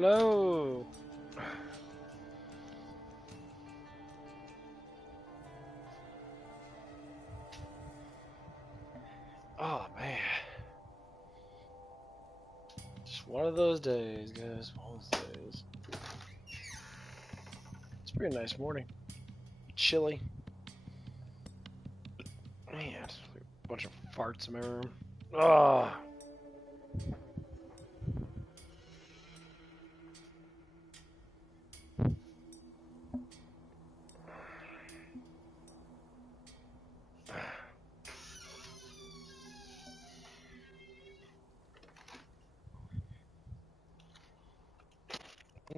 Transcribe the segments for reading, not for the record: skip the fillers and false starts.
Hello. Oh man. Just one of those days, guys. One of those days. It's a pretty nice morning. Chilly. Man, just a bunch of farts in my room. Oh.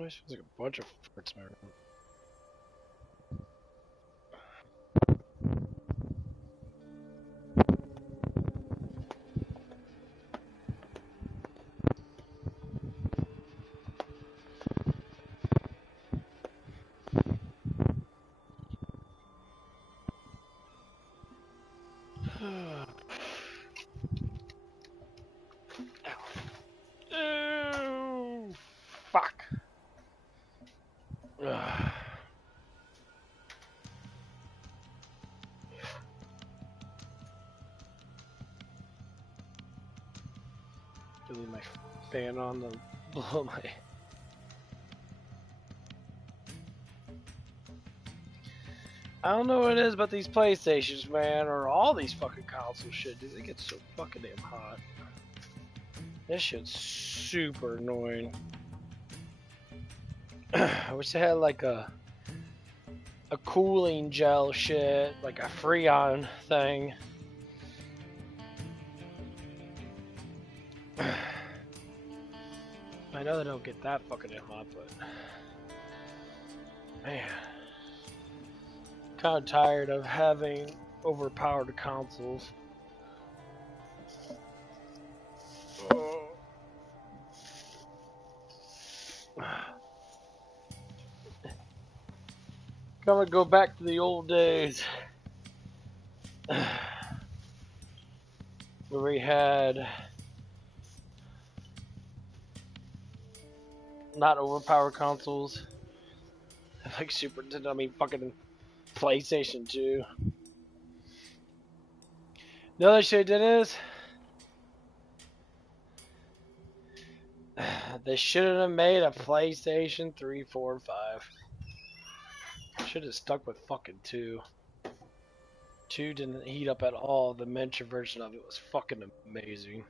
It feels like a bunch of farts in my room. Oh, fuck. Ugh. Leave my fan on to blow my. I don't know what it is about these PlayStations, man, or all these fucking console shit, dude. They get so fucking damn hot. This shit's super annoying. I wish they had like a cooling gel shit, like a Freon thing. I know they don't get that fucking hot, but man, kind of tired of having overpowered consoles. Oh. Gonna go back to the old days where we had not overpowered consoles like Super Nintendo. I mean, fucking PlayStation 2. The other shit did is they shouldn't have made a PlayStation 3, 4, and 5. Should have stuck with fucking 2. 2 didn't heat up at all. The miniature version of it was fucking amazing.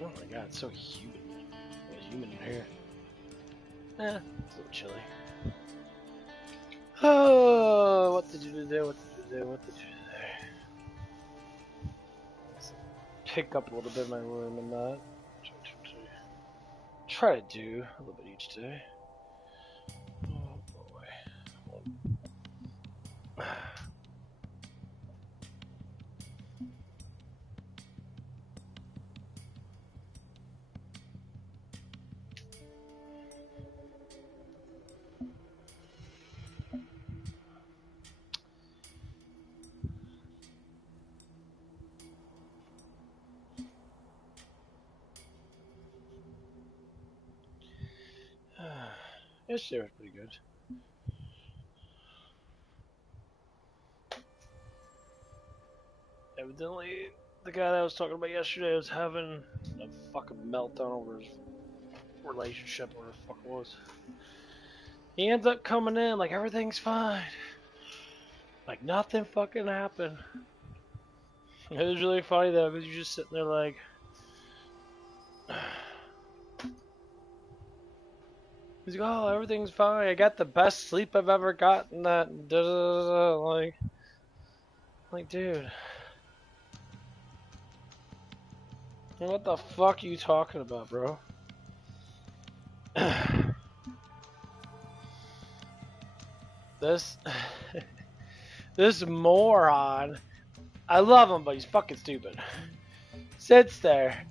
Oh my god, it's so humid. It's humid in here. Eh, it's a little chilly. Oh, what to do today? What to do today? What to do today? Let's pick up a little bit in my room and not. Try to do a little bit each day. Oh boy. Yesterday was pretty good. Evidently, the guy that I was talking about yesterday was having a fucking meltdown over his relationship or whatever the fuck it was. He ends up coming in like everything's fine. Like nothing fucking happened. It was really funny though, because you're just sitting there like, he's like, oh, everything's fine. I got the best sleep I've ever gotten. That like, dude, what the fuck are you talking about, bro? This moron, I love him, but he's fucking stupid. Sits there,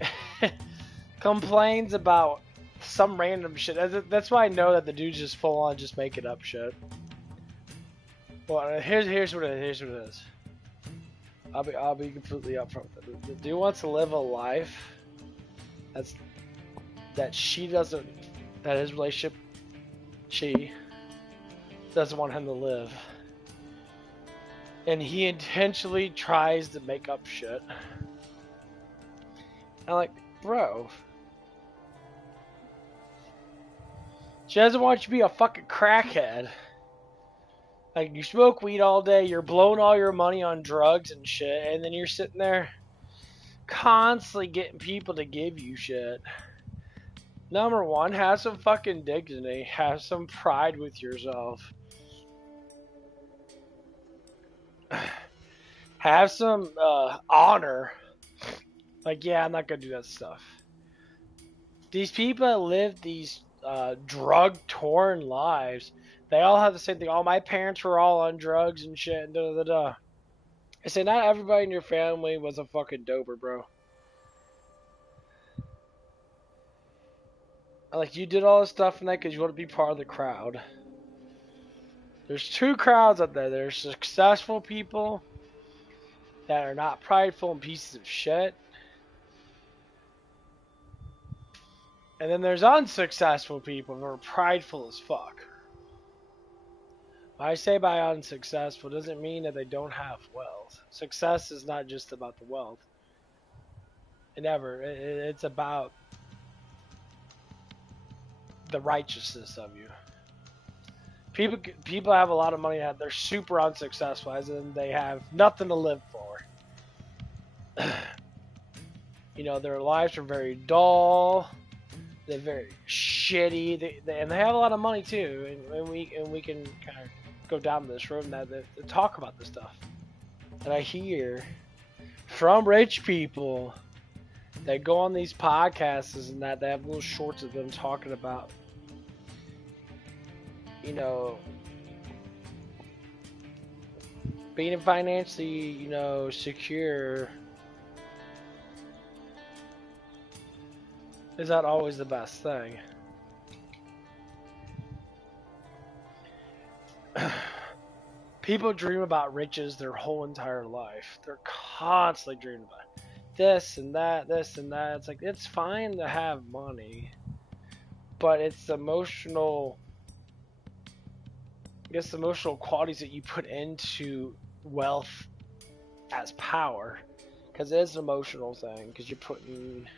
complains about some random shit. That's why I know that the dude's just full on just making up shit. Well, here's what it is. I'll be completely upfront. The dude wants to live a life that his relationship, she doesn't want him to live. And he intentionally tries to make up shit. I'm like, bro. She doesn't want you to be a fucking crackhead. Like, you smoke weed all day, you're blowing all your money on drugs and shit, and then you're sitting there constantly getting people to give you shit. Number one, have some fucking dignity. Have some pride with yourself. Have some honor. Like, yeah, I'm not gonna do that stuff. These people that live these drug-torn lives, they all have the same thing. Oh, my parents were all on drugs and shit, and da da da. I say, not everybody in your family was a fucking doper, bro. Like, you did all this stuff in that because you want to be part of the crowd. There's two crowds out there. There's successful people that are not prideful and pieces of shit. And then there's unsuccessful people who are prideful as fuck. When I say by unsuccessful, doesn't mean that they don't have wealth. Success is not just about the wealth. It's about the righteousness of you. People have a lot of money. They're super unsuccessful, as in they have nothing to live for. You know, their lives are very dull. They're very shitty. And they have a lot of money too. And we can kind of go down this road and that talk about this stuff. And I hear from rich people that go on these podcasts and that they have little shorts of them talking about, you know, being financially, you know, secure is not always the best thing. People dream about riches their whole entire life. They're constantly dreaming about this and that, this and that. It's like, it's fine to have money, but it's the emotional, I guess, the emotional qualities that you put into wealth as power, because it is an emotional thing, because you're putting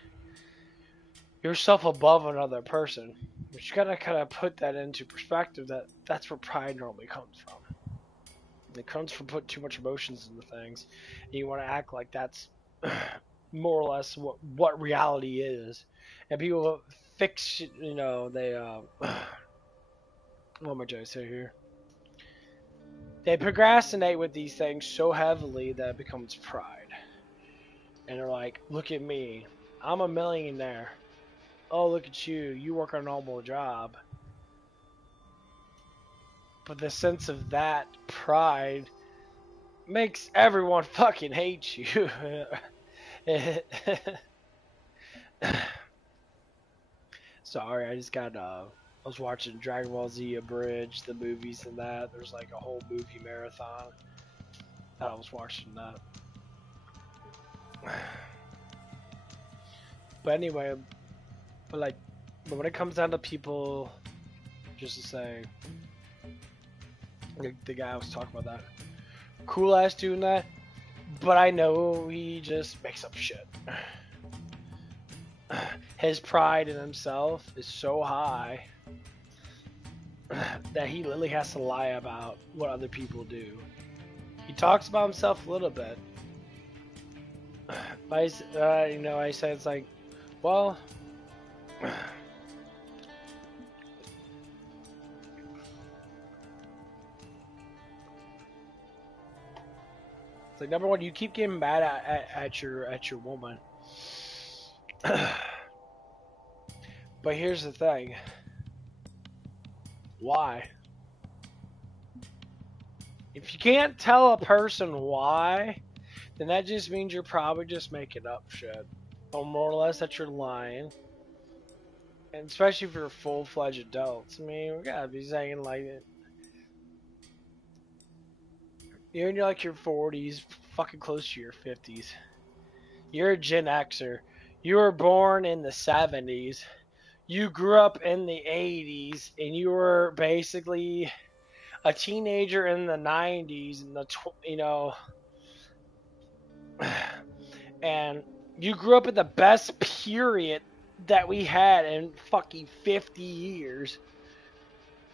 yourself above another person. But you gotta kind of put that into perspective, that's where pride normally comes from. It comes from putting too much emotions into things, and you want to act like that's more or less what reality is. And people fix, you know, they what am I trying to say here? They procrastinate with these things so heavily that it becomes pride. And they're like, look at me, I'm a millionaire. Oh, look at you, you work a normal job. But the sense of that pride makes everyone fucking hate you. Sorry, I just got I was watching Dragon Ball Z Abridged, the movies and that. There's like a whole movie marathon. I was watching that. But anyway, but when it comes down to people, just to say, the guy I was talking about, that cool ass doing that, But I know he just makes up shit. His pride in himself is so high that he literally has to lie about what other people do. He talks about himself a little bit. I say it's like, well, it's like, number one, you keep getting mad at your woman. But here's the thing. Why? If you can't tell a person why, then that just means you're probably just making up shit. Or more or less that you're lying. And especially if you're full-fledged adults. I mean, we gotta be saying like it. You're in like your 40s, fucking close to your 50s. You're a Gen Xer. You were born in the 70s. You grew up in the 80s, and you were basically a teenager in the 90s, and and you grew up in the best period that we had in fucking 50 years.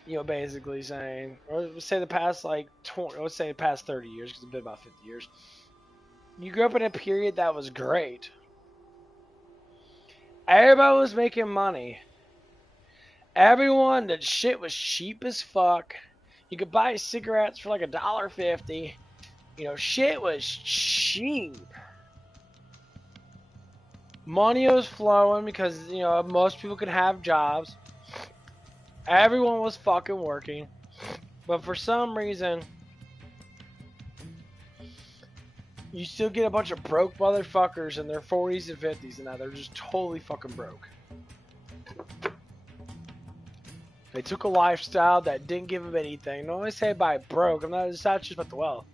You know, basically saying, or let's say the past like 20, let's say the past 30 years, because it's been about 50 years. You grew up in a period that was great. Everybody was making money. Everyone, that shit was cheap as fuck. You could buy cigarettes for like $1.50. You know, shit was cheap. Money was flowing because, you know, most people could have jobs. Everyone was fucking working. But for some reason, you still get a bunch of broke motherfuckers in their 40s and 50s, and now they're just totally fucking broke. They took a lifestyle that didn't give them anything. Don't always say by broke. It's not just about the wealth.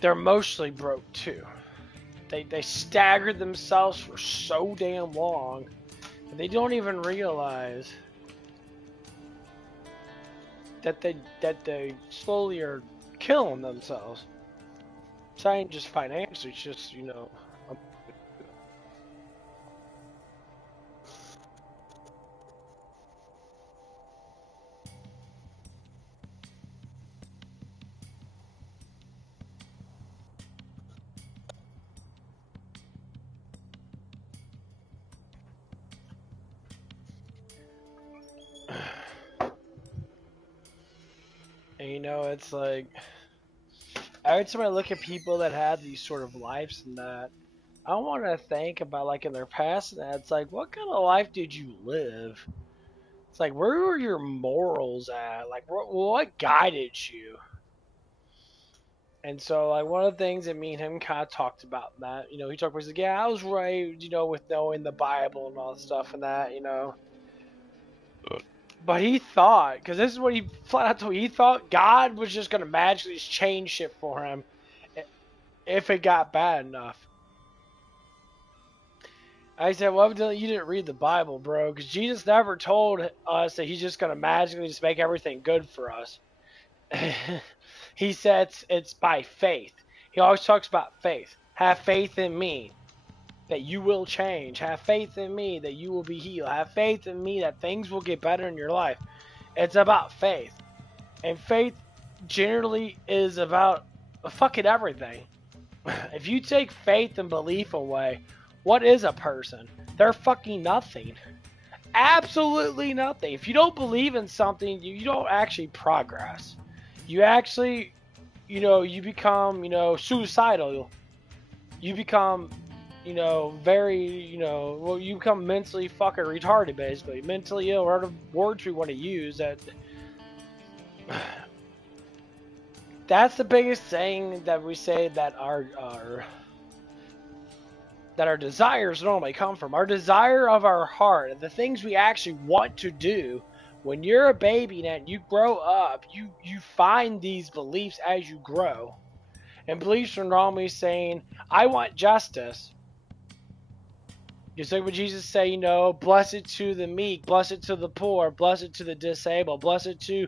They're emotionally broke too. They staggered themselves for so damn long that they don't even realize that they slowly are killing themselves. It's not even just financially. It's just, you know. And you know, it's like, every time I look at people that have these sort of lives and that, I want to think about like in their past and that, it's like, what kind of life did you live? It's like, where were your morals at? Like, what guided you? And so, like, one of the things that me and him kind of talked about that, you know, he talked about, he's like, yeah, I was right, you know, with knowing the Bible and all that stuff and that, you know. But he thought, because this is what he flat out told me, he thought God was just going to magically change shit for him if it got bad enough. I said, well, you didn't read the Bible, bro, because Jesus never told us that he's just going to magically just make everything good for us. He said it's by faith. He always talks about faith. Have faith in me that you will change. Have faith in me that you will be healed. Have faith in me that things will get better in your life. It's about faith. And faith generally is about fucking everything. If you take faith and belief away, what is a person? They're fucking nothing. Absolutely nothing. If you don't believe in something, you don't actually progress. You actually, you know, you become, you know, suicidal. You become, you know, very, you know, well, you become mentally fucking retarded, basically. Mentally ill, or the words we want to use. That's the biggest thing that we say that our desires normally come from. Our desire of our heart, the things we actually want to do. When you're a baby and you grow up, you find these beliefs as you grow. And beliefs are normally saying, I want justice. Just like what Jesus say, you know, blessed to the meek, blessed to the poor, blessed to the disabled, blessed to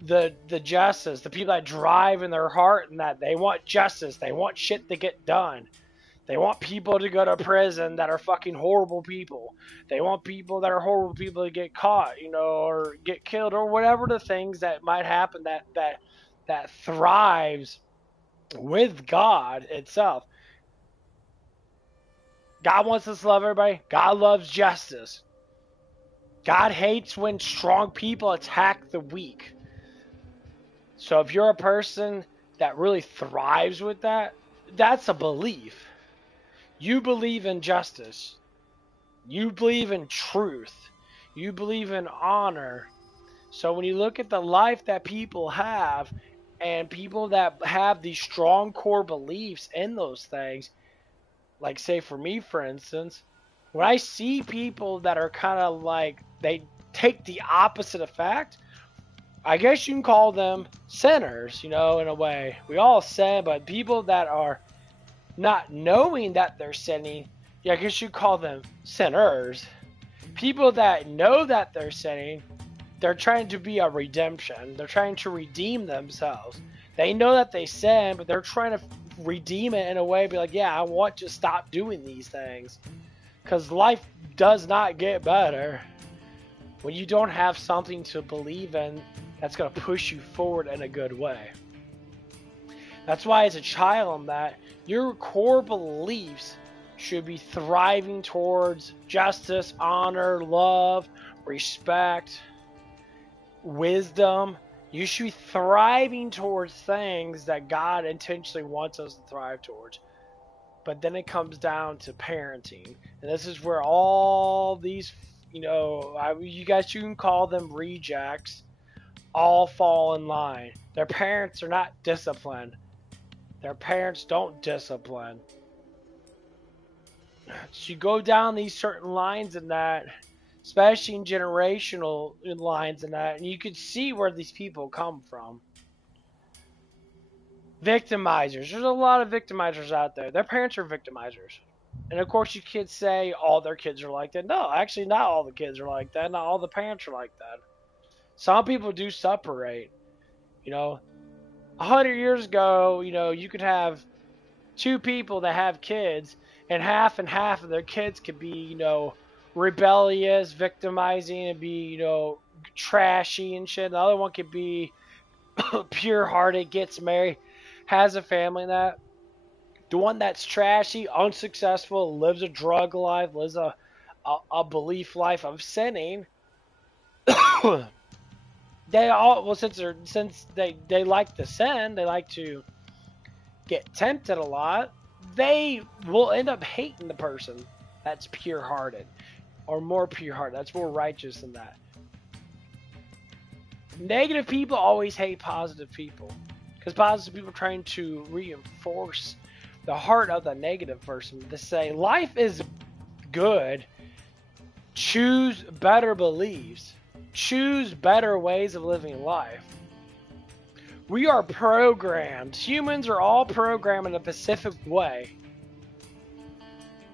the justice, the people that drive in their heart and that they want justice, they want shit to get done. They want people to go to prison that are fucking horrible people. They want people that are horrible people to get caught, you know, or get killed or whatever the things that might happen that thrives with God itself. God wants us to love everybody. God loves justice. God hates when strong people attack the weak. So if you're a person that really thrives with that, that's a belief. You believe in justice. You believe in truth. You believe in honor. So when you look at the life that people have and people that have these strong core beliefs in those things, like say for me, for instance, when I see people that are kind of like, they take the opposite effect, I guess you can call them sinners, you know, in a way. We all sin, but people that are not knowing that they're sinning, yeah, I guess you call them sinners. People that know that they're sinning, they're trying to be a redemption. They're trying to redeem themselves. They know that they sin, but they're trying to redeem it in a way, be like, yeah, I want to stop doing these things. Because life does not get better when you don't have something to believe in that's going to push you forward in a good way. That's why as a child, that your core beliefs should be thriving towards justice, honor, love, respect, wisdom. You should be thriving towards things that God intentionally wants us to thrive towards. But then it comes down to parenting. And this is where all these, you know, you can call them rejects, all fall in line. Their parents are not disciplined. Their parents don't discipline. So you go down these certain lines in that, especially in generational lines in that, and you can see where these people come from. Victimizers. There's a lot of victimizers out there. Their parents are victimizers. And of course you kids say all their kids are like that. No, actually not all the kids are like that. Not all the parents are like that. Some people do separate. You know, 100 years ago, you know, you could have two people that have kids, and half of their kids could be, you know, rebellious, victimizing, and be, you know, trashy and shit. The other one could be pure-hearted, gets married, has a family, and that. The one that's trashy, unsuccessful, lives a drug life, lives a belief life of sinning. They all, well, since they like to sin, they like to get tempted a lot, they will end up hating the person that's pure-hearted, or more pure-hearted, that's more righteous than that. Negative people always hate positive people, because positive people are trying to reinforce the heart of the negative person to say, life is good, choose better beliefs, choose better ways of living life. We are programmed. Humans are all programmed in a specific way.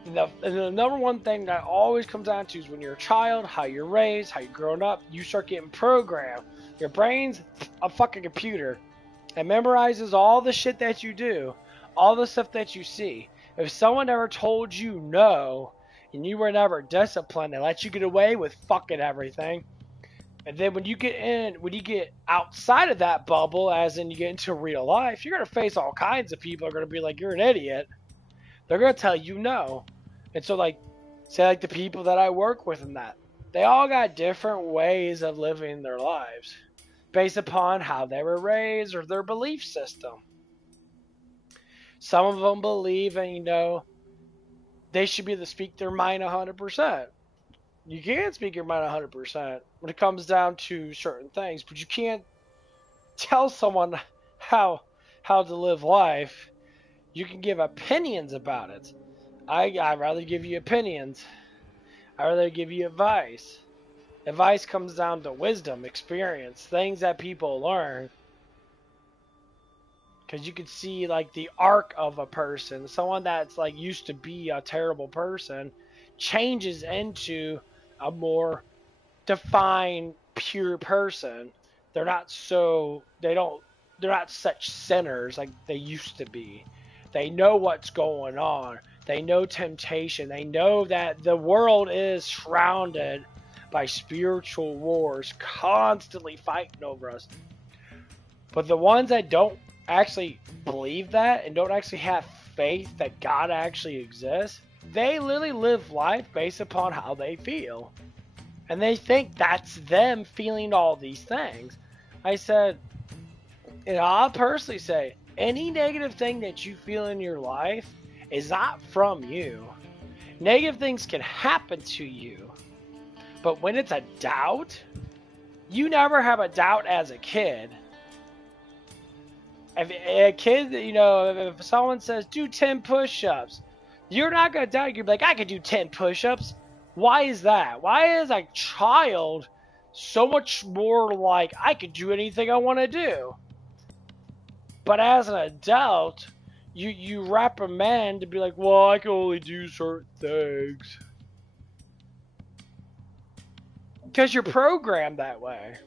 And the number one thing that always comes down to is when you're a child, how you're raised, how you're growing up, you start getting programmed. Your brain's a fucking computer. It memorizes all the shit that you do, all the stuff that you see. If someone ever told you no, and you were never disciplined, and let you get away with fucking everything, and then when you get outside of that bubble, as in you get into real life, you're going to face all kinds of people who are going to be like, you're an idiot. They're going to tell you no. And so, like, say, like, the people that I work with and that, they all got different ways of living their lives based upon how they were raised or their belief system. Some of them believe in, you know, they should be able to speak their mind 100%. You can speak your mind 100% when it comes down to certain things, but you can't tell someone how to live life. You can give opinions about it. I'd rather give you opinions. I'd rather give you advice. Advice comes down to wisdom, experience, things that people learn. Because you can see, like, the arc of a person. Someone that's, like, used to be a terrible person changes into a more defined, pure person. they're not so, they're not such sinners like they used to be. They know what's going on. They know temptation. They know that the world is surrounded by spiritual wars constantly fighting over us. But the ones that don't actually believe that and don't actually have faith that God actually exists, they literally live life based upon how they feel. And they think that's them feeling all these things. I said, and I'll personally say, any negative thing that you feel in your life is not from you. Negative things can happen to you. But when it's a doubt, you never have a doubt as a kid. If a kid, if someone says, do 10 push-ups, you're not going to doubt. You're like, I could do 10 push-ups. Why is that? Why is a child so much more like, I could do anything I want to do? But as an adult, you reprimand to be like, well, I can only do certain things. Because you're programmed that way.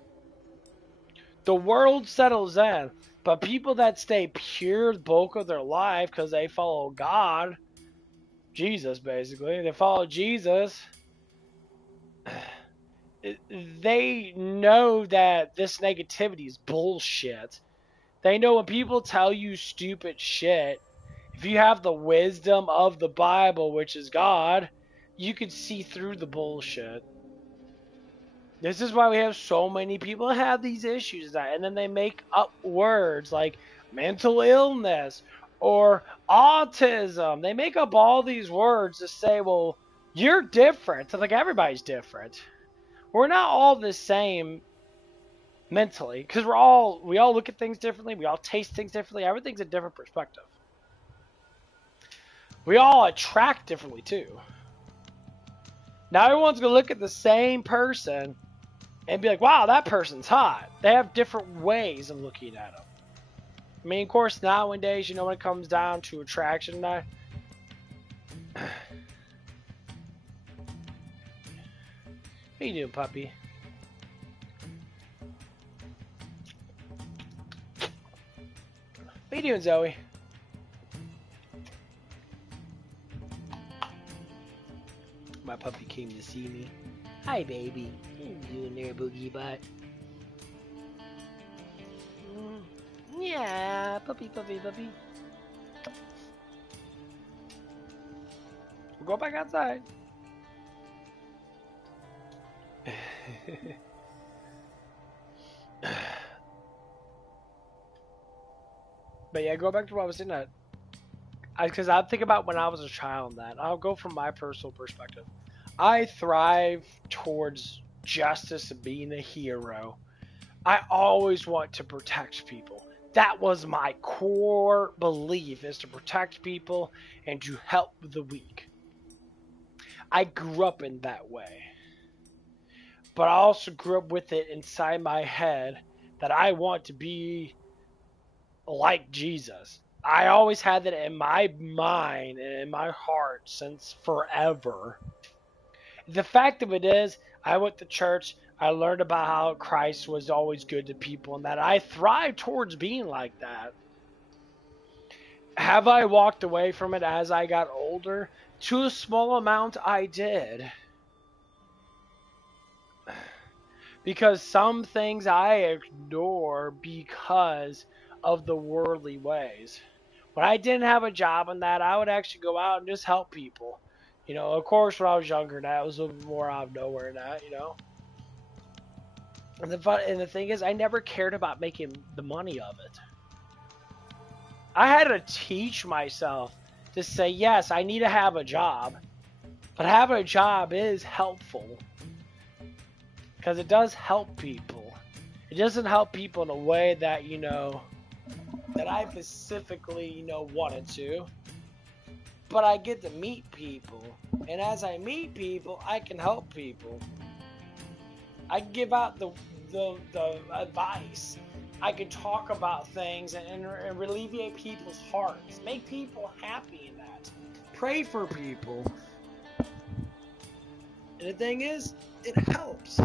The world settles in. But people that stay pure the bulk of their life because they follow God, Jesus basically, they follow Jesus, they know that this negativity is bullshit. They know when people tell you stupid shit, if you have the wisdom of the Bible, which is God, you can see through the bullshit. This is why we have so many people have these issues, and then they make up words like mental illness or autism. They make up all these words to say, well, you're different. It's like everybody's different. We're not all the same mentally because we all look at things differently. We all taste things differently. Everything's a different perspective. We all attract differently too. Now everyone's going to look at the same person and be like, wow, that person's hot. They have different ways of looking at them. I mean, of course, nowadays, when it comes down to attraction, what are you doing, puppy? What are you doing, Zoe? My puppy came to see me. Hi, baby. What are you doing there, boogie butt? Yeah, puppy. We'll go back outside. But yeah, go back to what I was saying. Because I think about when I was a child. That I'll go from my personal perspective. I thrive towards justice and being a hero. I always want to protect people. That was my core belief, is to protect people and to help the weak. I grew up in that way. But I also grew up with it inside my head that I want to be like Jesus. I always had that in my mind and in my heart since forever. The fact of it is, I went to church, I learned about how Christ was always good to people and that I thrive towards being like that. Have I walked away from it as I got older? To a small amount, I did. Because some things I ignore because of the worldly ways. When I didn't have a job and that, I would actually go out and just help people. Of course, when I was younger, that was a little bit more out of nowhere than that, And the thing is, I never cared about making the money of it. I had to teach myself to say, yes, I need to have a job. But having a job is helpful. Because it does help people. It doesn't help people in a way that, that I specifically, wanted to. But I get to meet people. And as I meet people, I can help people. I can give out the advice. I can talk about things and alleviate people's hearts. Make people happy in that. Pray for people. And the thing is, it helps.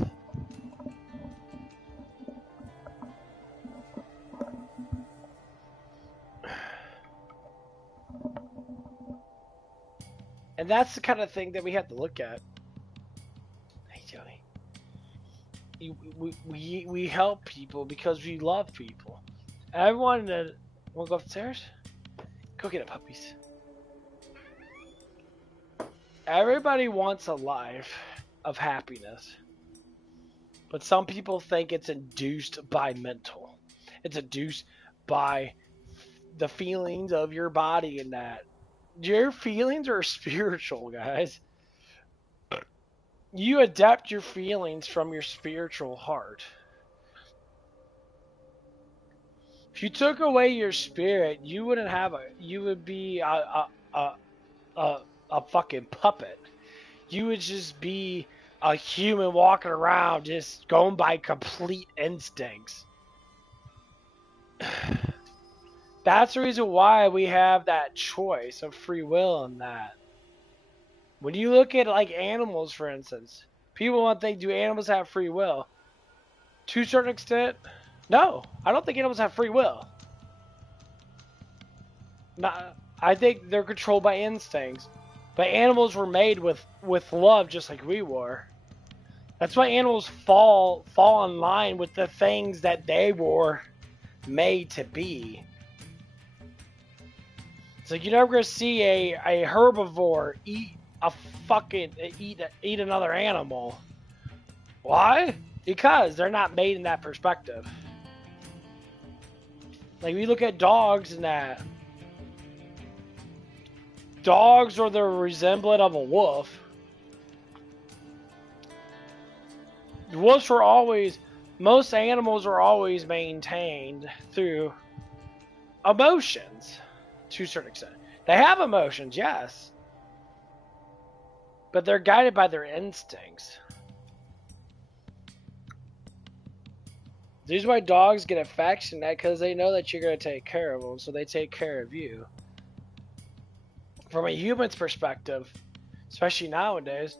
And that's the kind of thing that we have to look at. Hey, Johnny. We help people because we love people. Everyone that want to go upstairs? Go get it, puppies. Everybody wants a life of happiness. But some people think it's induced by mental. It's induced by the feelings of your body and that. Your feelings are spiritual, guys. You adapt your feelings from your spiritual heart. If you took away your spirit, you wouldn't have a. You would be a fucking puppet. You would just be a human walking around, just going by complete instincts. That's the reason why we have that choice of free will in that. When you look at like animals, for instance, people want to think, do animals have free will? To a certain extent, no. I don't think animals have free will. Not, I think they're controlled by instincts. But animals were made with love just like we were. That's why animals fall in line with the things that they were made to be. So you're never gonna see a herbivore eat another animal. Why? Because they're not made in that perspective. Like we look at dogs and that. Dogs are the resemblance of a wolf. Wolves were always, most animals are always maintained through emotions to a certain extent. They have emotions, yes. But they're guided by their instincts. This is why dogs get affectionate, because they know that you're going to take care of them, so they take care of you. From a human's perspective, especially nowadays,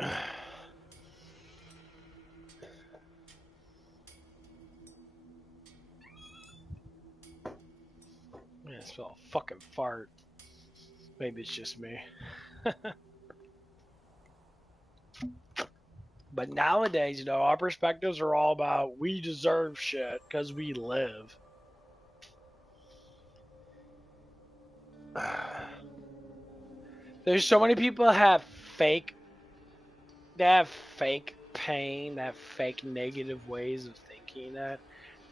man, I smell a fucking fart. Maybe it's just me. But nowadays, you know, our perspectives are all about we deserve shit because we live. There's so many people that have fake pain, that fake negative ways of thinking that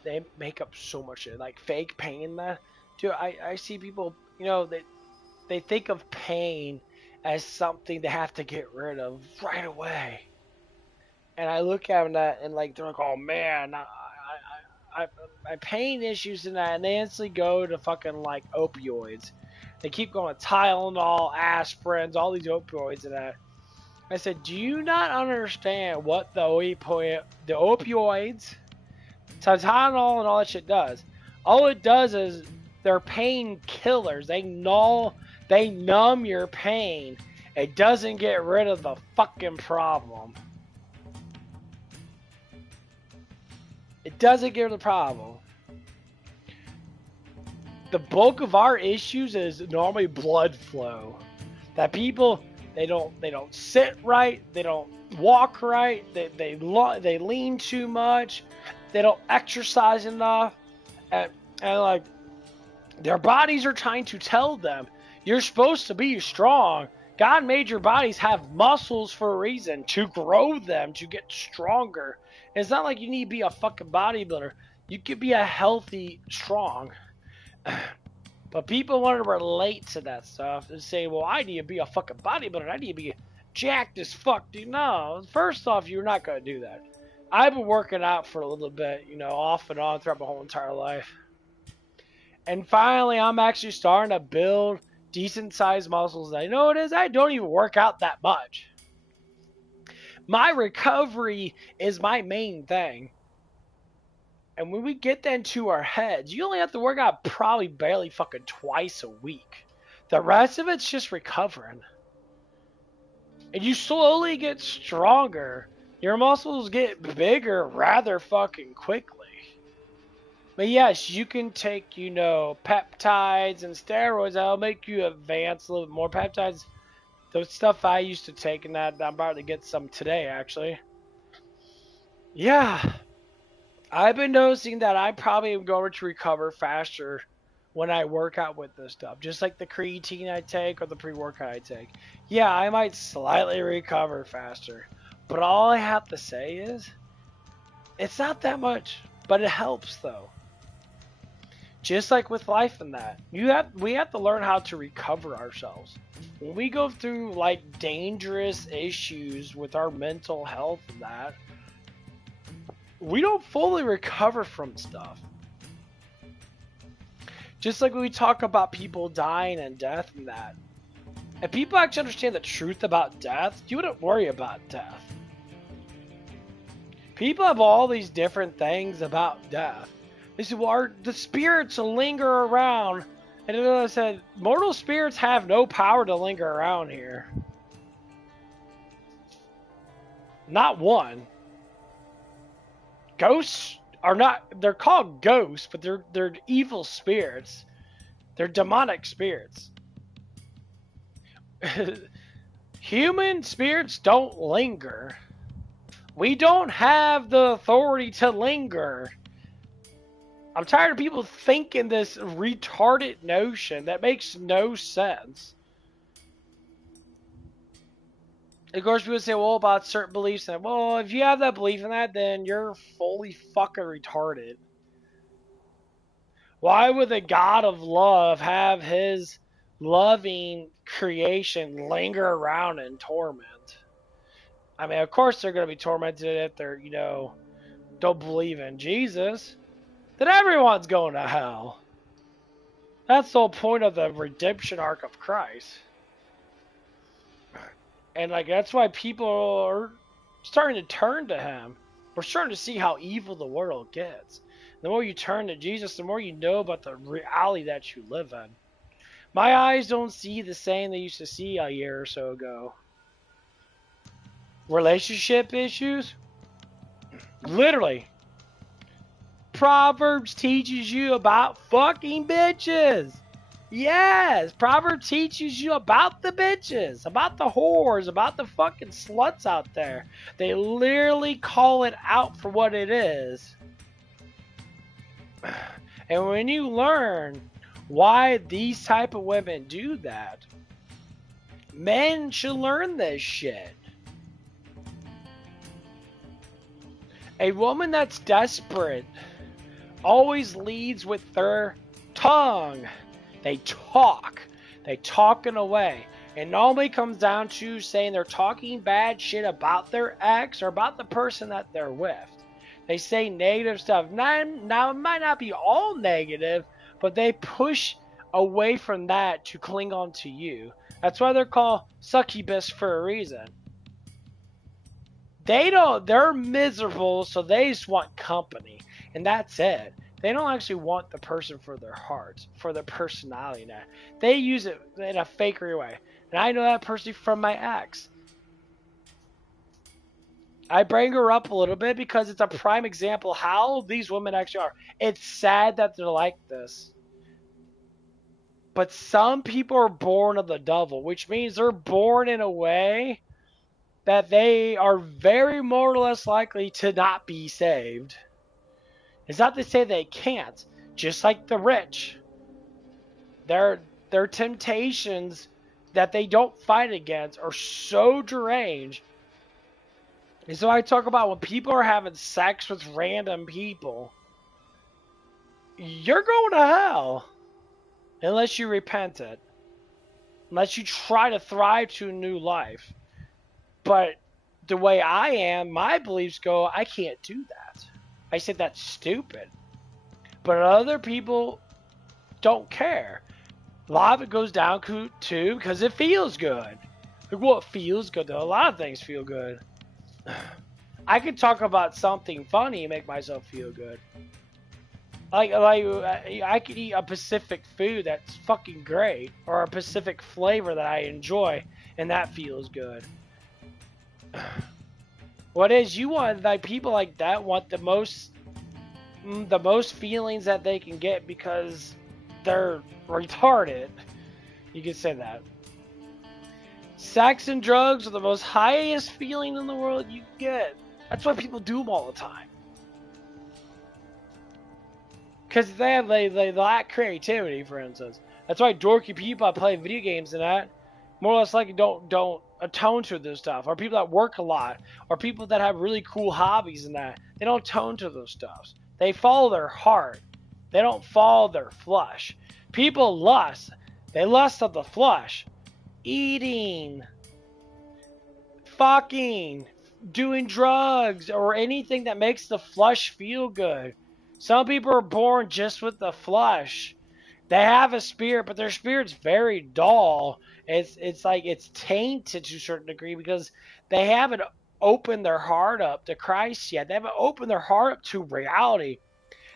they make up so much shit. Like fake pain that, dude, I see people, you know, they think of pain as something they have to get rid of right away. And I look at them that and like they're like, oh man, my pain issues and that, and they instantly go to fucking like opioids. They keep going Tylenol, aspirins, all these opioids and that. I said, do you not understand what the opioids, Tylenol and all that shit does? All it does is they're pain killers. They numb your pain. It doesn't get rid of the fucking problem. It doesn't get rid of the problem. The bulk of our issues is normally blood flow. That people, they don't sit right, they don't walk right, they lean too much, they don't exercise enough, and like their bodies are trying to tell them you're supposed to be strong. God made your bodies have muscles for a reason, to grow them, to get stronger. It's not like you need to be a fucking bodybuilder. You could be a healthy, strong. But people want to relate to that stuff and say, well, I need to be a fucking bodybuilder. I need to be jacked as fuck, dude. No, first off, you're not going to do that. I've been working out for a little bit, you know, off and on throughout my whole entire life. And finally, I'm actually starting to build decent-sized muscles. I know it is. I don't even work out that much. My recovery is my main thing. And when we get that into our heads, you only have to work out probably barely fucking twice a week. The rest of it's just recovering. And you slowly get stronger. Your muscles get bigger rather fucking quickly. But yes, you can take, you know, peptides and steroids. That'll make you advance a little bit more. Peptides, the stuff I used to take, and that I'm about to get some today, actually. Yeah, I've been noticing that I probably am going to recover faster when I work out with this stuff. Just like the creatine I take or the pre-workout I take. Yeah, I might slightly recover faster. But all I have to say is, it's not that much. But it helps, though. Just like with life and that. We have to learn how to recover ourselves. When we go through, like, dangerous issues with our mental health and that, we don't fully recover from stuff. Just like when we talk about people dying and death and that. If people actually understand the truth about death, you wouldn't worry about death. People have all these different things about death. They say, well, the spirits will linger around. And then I said, mortal spirits have no power to linger around here. Not one. Ghosts are not, they're called ghosts, but they're evil spirits. They're demonic spirits. Human spirits don't linger. We don't have the authority to linger. I'm tired of people thinking this retarded notion that makes no sense. Of course, people say, well, about certain beliefs, and well, if you have that belief in that, then you're fully fucking retarded. Why would the God of love have his loving creation linger around in torment? I mean, of course they're going to be tormented if they're, you know, don't believe in Jesus. Then everyone's going to hell. That's the whole point of the redemption arc of Christ. And like that's why people are starting to turn to him. We're starting to see how evil the world gets. The more you turn to Jesus, the more you know about the reality that you live in. My eyes don't see the same they used to see a year or so ago. Relationship issues? Literally. Proverbs teaches you about fucking bitches. Yes, Proverbs teaches you about the bitches, about the whores, about the fucking sluts out there. They literally call it out for what it is. And when you learn why these type of women do that, men should learn this shit. A woman that's desperate always leads with their tongue. They talk in a way. It normally comes down to saying they're talking bad shit about their ex or about the person that they're with. They say negative stuff. Now, it might not be all negative, but they push away from that to cling on to you. That's why they're called succubus for a reason. They're miserable, so they just want company. And that's it. They don't actually want the person for their heart, for their personality. Now, they use it in a fakery way. And I know that person from my ex. I bring her up a little bit because it's a prime example how these women actually are. It's sad that they're like this. But some people are born of the devil, which means they're born in a way that they are very more or less likely to not be saved. It's not to say they can't, just like the rich. Their temptations that they don't fight against are so deranged. And so I talk about when people are having sex with random people, you're going to hell. Unless you repent it. Unless you try to thrive to a new life. But the way I am, my beliefs go, I can't do that. I said that's stupid. But other people don't care. A lot of it goes down to because it feels good. Like, well, it feels good though. A lot of things feel good. I could talk about something funny and make myself feel good. Like I could eat a Pacific food that's fucking great, or a Pacific flavor that I enjoy, and that feels good. What is you want, like people like that want the most the most feelings that they can get because they're retarded. You could say that. Sex and drugs are the most highest feeling in the world you can get. That's why people do them all the time. Because they lack creativity, for instance. That's why dorky people that play video games and that, more or less likely don't atone to this stuff. Or people that work a lot. Or people that have really cool hobbies and that. They don't atone to those stuffs. They follow their heart. They don't follow their flesh. People lust. They lust of the flesh. Eating. Fucking. Doing drugs. Or anything that makes the flesh feel good. Some people are born just with the flesh. They have a spirit, but their spirit's very dull. It's like it's tainted to a certain degree because they haven't opened their heart up to Christ yet. They haven't opened their heart up to reality.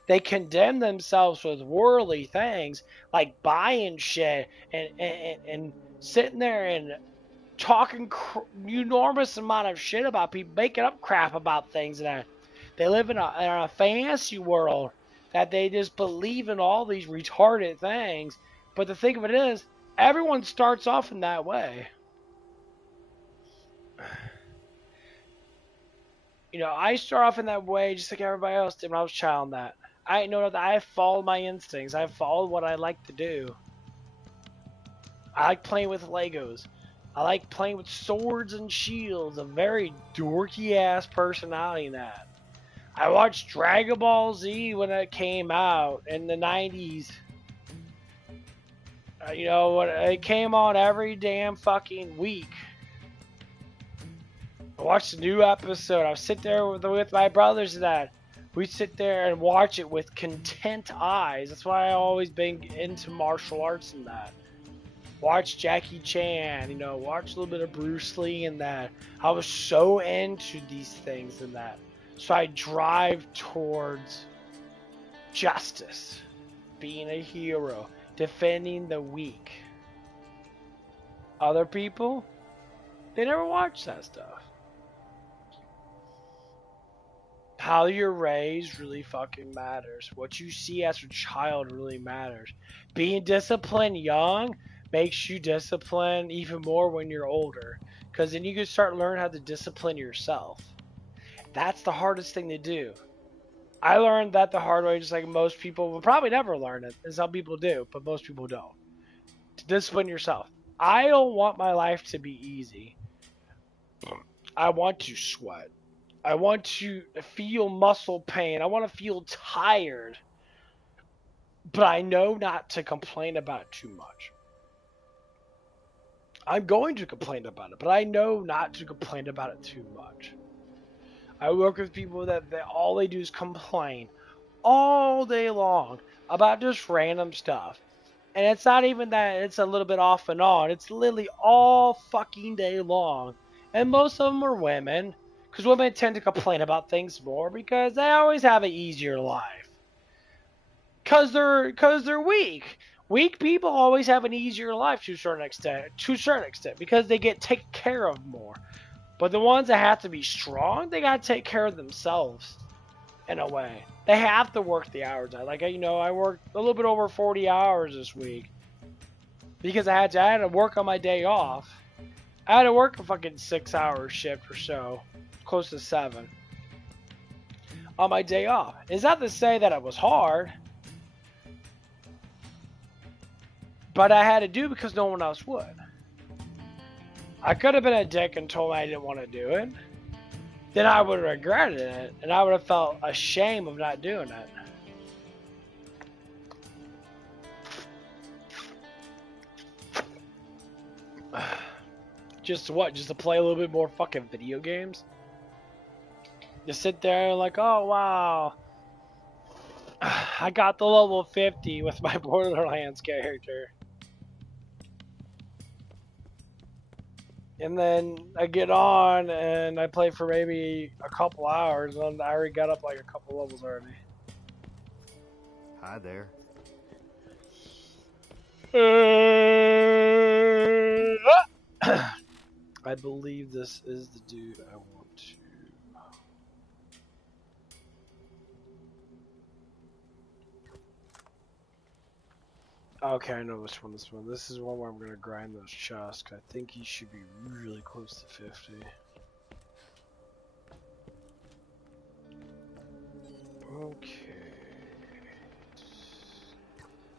They condemn themselves with worldly things like buying shit and sitting there and talking enormous amount of shit about people, making up crap about things and that. They live in a fantasy world that they just believe in all these retarded things. But the thing of it is, everyone starts off in that way. You know, I start off in that way just like everybody else did when I was a child. That I know that I followed my instincts. I followed what I like to do. I like playing with Legos. I like playing with swords and shields. A very dorky ass personality in that. I watched Dragon Ball Z when it came out in the 90s. You know, when it came on every damn fucking week. I watched a new episode. I would sit there with my brothers and that. We'd sit there and watch it with content eyes. That's why I always been into martial arts and that. Watch Jackie Chan, you know, watch a little bit of Bruce Lee and that. I was so into these things and that. So I drive towards justice, being a hero, defending the weak. Other people, they never watch that stuff. How you're raised really fucking matters. What you see as a child really matters. Being disciplined young makes you disciplined even more when you're older. Because then you can start learning how to discipline yourself. That's the hardest thing to do. I learned that the hard way, just like most people will probably never learn it. And some people do, but most people don't. To discipline yourself. I don't want my life to be easy. I want to sweat. I want to feel muscle pain. I want to feel tired. But I know not to complain about it too much. I'm going to complain about it, but I know not to complain about it too much. I work with people that all they do is complain all day long about just random stuff. And it's not even that it's a little bit off and on. It's literally all fucking day long. And most of them are women. Because women tend to complain about things more because they always have an easier life. Because they're weak. Weak people always have an easier life to a certain extent. Because they get taken care of more. But the ones that have to be strong, they gotta take care of themselves, in a way. They have to work the hours. Like, you know, I worked a little bit over 40 hours this week. Because I had to work on my day off. I had to work a fucking 6-hour shift or so. Close to 7. On my day off. It's not to say that it was hard. But I had to do because no one else would. I could have been a dick and told me I didn't want to do it. Then I would have regretted it. And I would have felt ashamed of not doing it. Just what? Just to play a little bit more fucking video games? Just sit there and like, oh wow. I got the level 50 with my Borderlands character. And then I get on and I play for maybe a couple hours and I already got up like a couple levels already. Hi there. I believe this is the dude I want to. Okay, I know which one this one. This is one where I'm gonna grind those chests. 'Cause I think he should be really close to 50. Okay.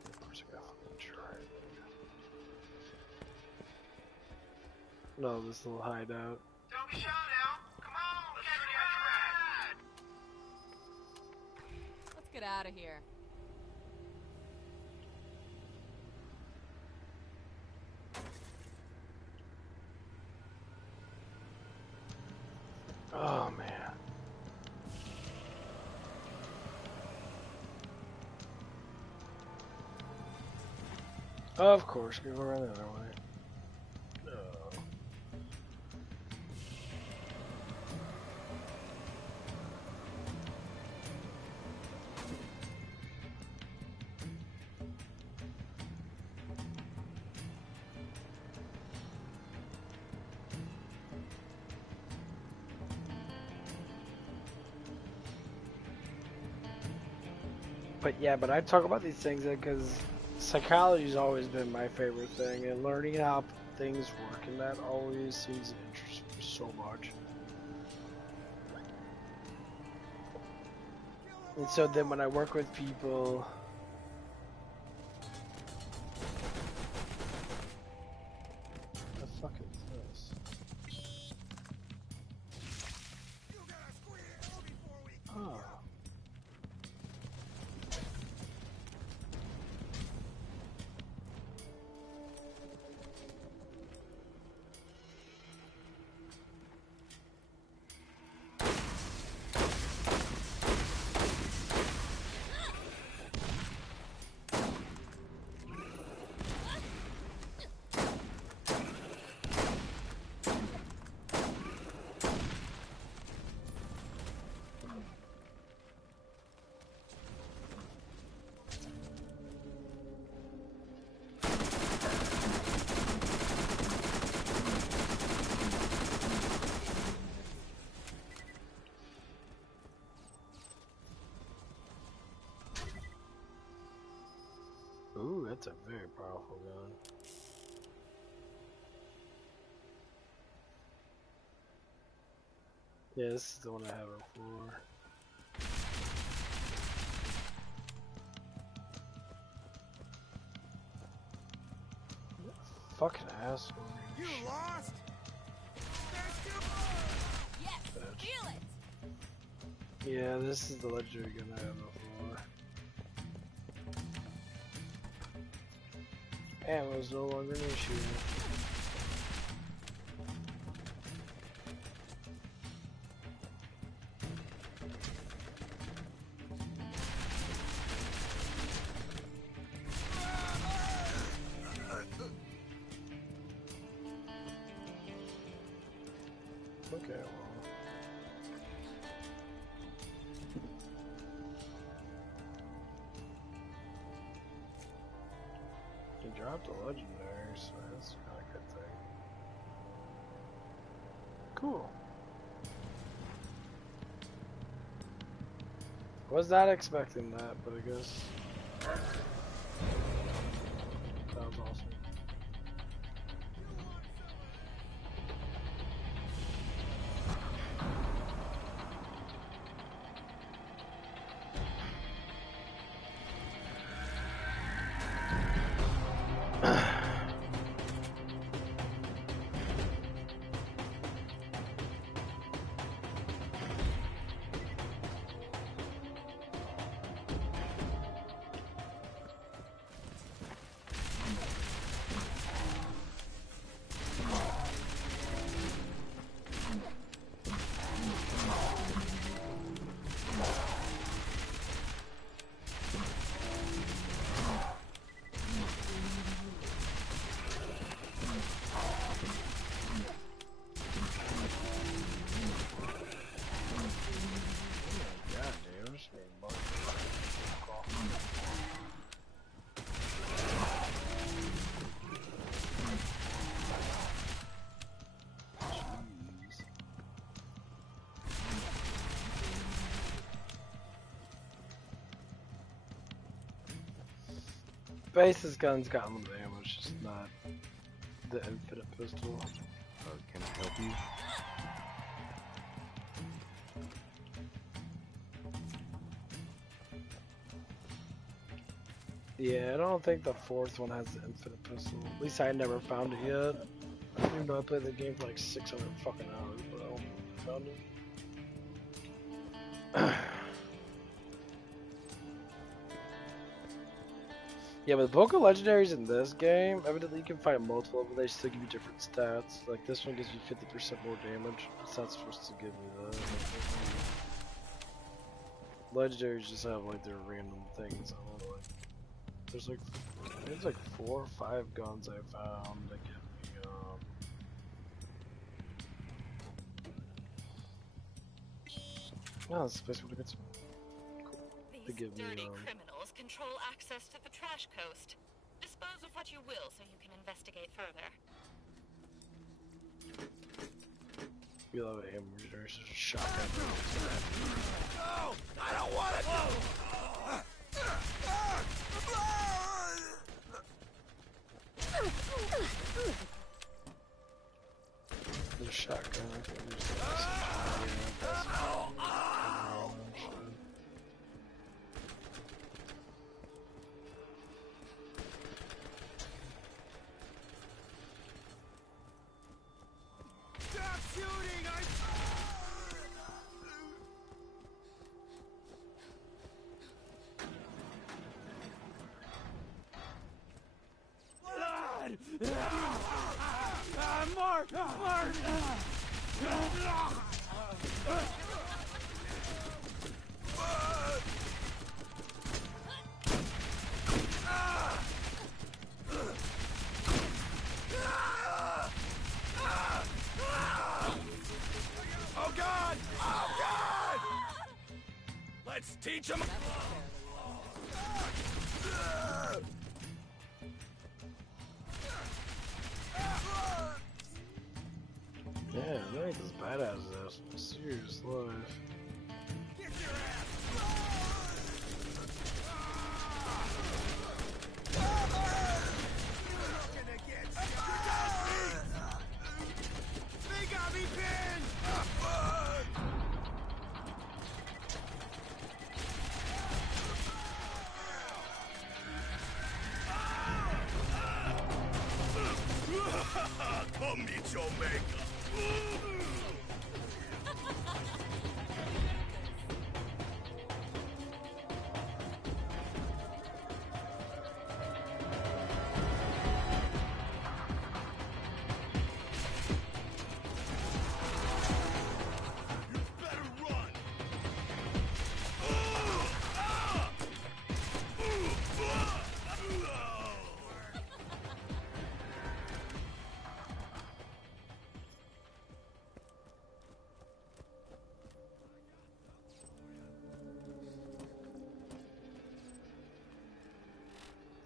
Of course I got fucking try. No, this little hideout. Don't be shy now. Come on, let's get ready to ride. Let's get out of here. Oh man. Of course, go around the other way. No. But yeah, but I talk about these things because psychology's always been my favorite thing, and learning how things work in that always seems to interest me so much. And so then when I work with people, what the fuck is this? Oh. Ooh, that's a very powerful gun. Yeah, this is the one I have it for. Fucking asshole. You lost? Yes, Bitch. feel it. Yeah, this is the legendary gun I have it for. Ammo's no longer an issue. Okay, well. He dropped a legendary, so that's kind of a good thing. Cool. Was not expecting that, but I guess sounds awesome. Space's gun's got limited ammo, it's just not the infinite pistol. Can I help you? Yeah, I don't think the fourth one has the infinite pistol. At least I never found it yet. Even though I played the game for like 600 fucking hours, but I don't found it. Yeah, but the bulk of legendaries in this game, evidently you can find multiple, but they still give you different stats. Like this one gives you 50% more damage. It's not supposed to give me that. Legendaries just have like their random things. I don't know, like, there's like 4 or 5 guns I found that give me oh, this is basically what it gets. Cool. They give me Dirty criminals control access to the trash coast. Dispose of what you will so you can investigate further. we love it, there's a shotgun. No! I don't want it! There's a shotgun. I think there's Stop shooting! Mark! Mark! Oh God! Oh God! Let's teach him. yeah, I think this badass is a serious life. Get your ass! Gonna get they got me pinned! Come meet your maker!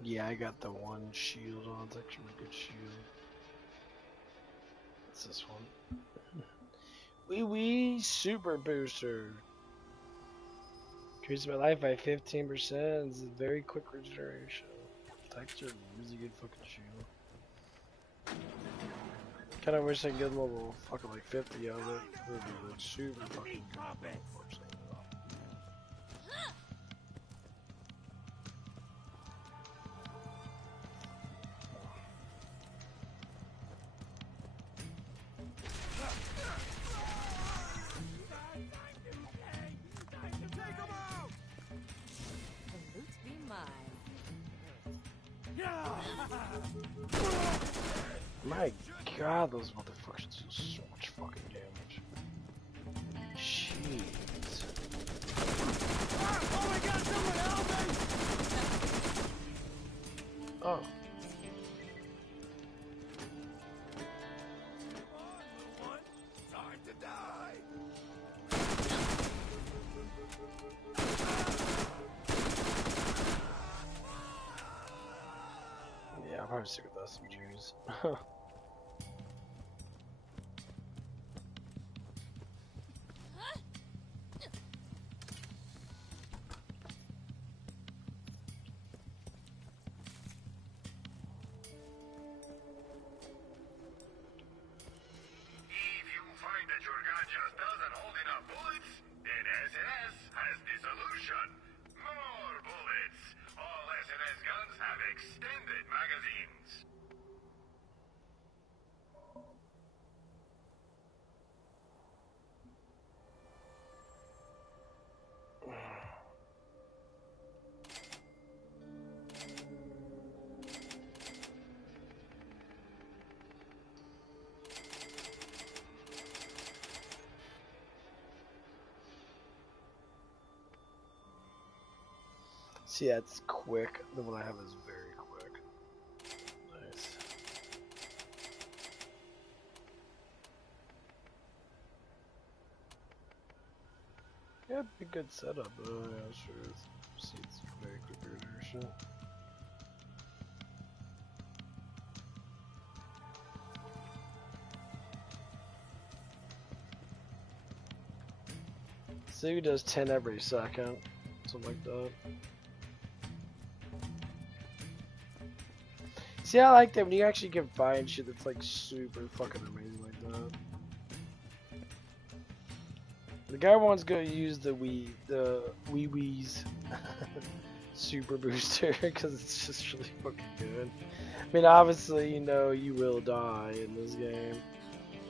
Yeah, I got the one shield on. It's actually a good shield. What's this one? Wee super booster. Increases my life by 15%. It's a very quick regeneration. It's actually a really good fucking shield. Kinda wish I could get a level fucking like 50 out of it. It would be like super fucking good. Unfortunately. The loot be mine. My god, those motherfuckers do so much fucking damage. Jeez. Oh my God! Someone help me! Oh. Time to die! Yeah, I'll probably stick with SMGs. See, that's quick. The one I have is very quick. Nice. Yeah, it'd be a good setup, though. Yeah, sure. See, it's very quick inertia. See, he does 10 every second. Something like that. See, I like that when you actually can find shit that's like super fucking amazing like that. The guy wants to go use the Wee's super booster because it's just really fucking good. I mean, obviously, you know, you will die in this game.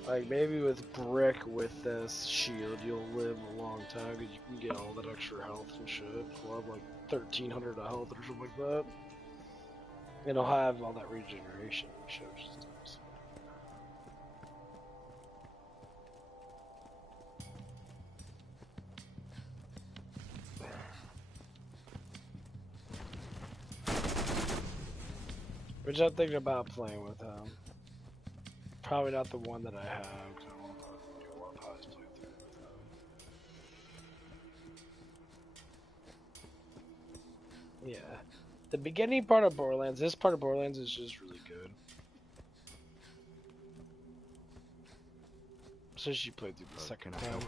Like, maybe with Brick with this shield, you'll live a long time because you can get all that extra health and shit. We'll have like 1,300 of health or something like that. And I'll have all that regeneration and shit, which is nice. Which I'm thinking about playing with him. Probably not the one that I have, because I won't do a Warp House playthrough with him. Yeah. The beginning part of Borderlands, this part of Borderlands is just really good. Especially you played through the second time.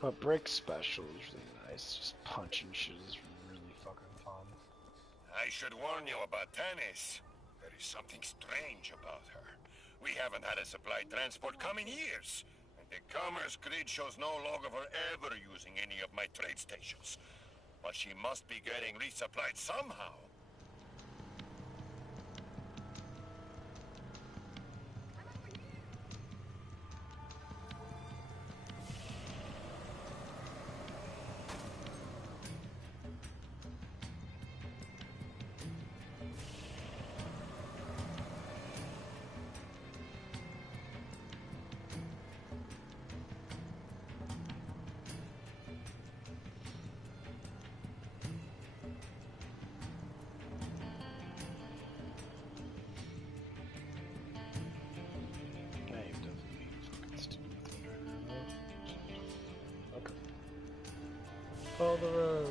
But Brick Special is really nice. Just punching shit is really fucking fun. I should warn you about Tannis. There is something strange about her. We haven't had a supply transport come in years. And the commerce grid shows no log of her ever using any of my trade stations. But she must be getting resupplied somehow. Follow the road.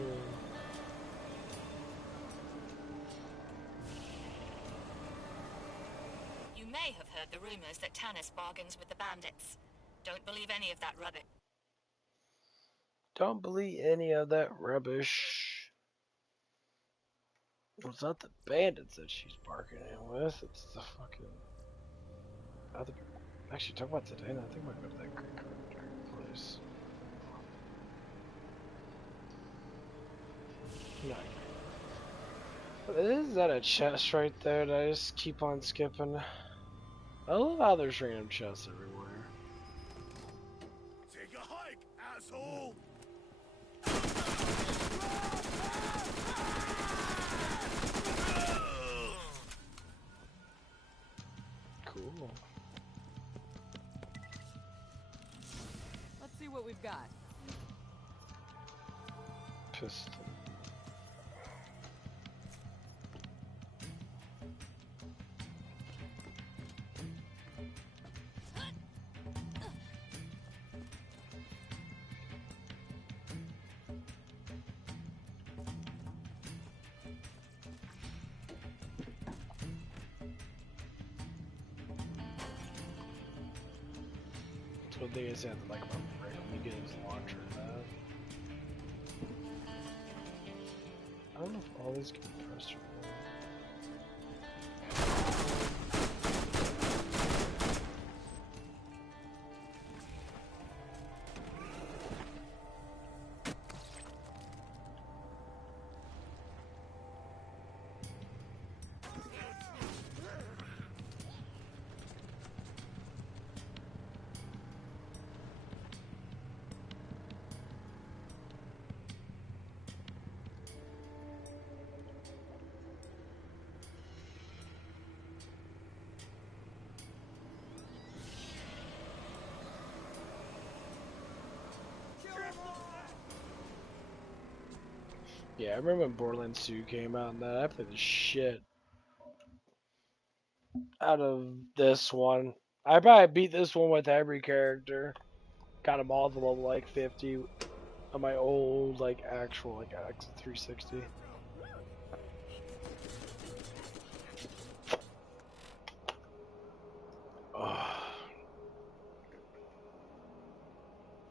You may have heard the rumors that Tannis bargains with the bandits. Don't believe any of that rubbish. Don't believe any of that rubbish. It's not the bandits that she's bargaining with, it's the fucking other people. Actually, talk about today, and I think I might go to that Greek place. No. Is that a chest right there that I just keep on skipping? I love how there's random chests everywhere. Take a hike, asshole! Cool. Let's see what we've got. Pistol. One thing is, I have to like about Brick when you get his launcher and that. I don't know if all these can be pressed or not. Yeah, I remember when Borderlands 2 came out and that I played the shit out of this one. I probably beat this one with every character. Got them all to level like 50 on my old like actual like X360. Oh.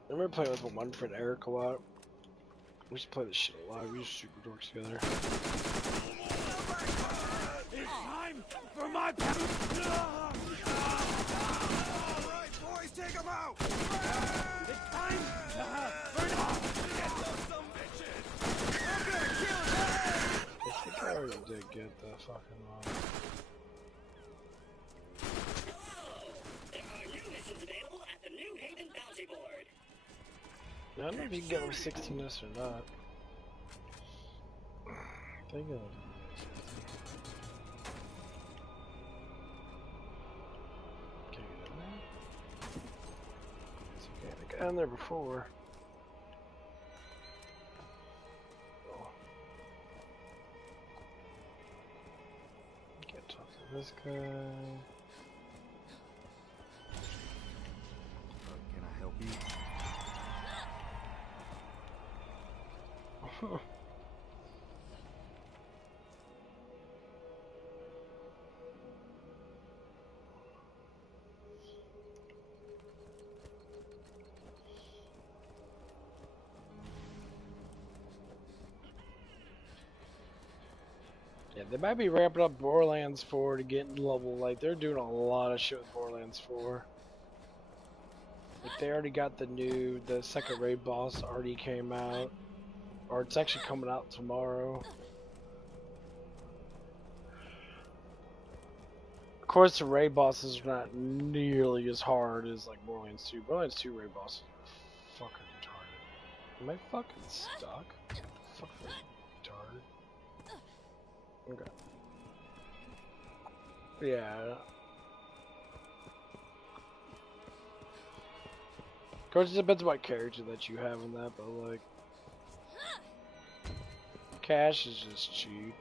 I remember playing with my one friend Eric a lot. We used to play this shit a lot. We used to super dorks together. It's time for my Alright, boys, take him out! It's time to burn off! Get those some bitches! I'm gonna kill them! I think I already did get the fucking one. There are new missions available at the New Haven Bounty Board. I don't know if you can get them 16s or not. I think I'll Can't get in there? It's okay, I got in there before. Oh. Can't talk to this guy. Can I help you? Yeah, they might be ramping up Borderlands 4 to get in level. Like, they're doing a lot of shit with Borderlands 4. Like, they already got the second raid boss already came out. Or it's actually coming out tomorrow. Of course, the raid bosses are not nearly as hard as, like, Borderlands 2. Borderlands 2 raid bosses are fucking retarded. Am I fucking stuck? Fucking retarded. Okay. Yeah. Of course, it depends on what character that you have in that, but like, cash is just cheap.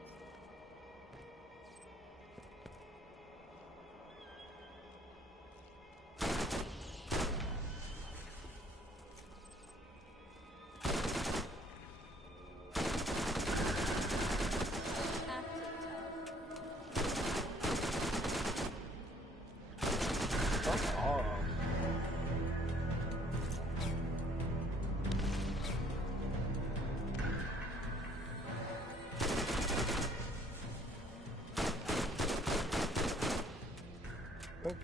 Fuck off. Okay.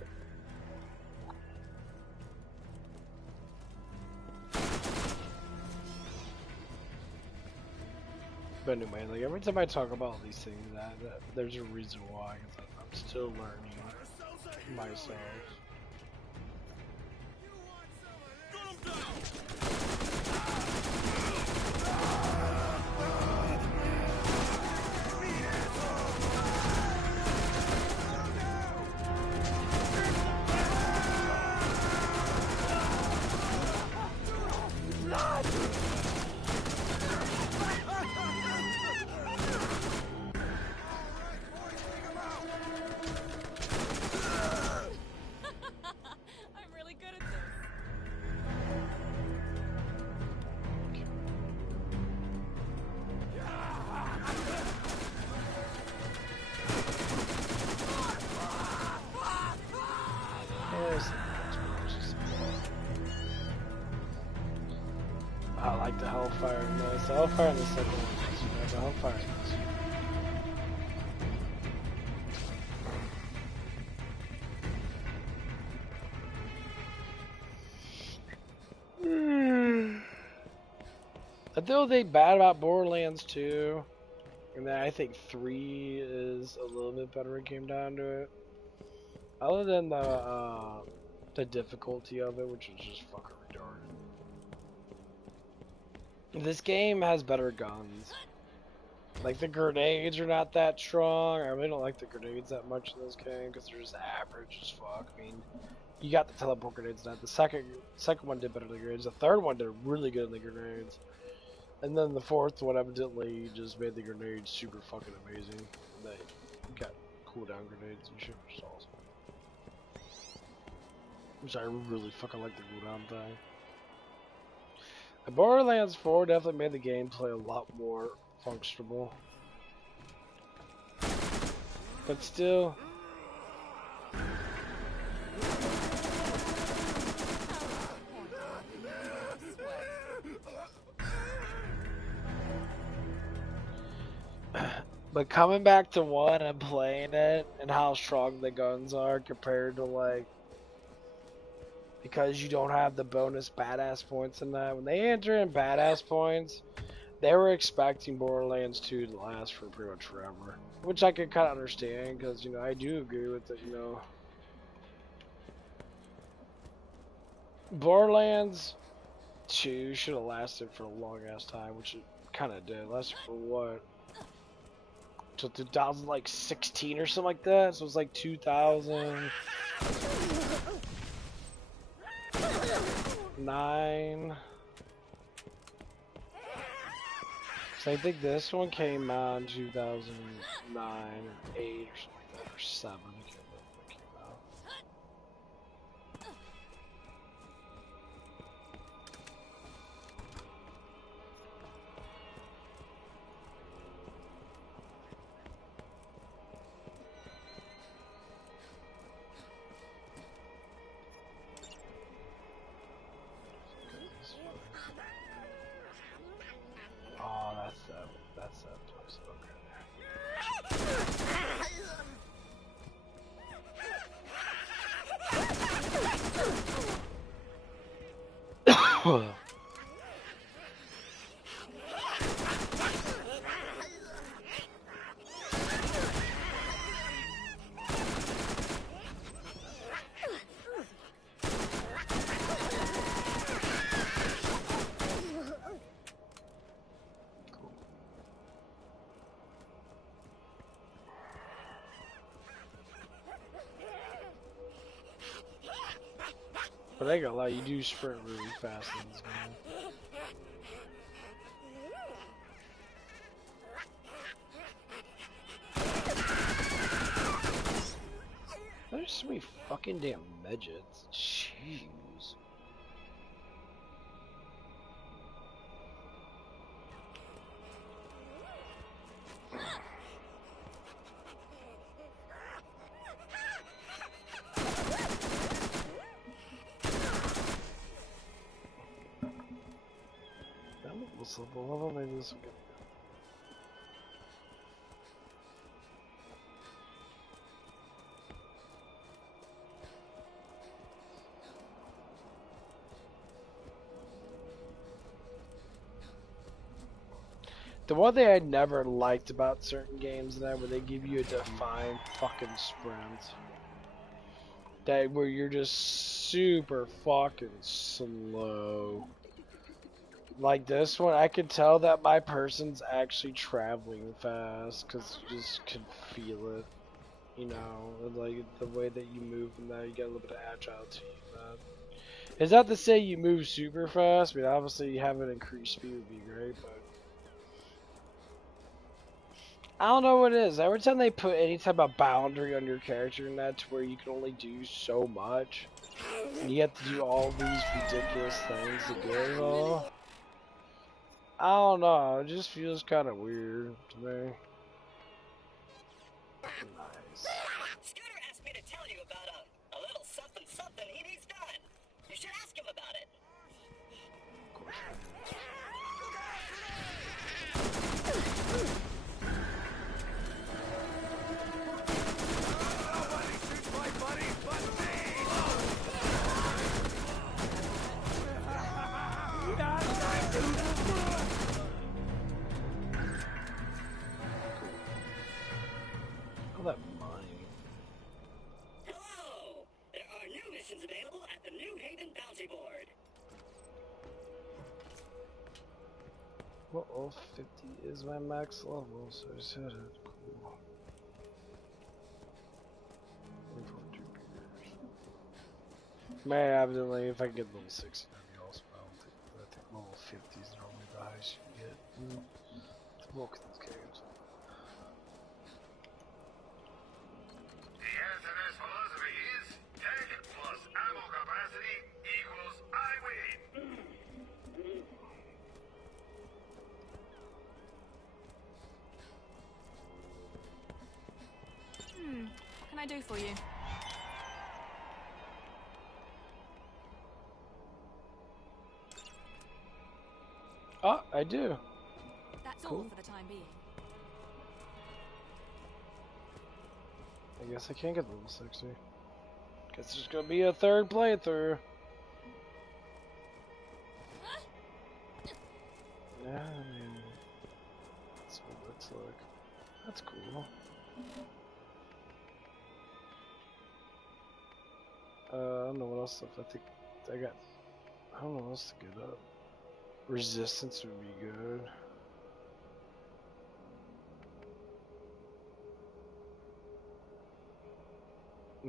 But anyway, like every time I talk about these things, there's a reason why. 'Cause I'm still learning myself. I'm really good at this. I like the Hellfire in this. The Hellfire in the second one is better. The Hellfire in this. I feel they bad about Borderlands 2, and then I think 3 is a little bit better when it came down to it. Other than the difficulty of it, which is just fucking retarded. This game has better guns. Like, the grenades are not that strong. I really don't like the grenades that much in this game because they're just average as fuck. I mean, you got the teleport grenades now. The second one did better than the grenades. The third one did really good in the grenades. And then the fourth one evidently just made the grenades super fucking amazing. They got cooldown grenades and shit, which is awesome. Which I really fucking like the cooldown thing. And Borderlands 4 definitely made the gameplay a lot more functional. But still... But coming back to 1 and playing it, and how strong the guns are compared to, like, because you don't have the bonus badass points in that. When they enter in badass points, they were expecting Borderlands 2 to last for pretty much forever. Which I could kind of understand, because, you know, I do agree with it, you know. Borderlands 2 should have lasted for a long ass time, which it kind of did. It lasted for what? Till 2016 or something like that. So it was like 2009. So I think this one came out in 2009 or 8 or something like that, or 7. I can't remember when it came out. Oh, that's that. That's that place. Okay. But I ain't gonna lie, you do sprint really fast in this game. There's so many fucking damn midgets. Jeez. What's up, level? Maybe this will get. The one thing I never liked about certain games that where they give you a defined fucking sprint. That where you're just super fucking slow. Like this one, I could tell that my person's actually traveling fast because you just can feel it. You know, like the way that you move and that you get a little bit of agility in that. It's not to say you move super fast, but obviously having increased speed would be great, but I don't know what it is. Every time they put any type of boundary on your character in that to where you can only do so much, and you have to do all these ridiculous things to get it all. I don't know, it just feels kind of weird to me. Nice. Scooter asked me to tell you about a little something something he needs done. You should ask him about it. Of course. Nobody shoots my buddies but me! All that money. Hello! There are new missions available at the New Haven Bounty Board. Well, all 50 is my max level, so I said it. Cool. 142 beers. May evidently, if I get level 60, that'd be awesome. I think level 50s are only highest you can get. Look at these games. The SNS philosophy is tech plus ammo capacity equals I win. What can I do for you? Oh, I do. That's Cool. all for the time being. I guess I can't get level 60. Guess there's gonna be a third playthrough. Yeah, I mean, that's what it looks like. That's cool. I don't know what else stuff. I think I got. I don't know what else to get up. Resistance would be good.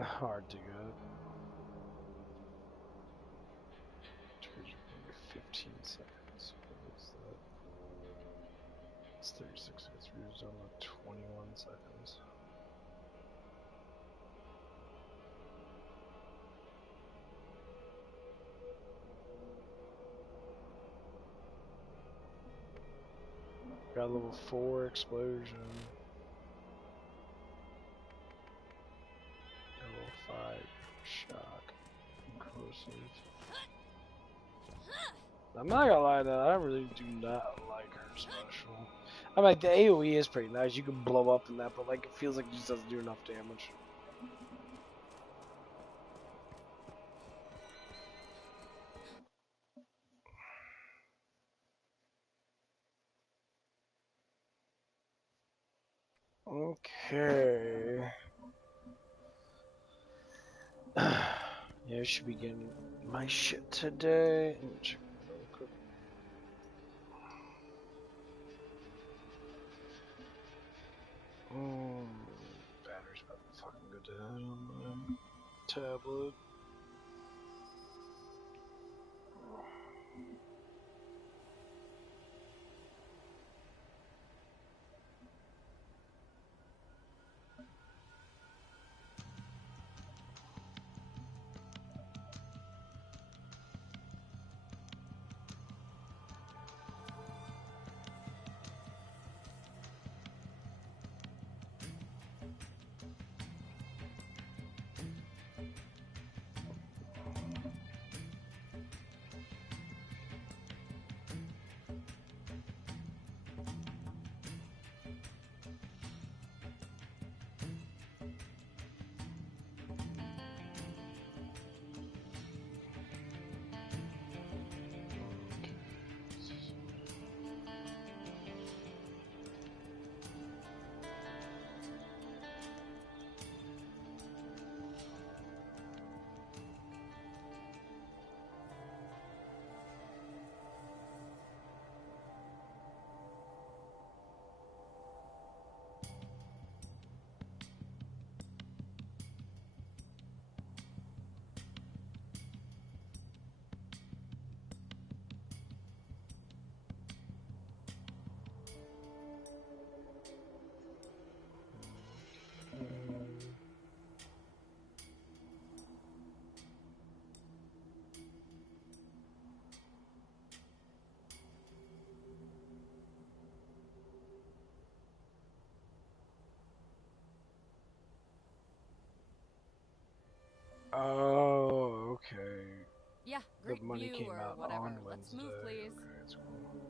Hard to get. Charge maybe 15 seconds. What is that? It's 36 seconds. We're just on like 21 seconds. Got a level 4 explosion. Level 5 shock. Inclusive. I'm not gonna lie though, I really do not like her special. I'm like, the AoE is pretty nice. You can blow up in that, but like it feels like it just doesn't do enough damage. Okay. Yeah, I should be getting my shit today. Let me check that real quick. Battery's about to fucking go dead on my tablet. Oh, okay. Yeah, The great money view came or out whatever. on Let's Wednesday. move, please. Okay, that's cool.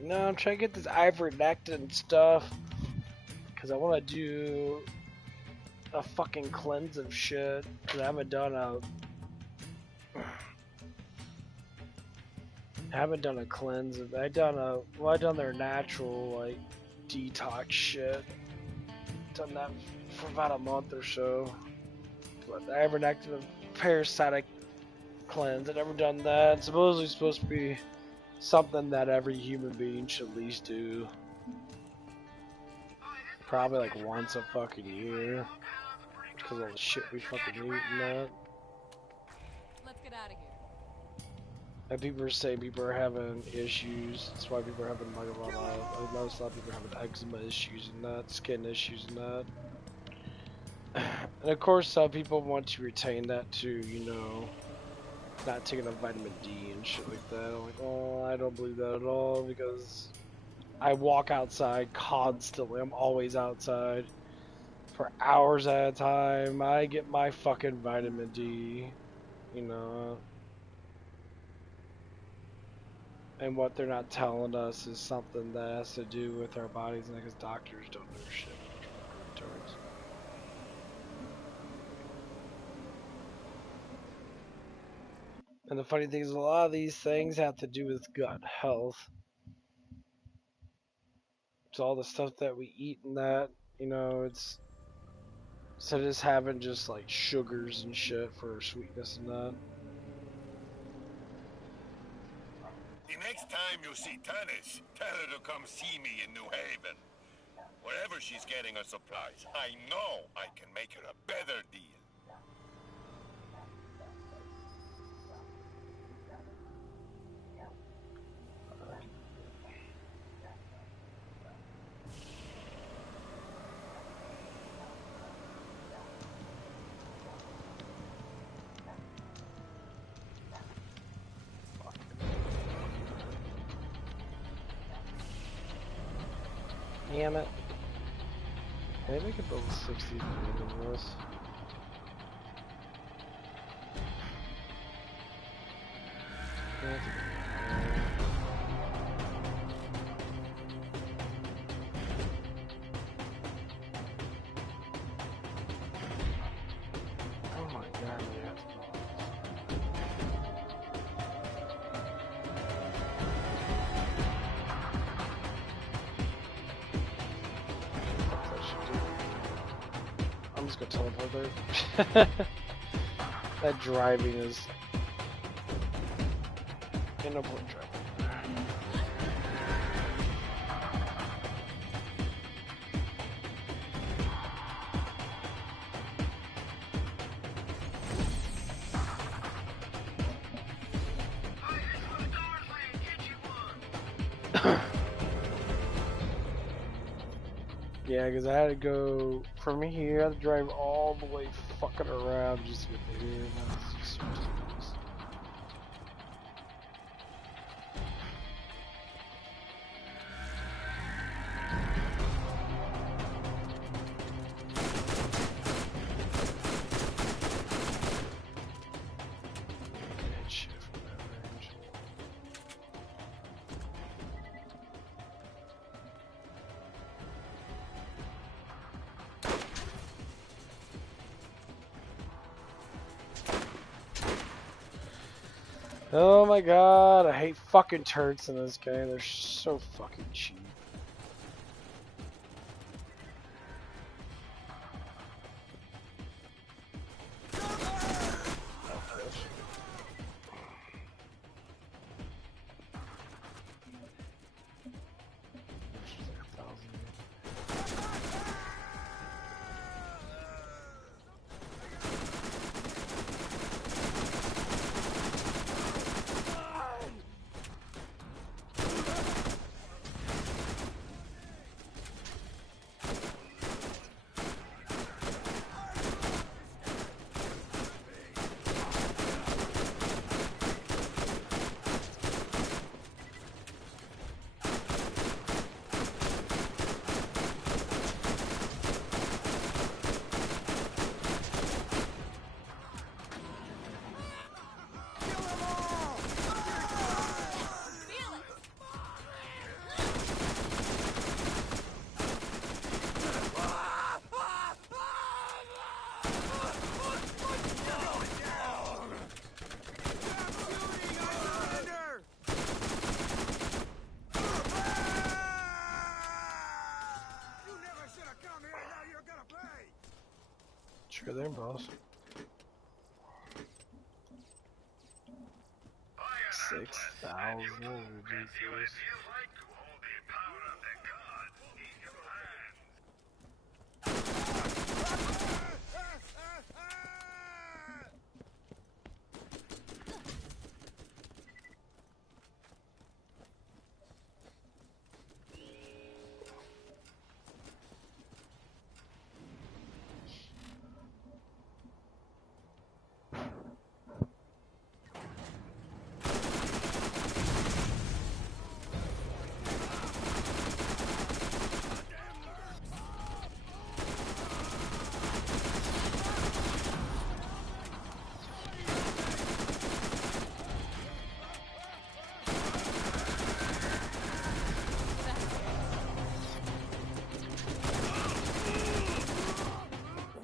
No, I'm trying to get this ivermectin stuff. Cause I want to do a fucking cleanse of shit. Cause I haven't done a cleanse. I done their natural like detox shit. Done that for about a month or so. But I haven't acted a parasitic cleanse. I've never done that. It's supposed to be something that every human being should at least do. Probably like once a fucking year. Because of all the shit we fucking eat and that. Let's get out of here. And people say people are having issues. That's why people are having like a lot of. I noticed a lot of people are having eczema issues and that, skin issues and that. And of course, some people want to retain that too, you know, not taking a vitamin D and shit like that. I'm like, oh, I don't believe that at all because I walk outside constantly. I'm always outside for hours at a time. I get my fucking vitamin D, you know. And what they're not telling us is something that has to do with our bodies, and because doctors don't know shit. Retards. And the funny thing is, a lot of these things have to do with gut health. It's all the stuff that we eat and that, you know, it's instead of just having just like sugars and shit for sweetness and that. The next time you see Tannis, tell her to come see me in New Haven. Wherever she's getting her supplies, I know I can make her a better deal. Damn it. Maybe I could build a 60 in this. Oh my god, yeah. I'm just gonna teleport there. That driving is. Ain't no point driving. Yeah, because I had to go from here, I had to drive all the way fucking around just to get here. That's just ridiculous. Good shit from that range. Oh my god, I hate fucking turrets in this game. They're so fucking cheap. Good there, boss. 6,000. Ridiculous.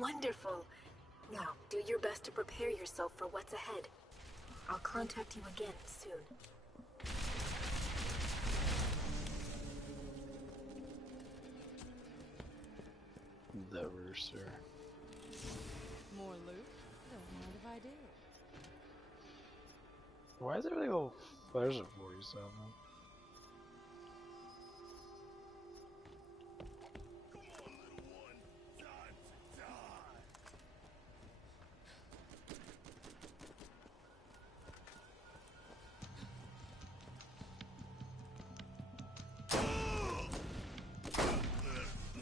Wonderful. Now, do your best to prepare yourself for what's ahead. I'll contact you again soon. The rooster. More loot? Don't mind if I do. Why is everything all... There's a 47.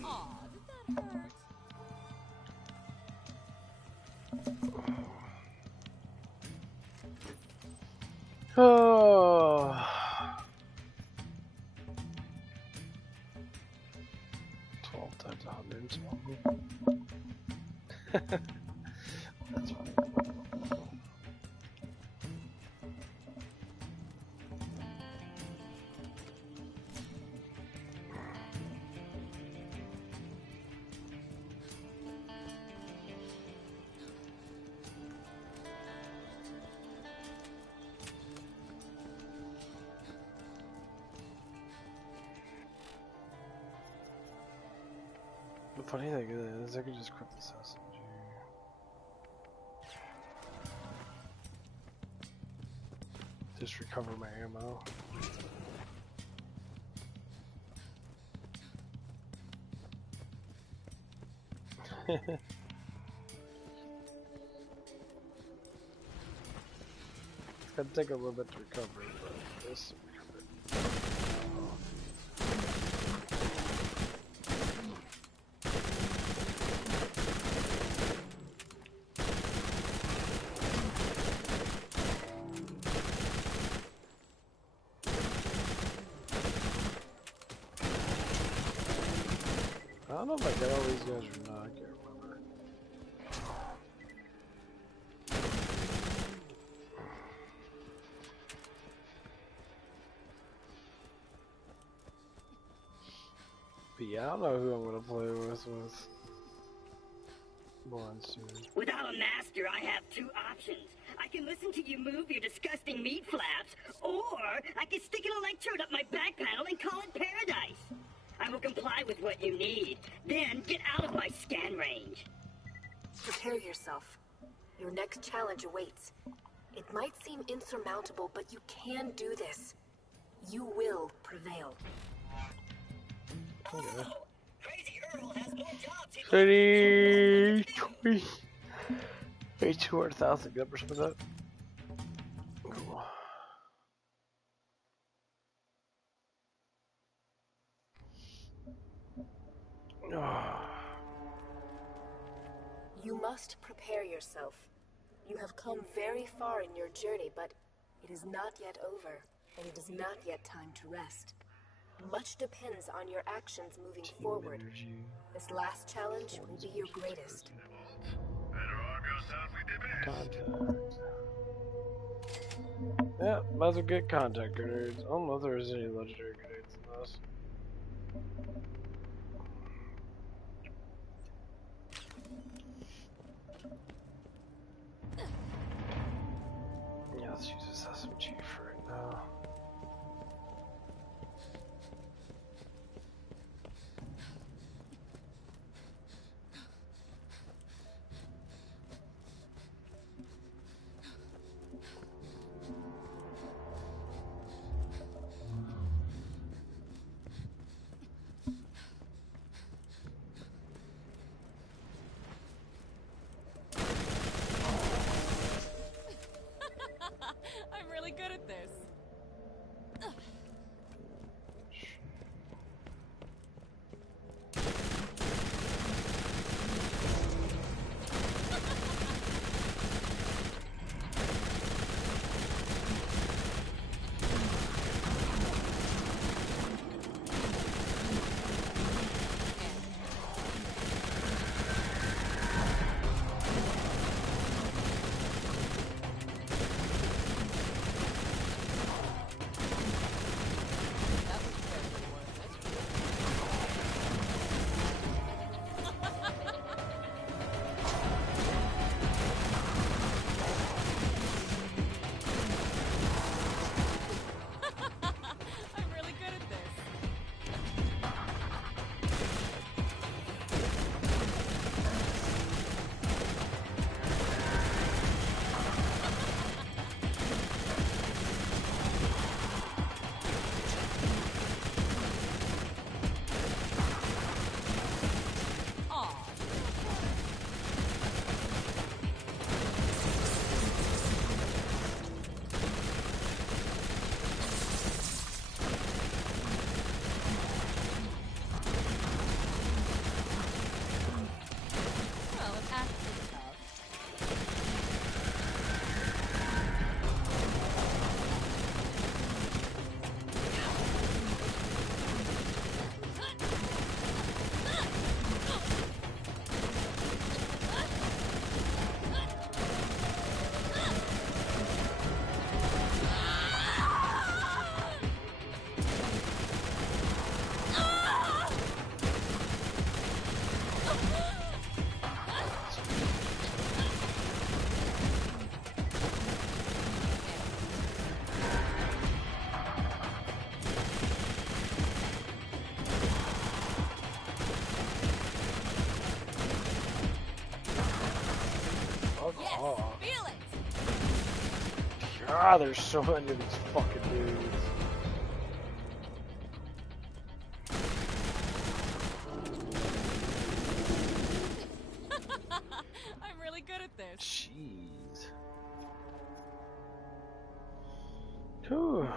Aw, did that hurt? Oh. 12 times 100. That's funny. The funny thing is, I could just quit this SMG. Just recover my ammo. It's gonna take a little bit to recover, but this will recover it. I don't know if I got all these guys or not, I can't remember. But yeah, I don't know who I'm gonna play with Borderlands 2. Without a master, I have two options. I can listen to you move your disgusting meat flaps, or I can stick an electrode up my back panel and call it paradise. I will comply with what you need. Then get out of my scan range. Prepare yourself. Your next challenge awaits. It might seem insurmountable, but you can do this. You will prevail. Oh, Crazy Earl has more jobs he'd like Pretty to do. tweet. Hey, 200,000 get up or something like that. Cool. You must prepare yourself. You have come very far in your journey, but it is not yet over, and it is not yet time to rest. Much depends on your actions moving forward. This last challenge will be your greatest. Contact. Yeah, might as well get contact grenades. I don't know if there's any legendary grenades in this. Yeah, let's use this SMG for right now. God, there's so many of these fucking dudes. I'm really good at this. Jeez. Whew.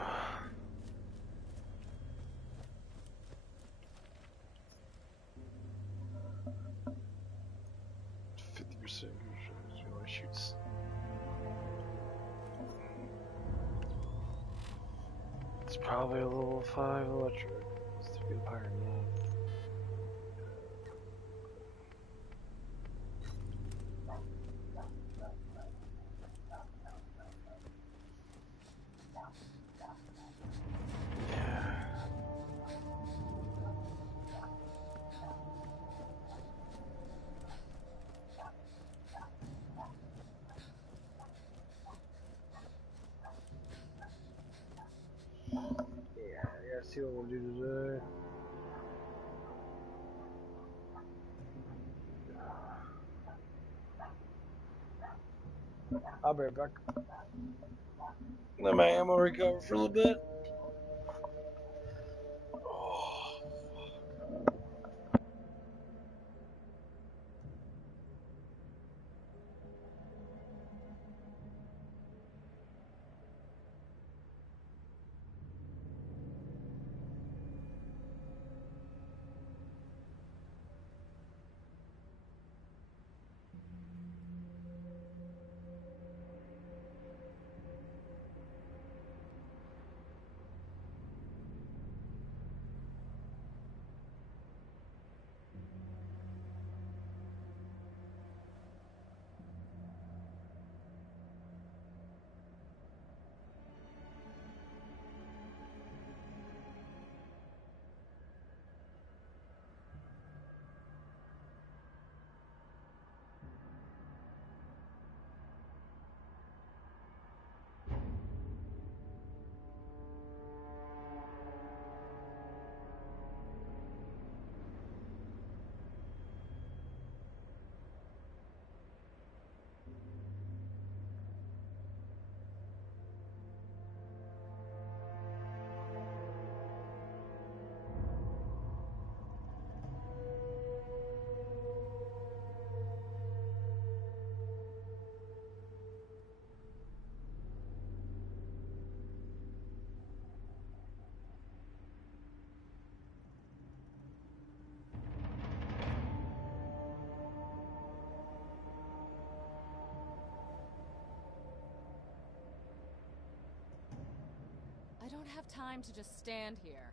Shoots. It's probably a level 5 electric. It's to be higher than that. Yeah, I gotta see what we'll do today. I'll be right back. Let my ammo recover for a little bit. I don't have time to just stand here.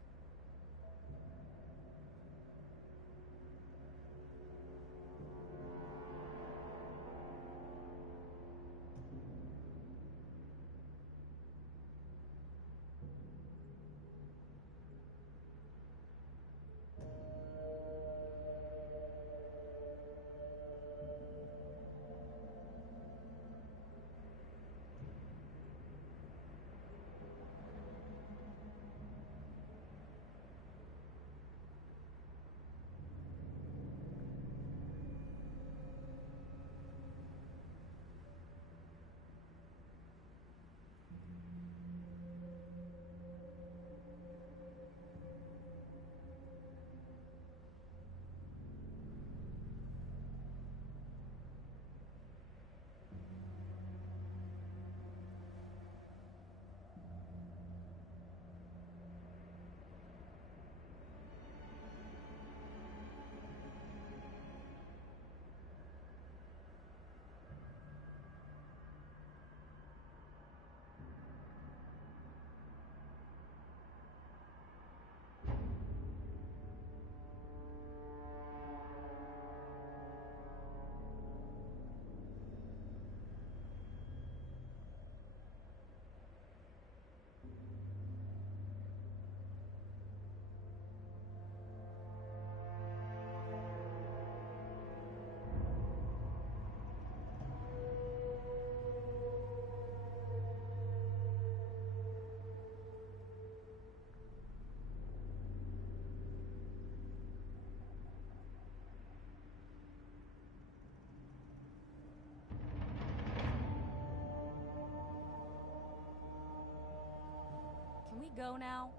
go now?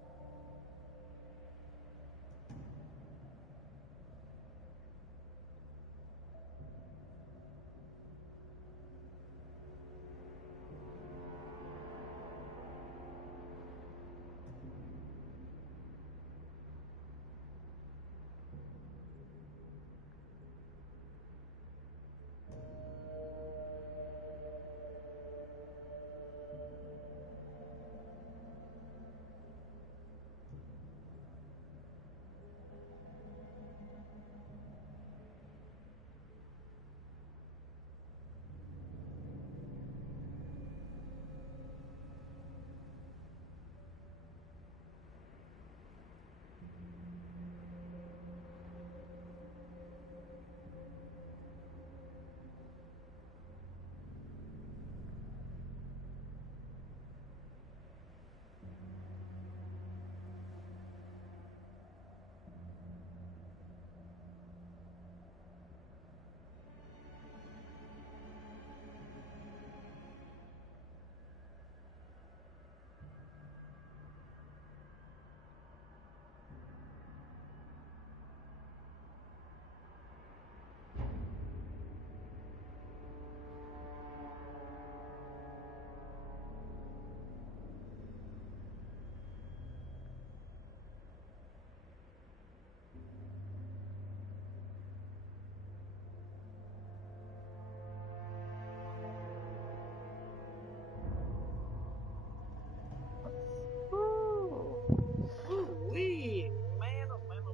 Wee, man, oh man, oh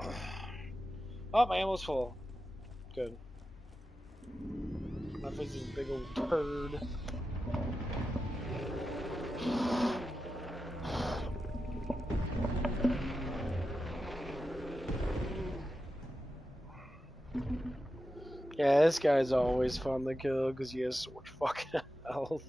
man. Oh, my ammo's full. Good. My face is a big old turd. Yeah, this guy's always fun to kill because he has so much fucking health.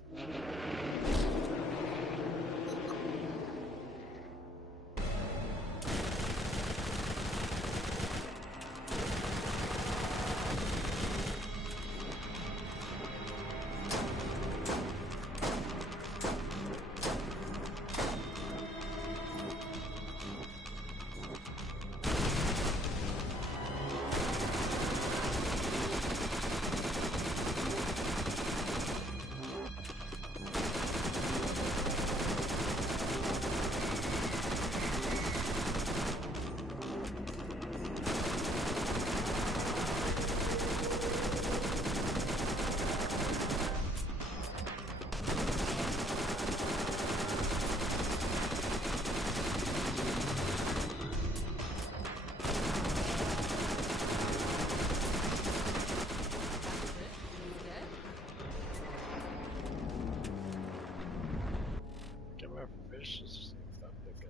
Get my fish. Let's see if that big guy.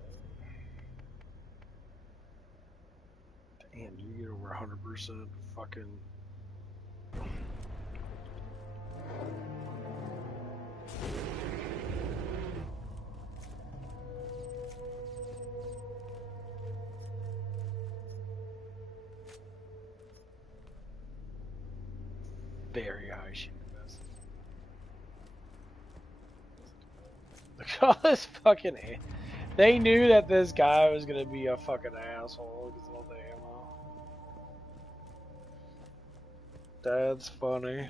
Damn, you get over 100% fucking. Very high shooting best. Look at all this fucking. They knew that this guy was gonna be a fucking asshole because of all the ammo. That's funny.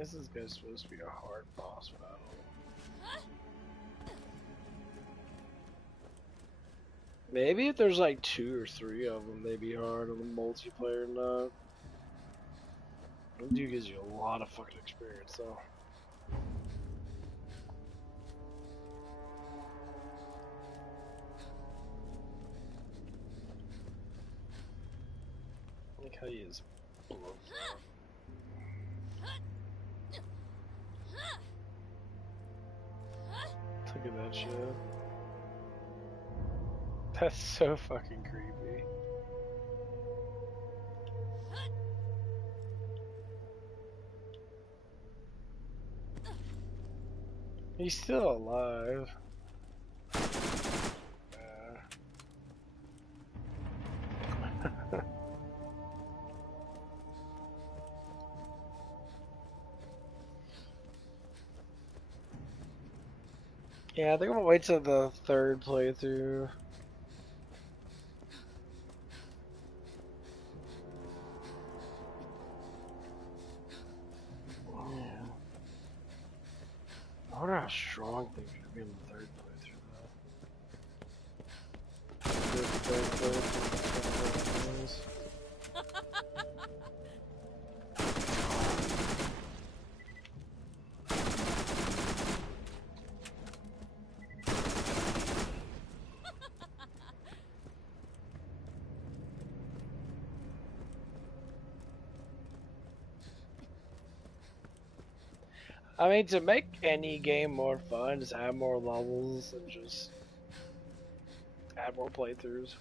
guess this guy's supposed to be a hard boss battle. Maybe if there's like 2 or 3 of them, they'd be hard on the multiplayer. Not. That dude gives you a lot of fucking experience, though. Look how he is. Look at that shit. That's so fucking creepy. He's still alive. Yeah, I think I'm gonna wait till the 3rd playthrough. Yeah. I wonder how strong things are gonna be in the 3rd playthrough, though. I mean, to make any game more fun, just add more levels and just add more playthroughs.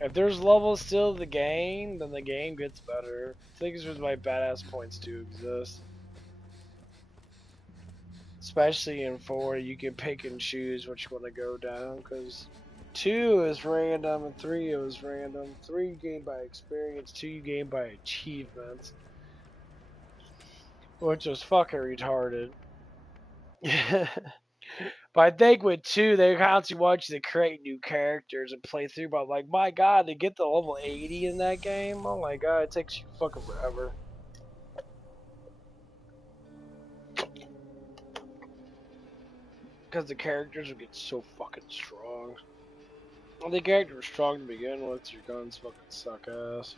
If there's levels still in the game, then the game gets better. I think it's just why badass points do exist. Especially in 4, you can pick and choose what you want to go down, because 2 is random and 3 is random. 3 you gain by experience, 2 you gain by achievements. Which is fucking retarded. But I think with 2, they constantly want you to create new characters and play through. But like, my god, to get to level 80 in that game, oh my god, it takes you fucking forever. Because the characters will get so fucking strong. Well, the character was strong to begin with, your guns fucking suck ass.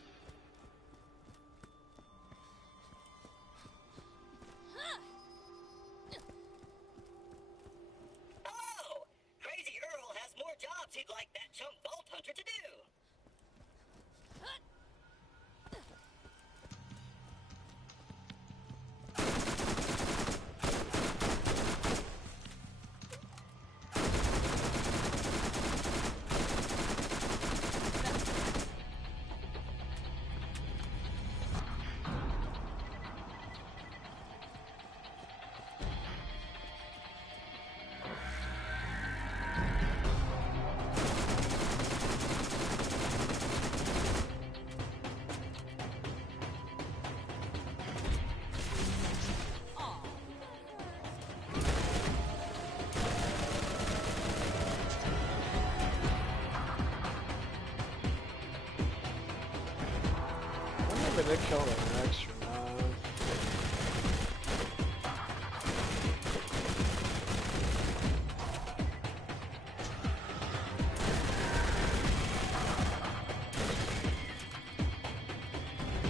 Hello! Crazy Earl has more jobs he'd like that chump Vault Hunter to do. They killed an extra knife.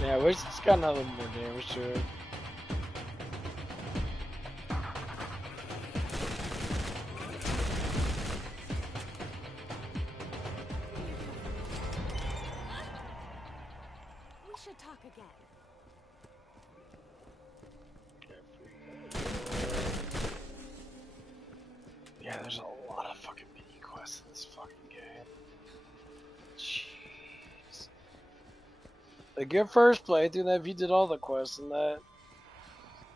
Yeah, I wish it's got another more damage to it. We should talk again. Yeah, there's a lot of fucking mini quests in this fucking game. Jeez. Like your first playthrough, that if you did all the quests in that,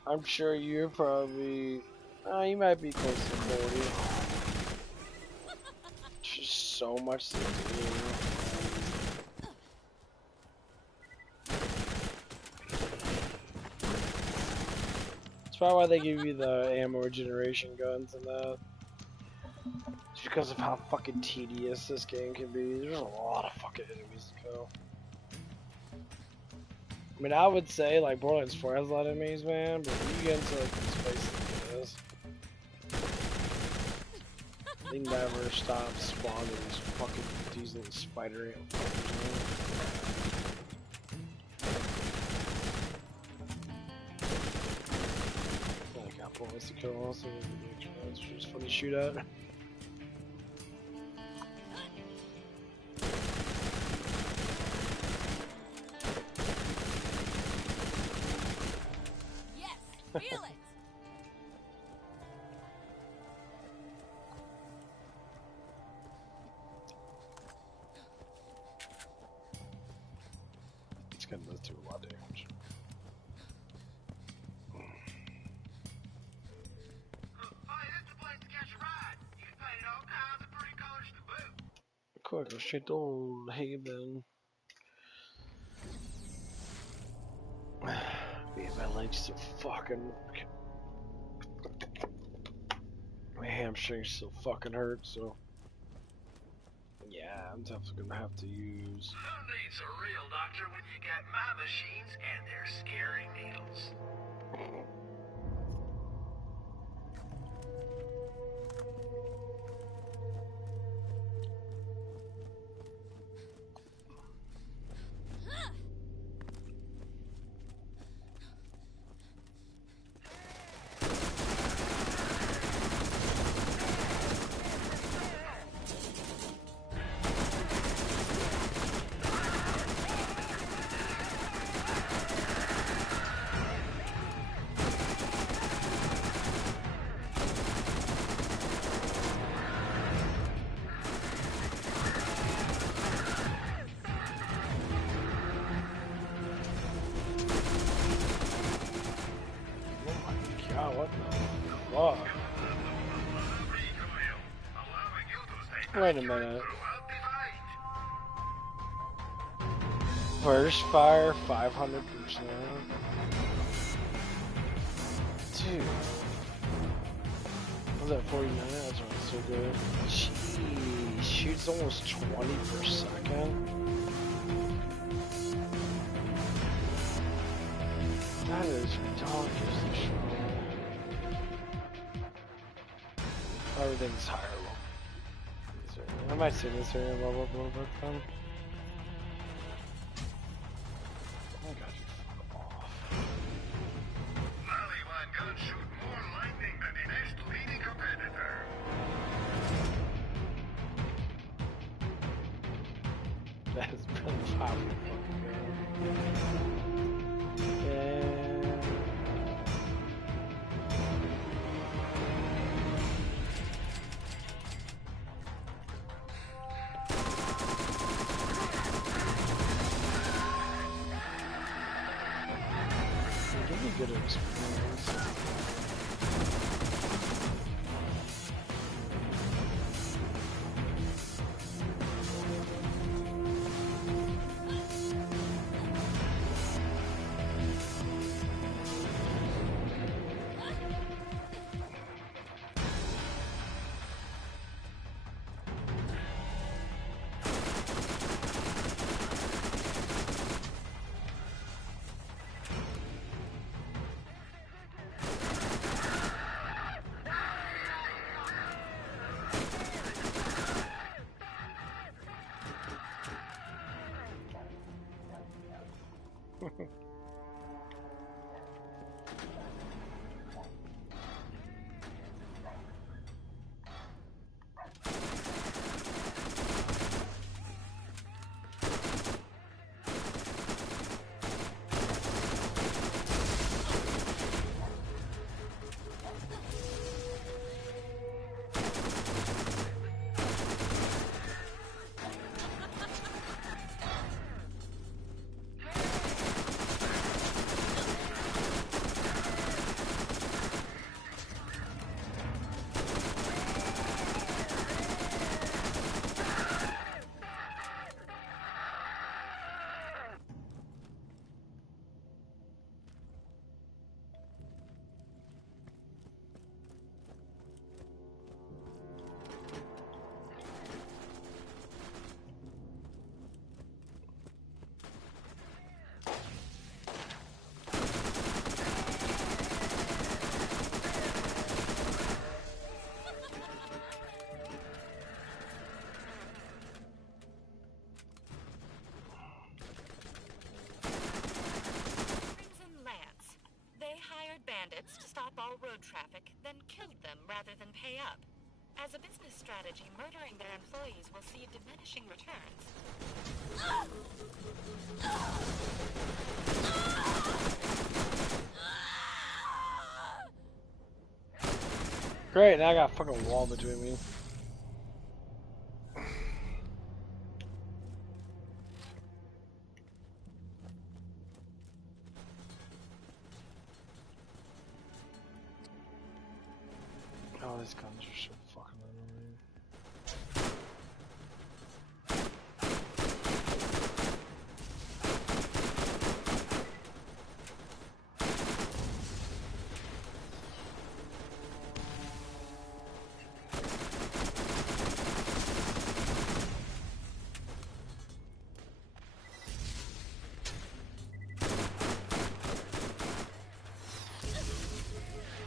I'm sure you're probably, you might be close to 40. Just so much to do. That's probably why they give you the ammo regeneration guns and that. It's because of how fucking tedious this game can be. There's a lot of fucking enemies to kill. I mean, I would say like Borderlands 4 has a lot of enemies, man, but when you get into like this place like this, they never stop spawning these little spider ant fuckers, man. Like, got points to kill also, it's just fun to shoot at. Feel it! It's gonna do a lot of damage. Quick, go straight to Old Haven. Man, my legs so fucking. My hamstrings still fucking hurt, so. Yeah, I'm definitely gonna have to use. Who needs a real doctor when you got my machines and their scary needles? God, what the fuck? Wait a minute. Burst fire 500%. Dude. Was that 49? That's not so good. Jeez, shoots almost 20 per second. That is ridiculously strong. Everything's higher level. I might see this area level up a little bit then. Oh god, you fuck off. Lally guns shoot more lightning than the next leading competitor. That is really powerful fucking gun. Yeah. Give me good experience. traffic, then killed them rather than pay up. As a business strategy, murdering their employees will see diminishing returns. Great, now I got a fucking wall between me. Oh, these guns are so fucking annoying.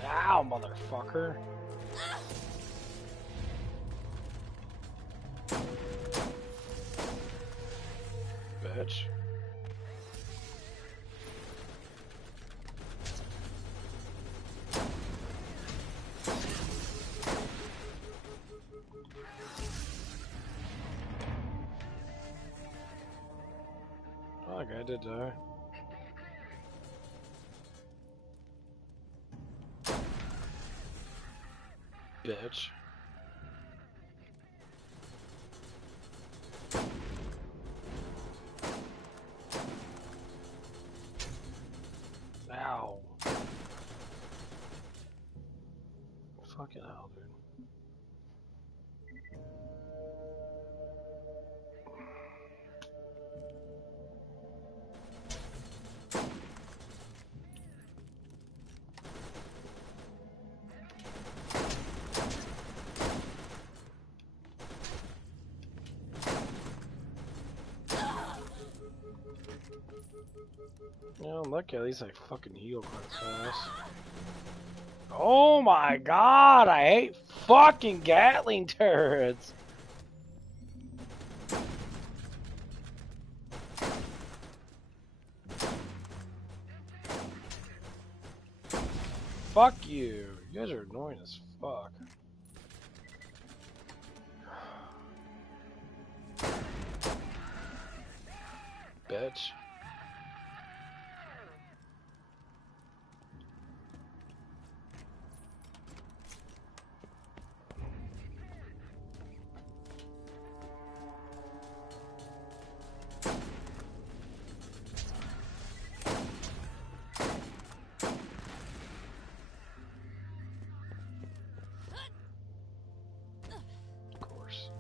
Ow, motherfucker. Bitch. Oh, that guy did die. Bitch. Ow. Fucking hell, dude. Yeah, I'm lucky at least I fucking heal quite fast. Oh my god, I hate fucking Gatling turrets! Fuck you. You guys are annoying as fuck. Bitch. Of course.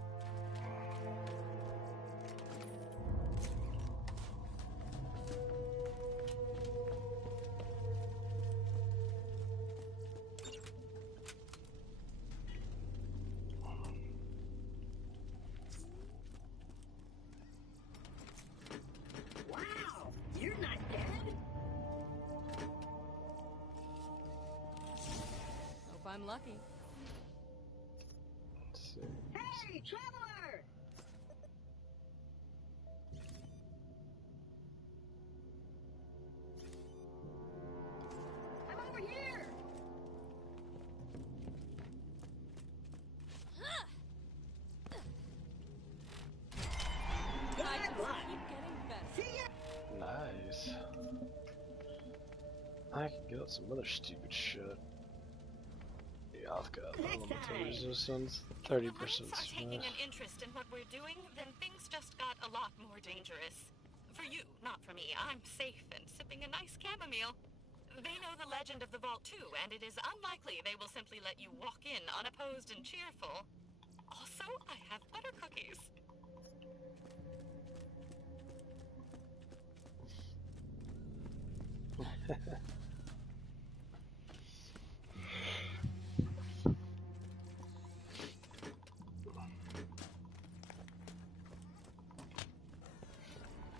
Wow, you're not dead? Hope I'm lucky. Let's see. Hey, traveler! I'm over here! I Good just luck! keep getting better. See ya! Nice. I can get some other stupid shit. Yeah, I've got elemental resistance, 30% If the Lights are taking smash. an interest in what we're doing, then things just got a lot more dangerous. For you, not for me. I'm safe and sipping a nice chamomile. They know the legend of the vault too, and it is unlikely they will simply let you walk in unopposed and cheerful. Also, I have butter cookies. The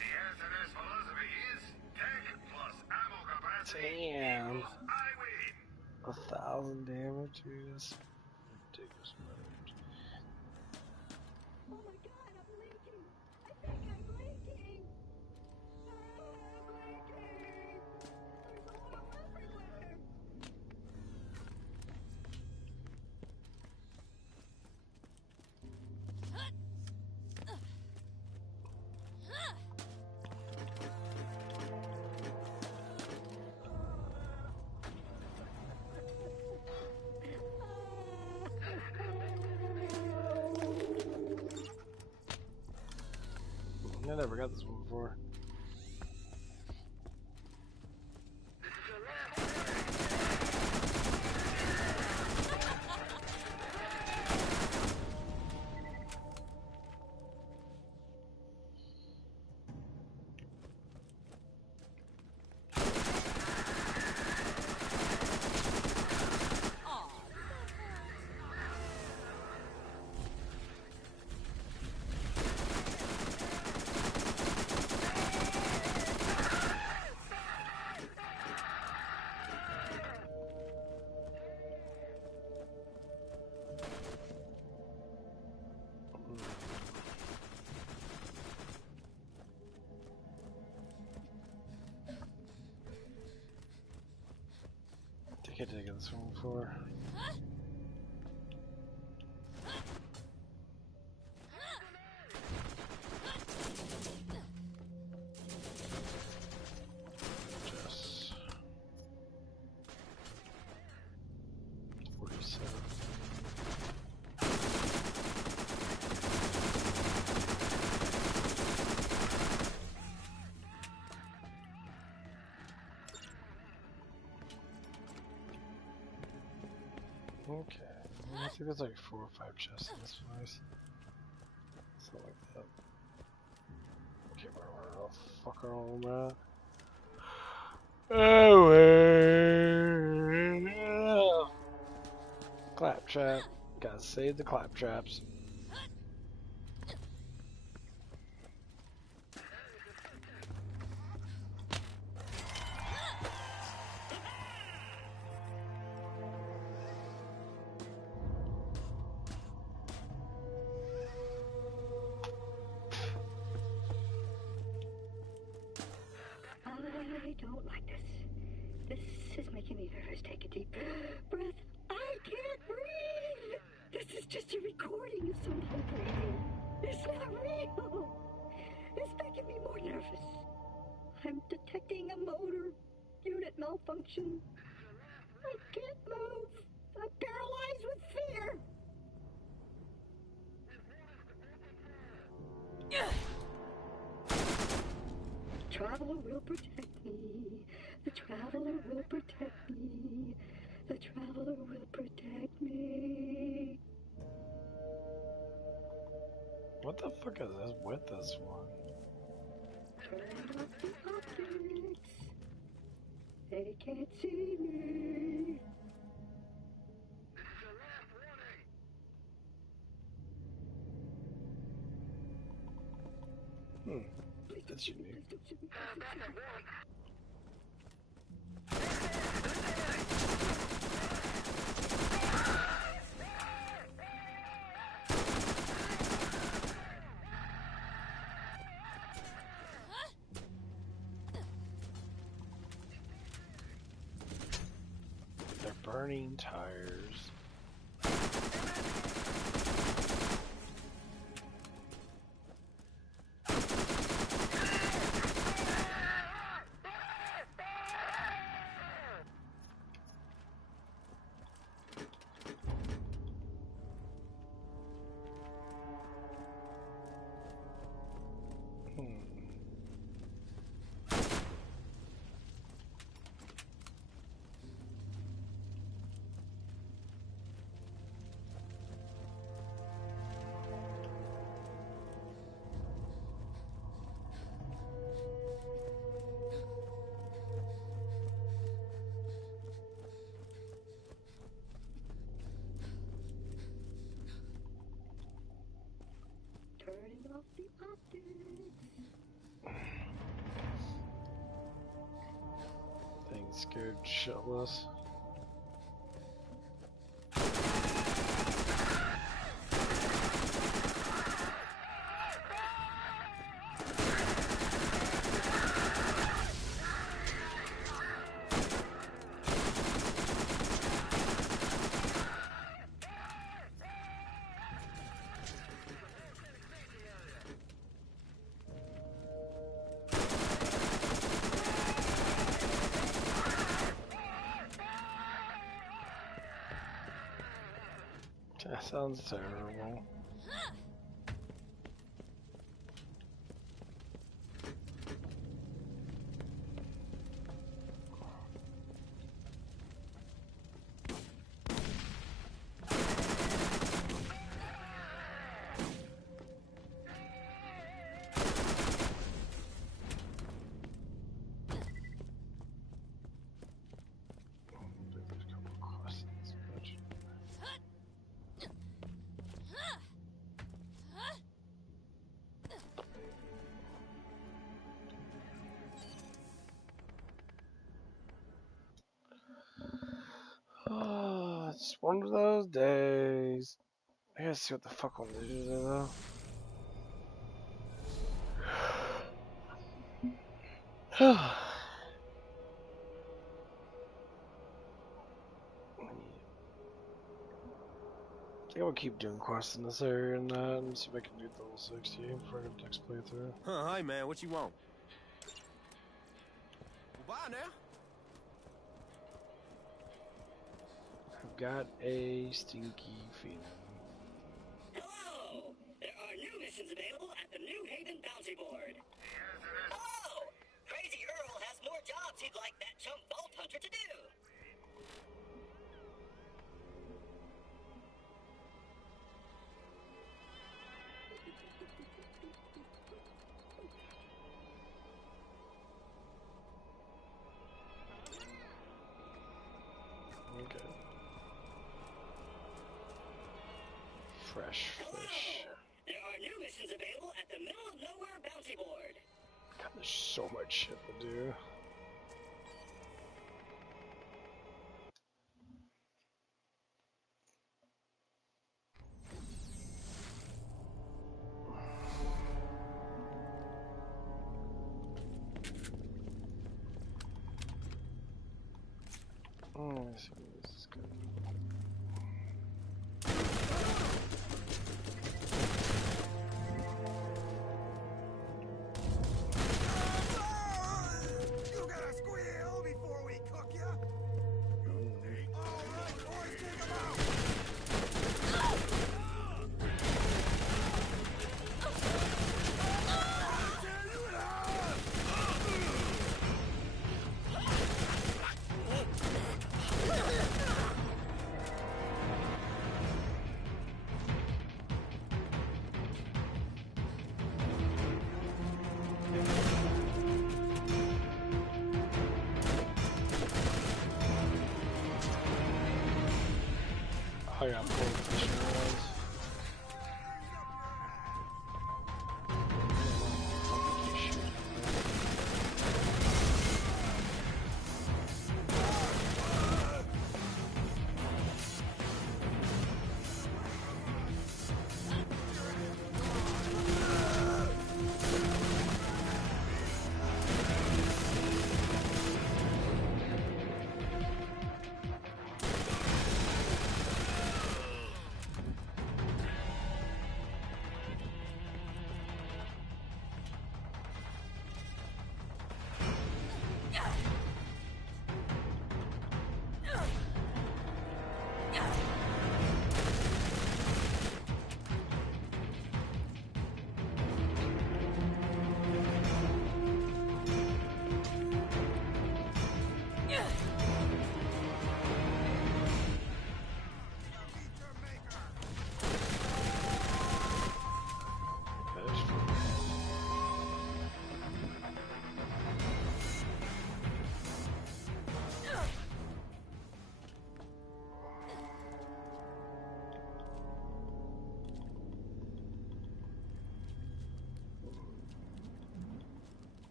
answer to this philosophy is tech plus ammo capacity Damn. equals I win. 1,000 damage, dude. That's ridiculous amount. Oh my god, I'm leaking! I think I'm leaking! I'm leaking! There's oil everywhere! I never got this one before. I think I did get this one before. Just 47. Okay, I think there's like 4 or 5 chests in this place. Something like that. Okay, where the fuck are all of them at? Oh, well. Claptrap. Gotta save the claptraps. I don't like this. This is making me nervous. Take a deep breath. I can't breathe! This is just a recording of somebody breathing. It's not real! It's making me more nervous. I'm detecting a motor unit malfunction. I can't move. I'm paralyzed with fear. The traveler will protect me. The traveler will protect me. The traveler will protect me. What the fuck is this with this one? Turn off the optics. They can't see me. That's unique. They're burning tires. Turning off the optics. Thing's scared shitless. That sounds terrible. One of those days. I gotta see what the fuck I'm gonna do though. I think I would keep doing quests in this area and that, and see if I can do the level 60 for the next playthrough. Huh, hi man, what you want? Well, bye now. I've got a stinky feeling. Hello! There are new missions available at the New Haven Bounty Board. Hello! Crazy Earl has more jobs he'd like that chump Vault Hunter to do. Okay. Fresh fish. There are new missions available at the Middle of Nowhere Bounty Board. God, there's so much shit to do. Let's see what this is good. You gotta squeal before we cook ya. All right, boys, take 'em out. I got full fishing rods.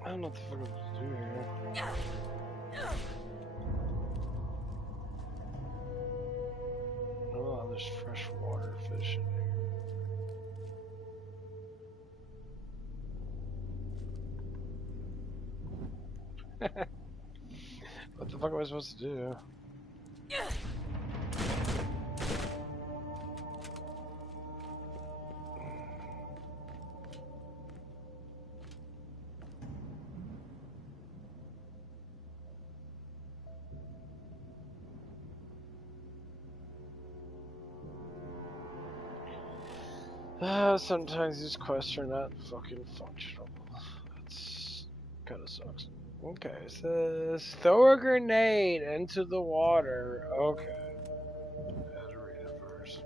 I don't know what the fuck I'm supposed to do here. Oh, there's freshwater fish in here. What the fuck am I supposed to do? Sometimes these quests are not fucking functional. That's kind of sucks. Okay, it says throw a grenade into the water. Okay. I had to read it first.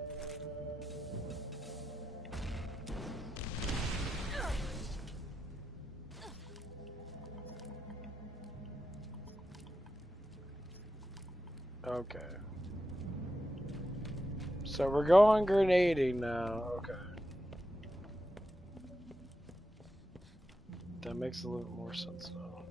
Okay. So we're going grenading now. Okay. That makes a little more sense now.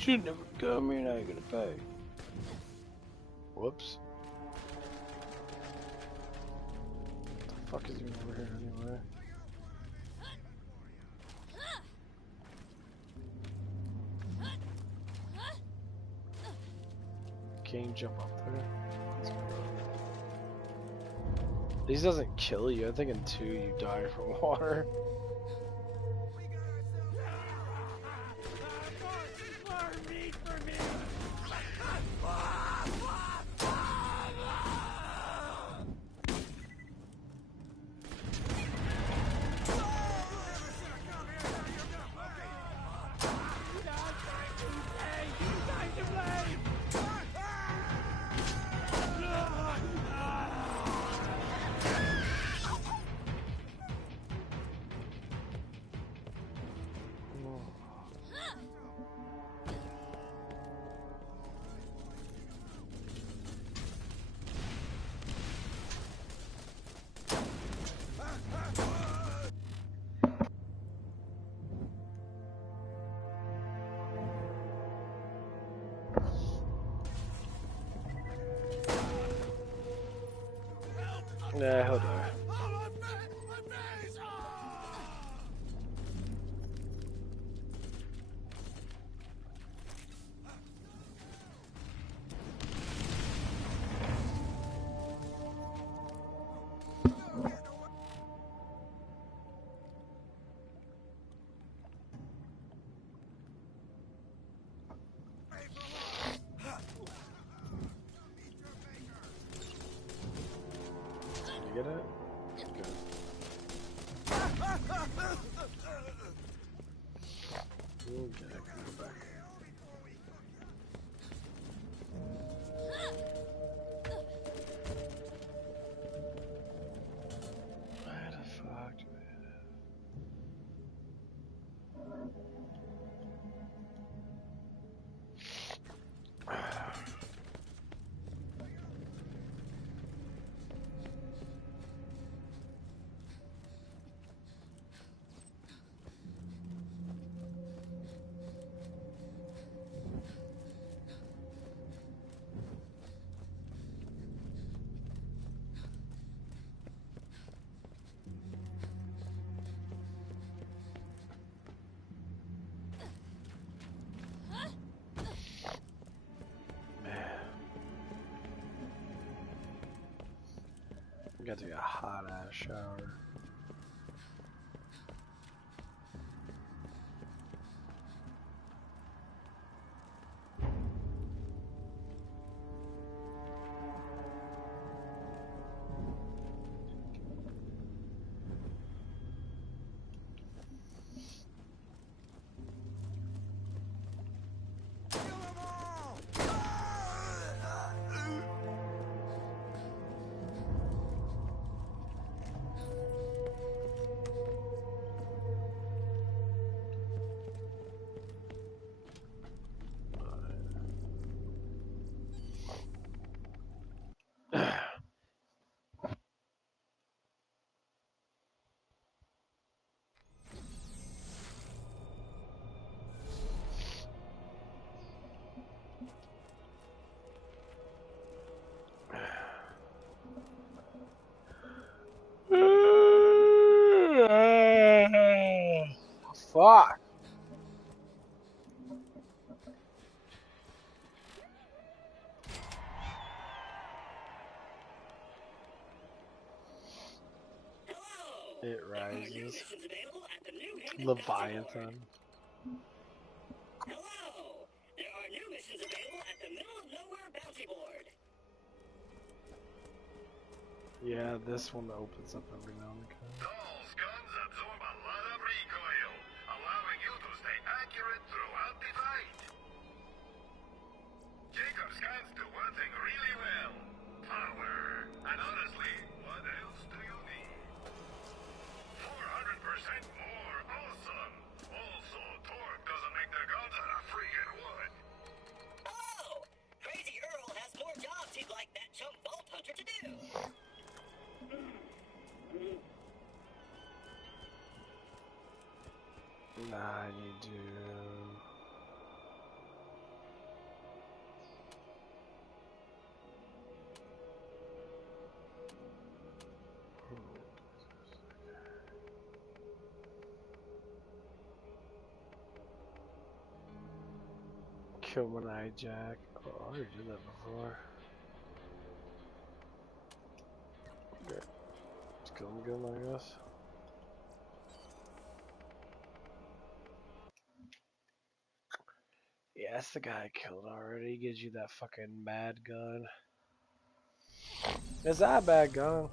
Should never come here, now you're gonna pay. Whoops. What the fuck is even over here anyway? Can't jump up there. These doesn't kill you. I think in 2 you die from water. More meat for me! Nah, he'll die. You get it? Good. Okay, I can go back. Where the fuck do I got to take a hot ass shower. Fuck. It rises. Leviathan. Hello! There are new missions available at the Middle of Nowhere bounty board. Yeah, this one opens up every now and again. Those guns absorb a lot of recoil, allowing you to stay accurate throughout the fight. Jacob's guns do one thing really well. Power. And honestly, what else do you need? 400% more awesome. Also, torque doesn't make the guns out of freaking wood. Oh! Crazy Earl has more jobs he'd like that chump Vault Hunter to do. Nah, I need to... Kill one eye jack. Oh, I already did that before. Okay. Let's kill him again, I guess. Yeah, that's the guy I killed already. He gives you that fucking mad gun. Is that a bad gun?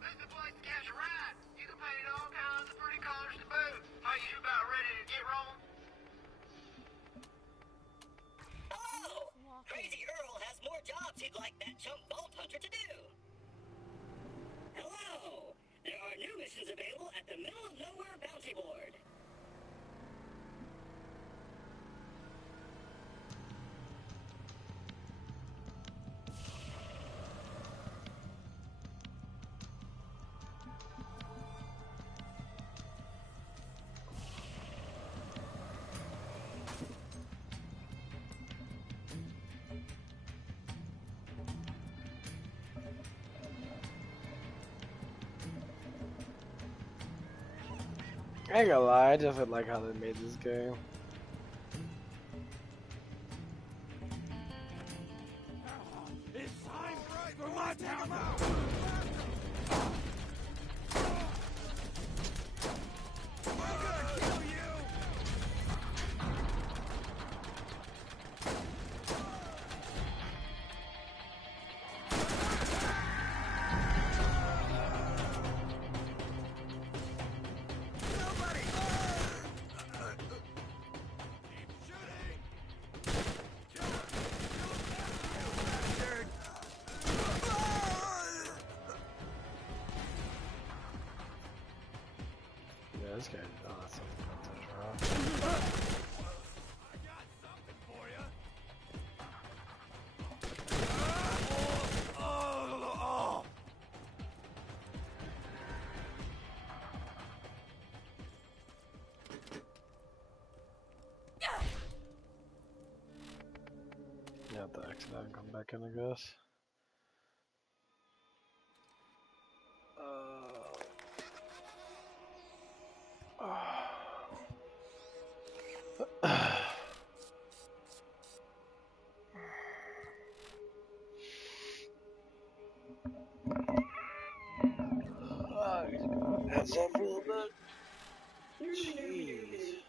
This the place to catch a ride. You can paint it all kinds of pretty colors to boot. Are you about ready to get rolling? Hello! Crazy Earl has more jobs he'd like that chump vault hunter to do. Hello! There are new missions available at the middle of nowhere bounty board. I ain't gonna lie, I definitely like how they made this game. It's time for my town now. I'm gonna kill you. Nobody. Keep shooting. Kill him. Bastard. Yeah, this guy. Oh, that's something about to drop. I got something for you. Oh. You have to exit out and come back in, I guess. Heads up for a little bit. Jeez.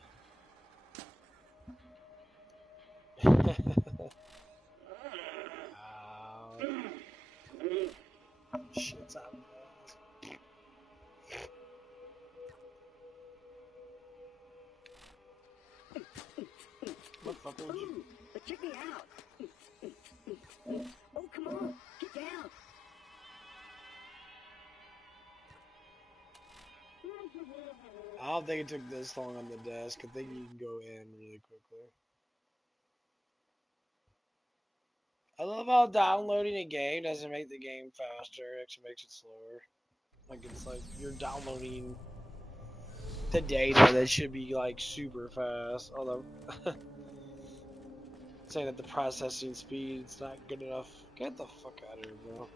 Shit's out of motherfucker. Ooh, but check me out. Oh, come on, get down. I don't think it took this long on the desk. I think you can go in really quickly. I love how downloading a game doesn't make the game faster, it actually makes it slower. Like, it's like you're downloading the data that should be like super fast. Although, saying that the processing speed is not good enough. Get the fuck out of here, bro.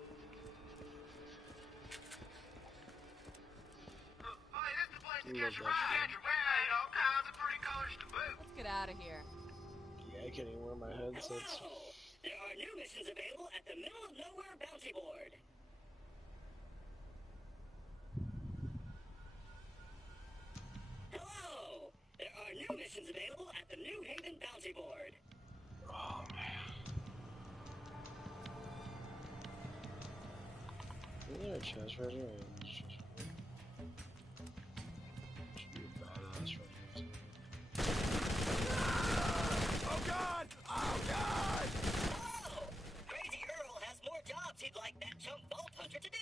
Hey, this the place to Love catch a that ride. shit. Paint all kinds of pretty colors to boot. Let's get out of here. Yeah, I can't even wear my headsets. Hello! There are new missions available at the middle of nowhere bounty board. Hello! There are new missions available at the New Haven bounty board. Oh man. Is there a chest right here? Should be a badass right here. Oh God! Oh God! Hello! Crazy Earl has more jobs he'd like that chump vault hunter to do.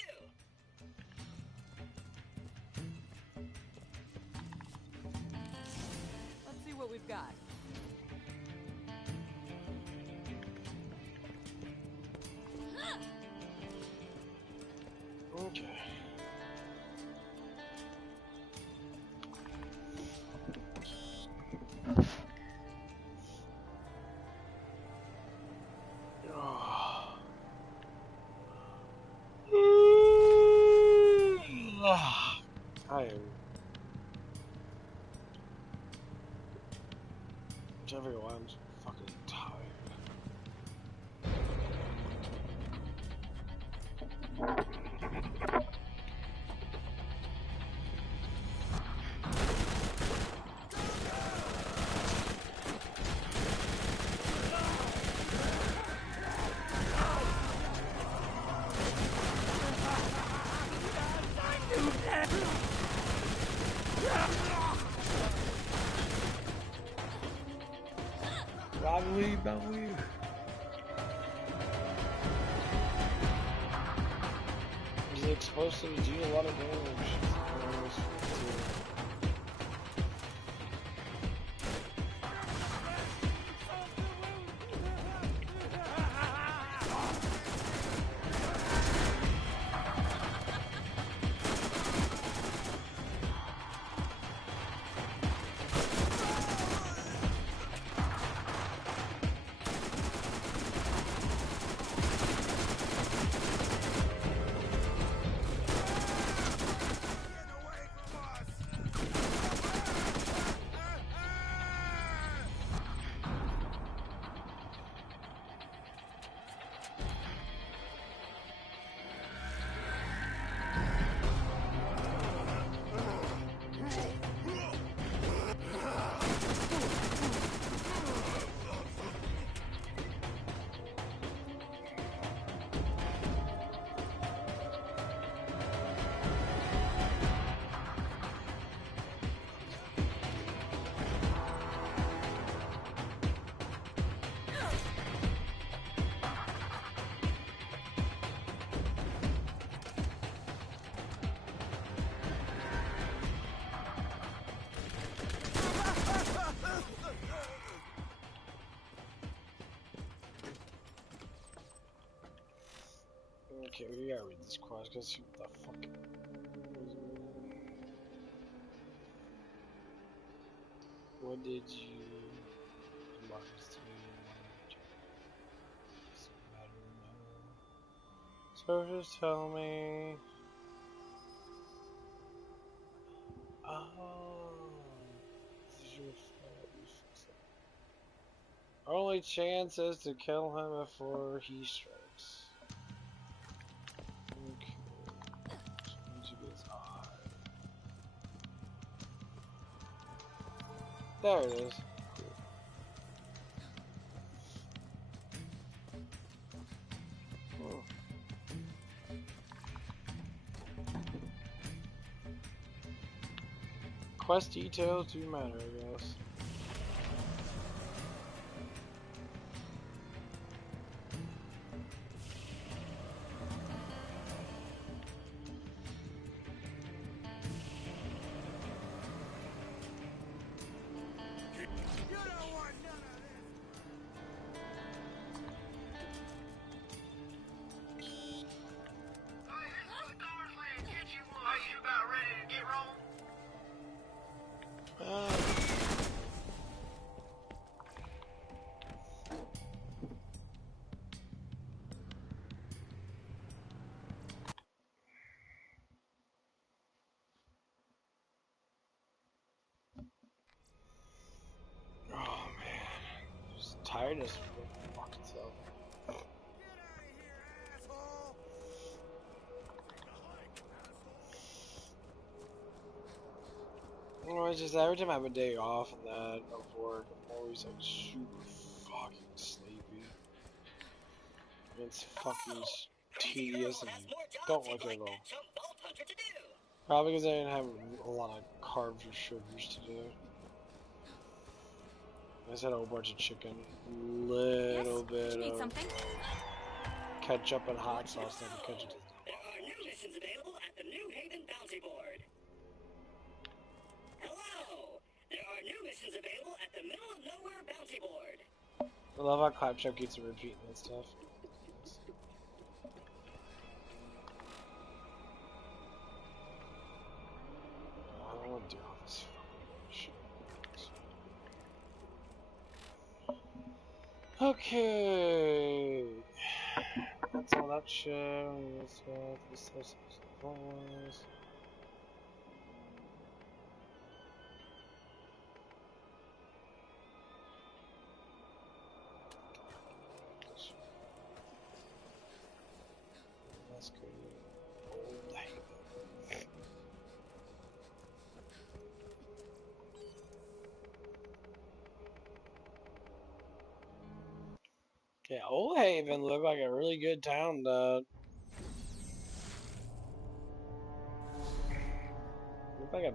Let's see what we've got. Okay. Oh. time. Everyone, I'm so fucking tired. Probably. These explosives do a lot of damage. Okay, we gotta read this quest because see what the fuck. What did you Marcus to so just tell me. Oh, this is your fault. You fix it. Only chance is to kill him before he strikes. Okay. Into his eye. There it is. Oh. Quest details do matter, I guess. You don't want none of this. Are you about ready to get rolling? Oh man, just tired as fuck itself. Get out of here, asshole! Well, it's just every time I have a day off and that of work, I'm always like super fucking sleepy. It's fucking tedious and don't like it at all. Probably because I didn't have a lot of carbs or sugars to do. I just had a whole bunch of chicken, little bit Need of something? ketchup and hot sauce. And the ketchup does There are new missions available at the New Haven Bounty Board. Hello! There are new missions available at the Middle of Nowhere Bounty Board. I love how Claptrap keeps repeating that stuff. I don't want to do all this fucking shit. Okay. That's all that shit. This stuff. Let's go to Old Haven. Yeah, Old Haven looked like a really good town, looked like a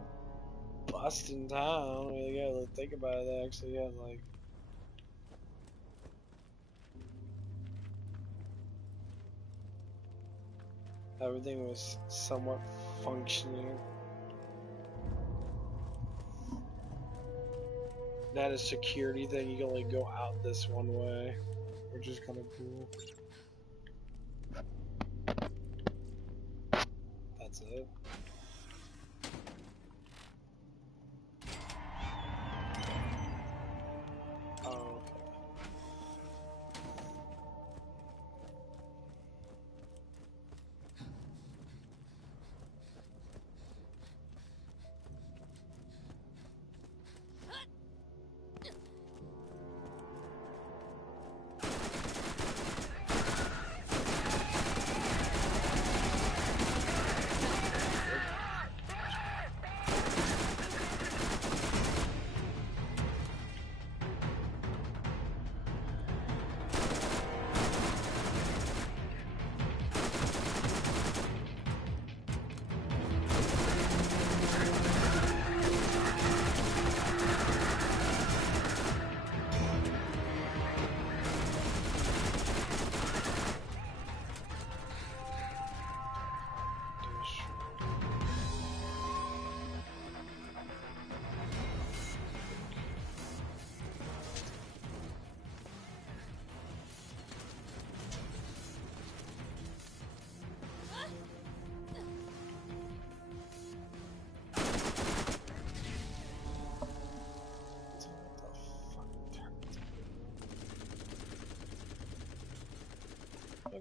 busting town. I mean, you gotta think about it. They actually had like everything was somewhat functioning. That is security thing. You can only go out this one way, which is kind of cool. That's it. Oh, okay.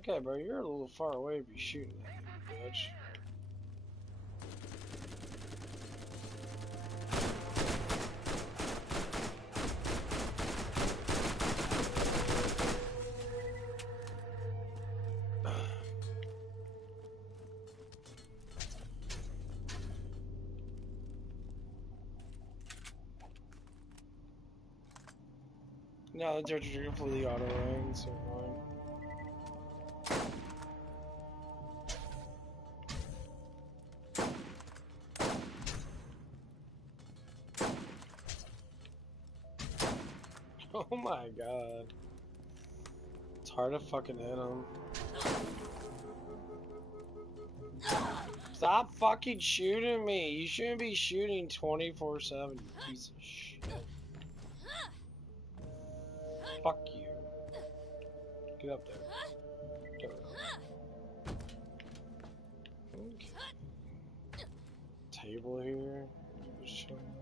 Okay, bro, you're a little far away to be shooting at me, bitch. No, they're completely auto aim, so fine. Oh my god. It's hard to fucking hit him. Stop fucking shooting me. You shouldn't be shooting 24/7, you piece of shit. Fuck you. Get up there. There we go. Okay. Table here. Just chilling.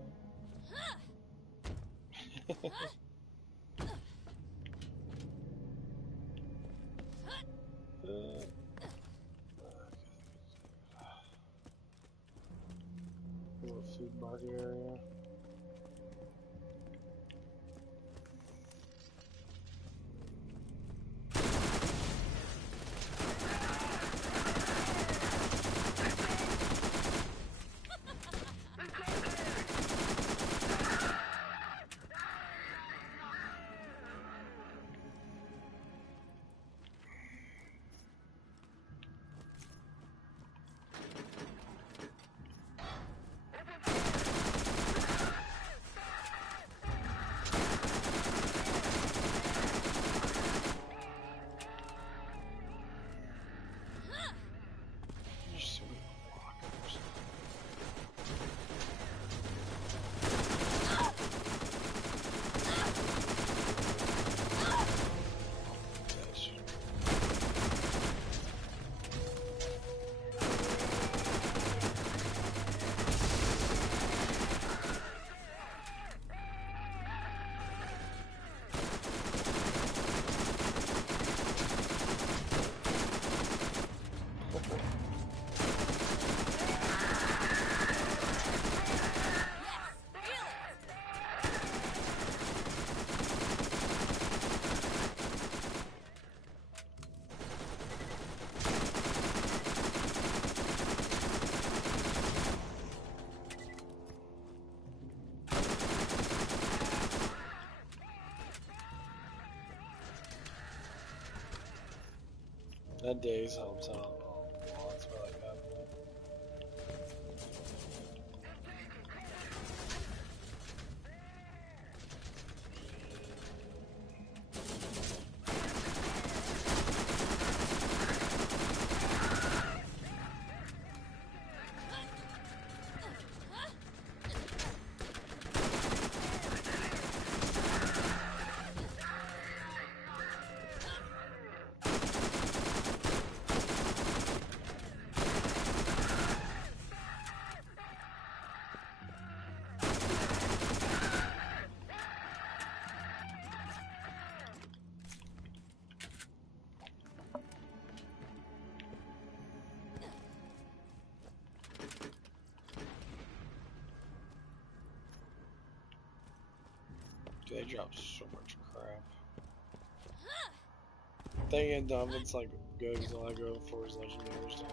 Little food market area. That days helps out. Oh, that's really happening. They drop so much crap. Thing and dumb, it's like good because all I go for is legendaries down.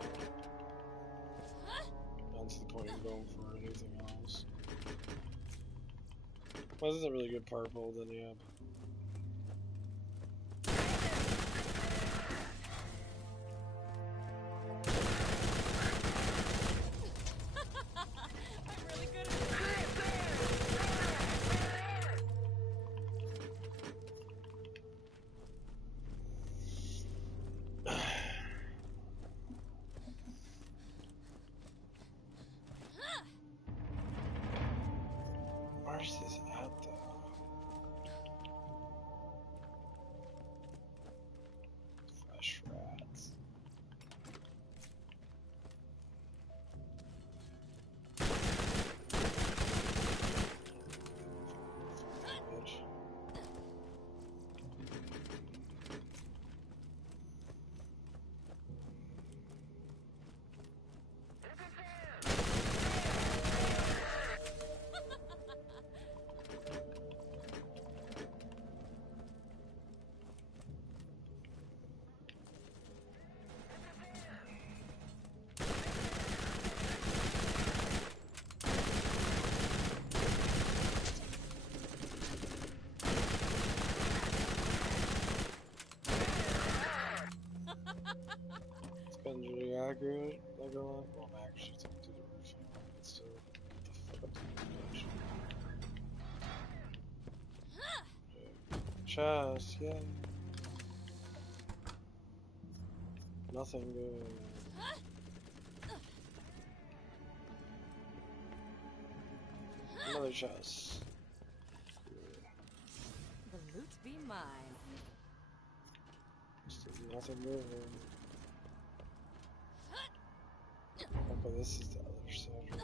Not to the point of going for anything else. Well, this is a really good purple, then yeah. I'm really good at this. Where's this at though? Fresh rats. Bitch. It's been really accurate. Like a lot. Well, I'm actually taking to the roof. But still, what the fuck up to this bitch? Chest, yeah. Nothing good. Another chest. The loot be mine. Still nothing moving. Okay, this is the other side.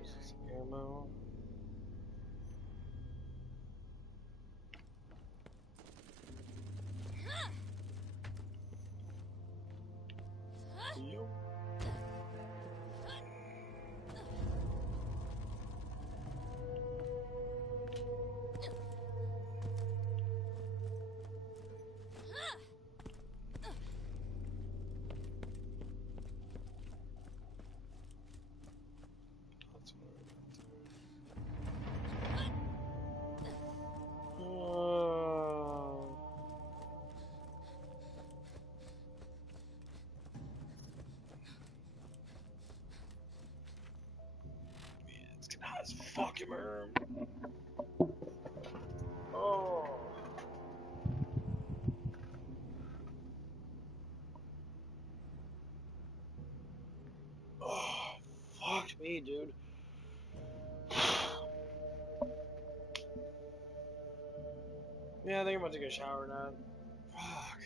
This is ammo. Yup. That's what we're gonna do. Man, it's gonna hot as fucking room. Oh. Oh, fuck me, dude. Yeah, I think I'm about to take a shower now. Fuck.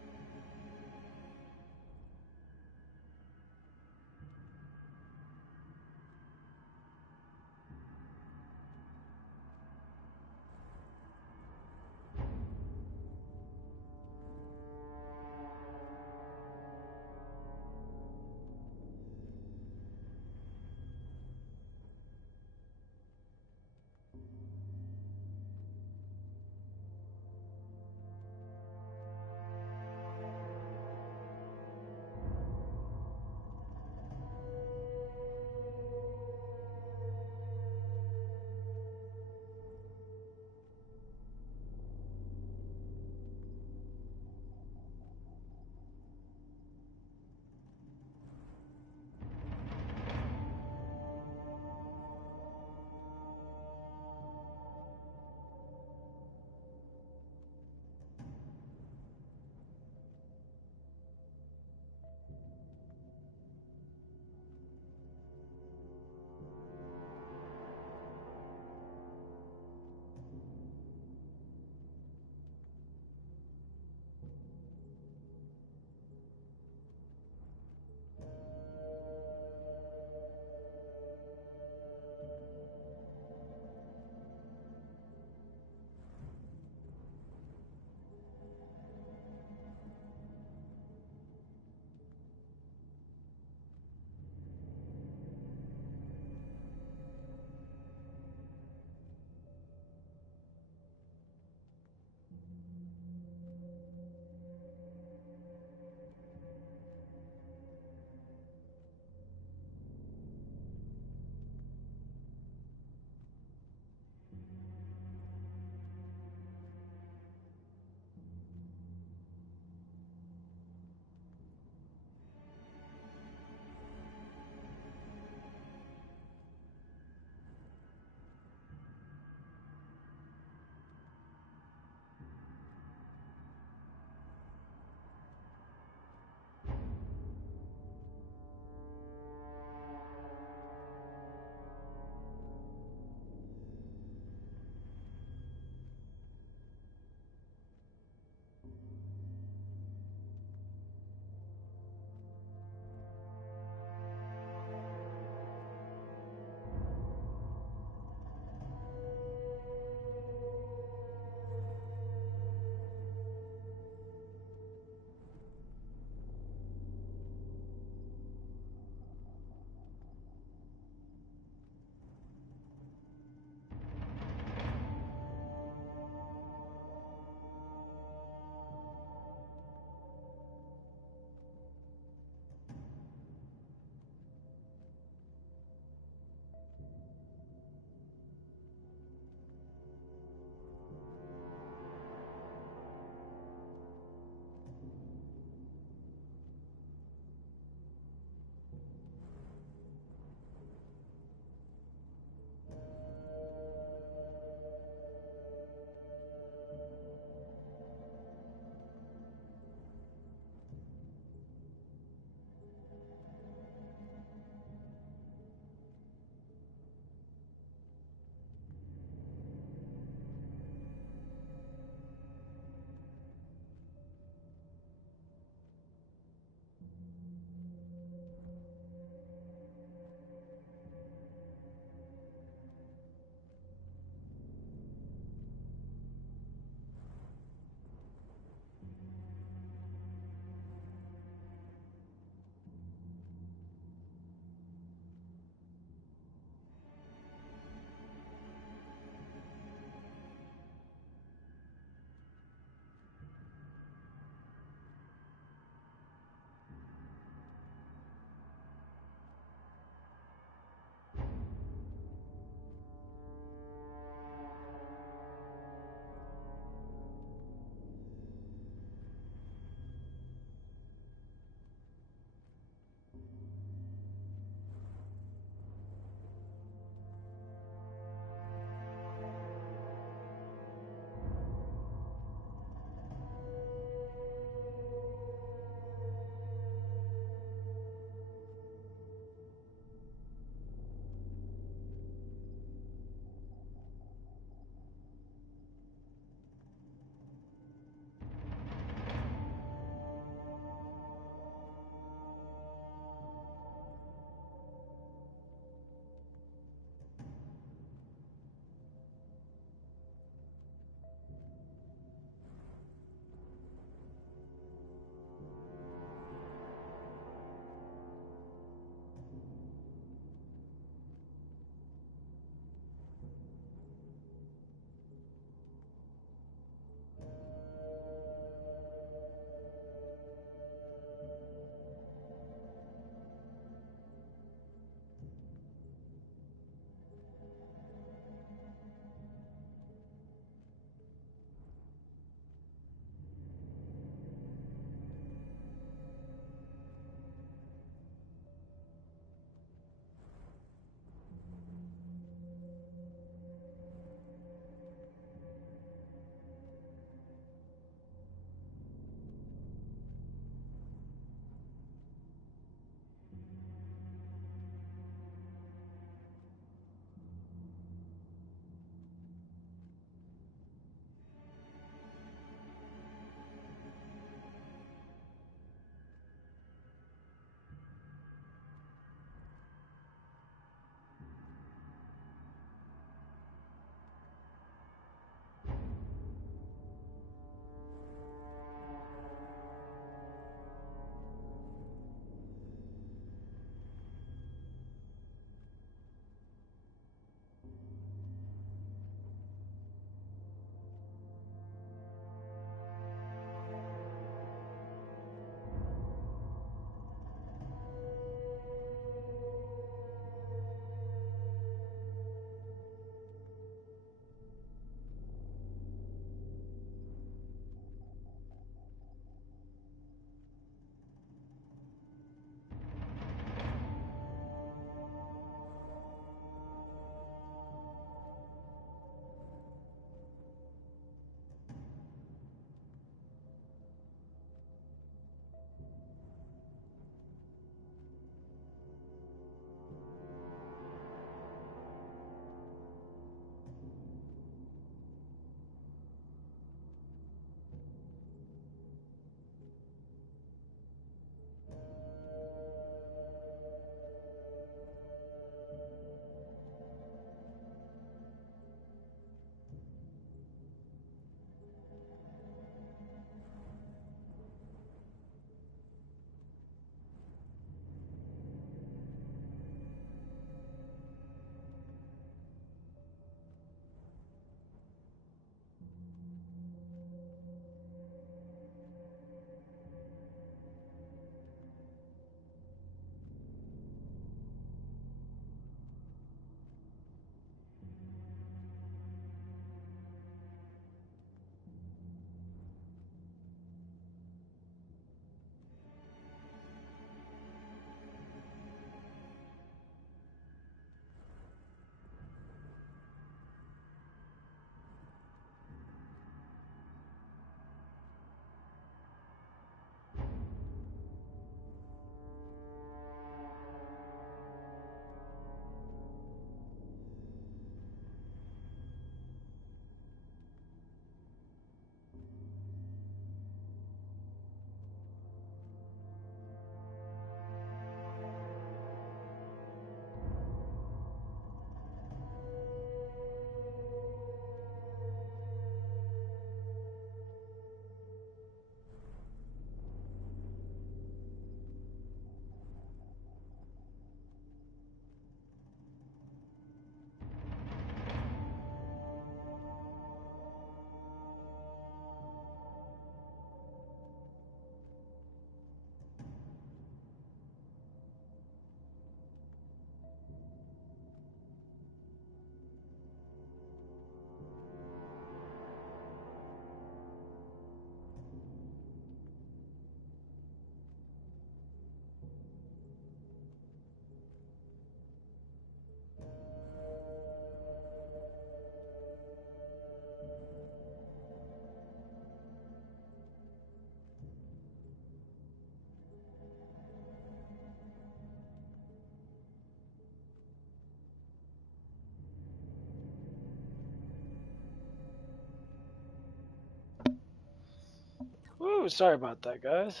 Ooh, sorry about that, guys.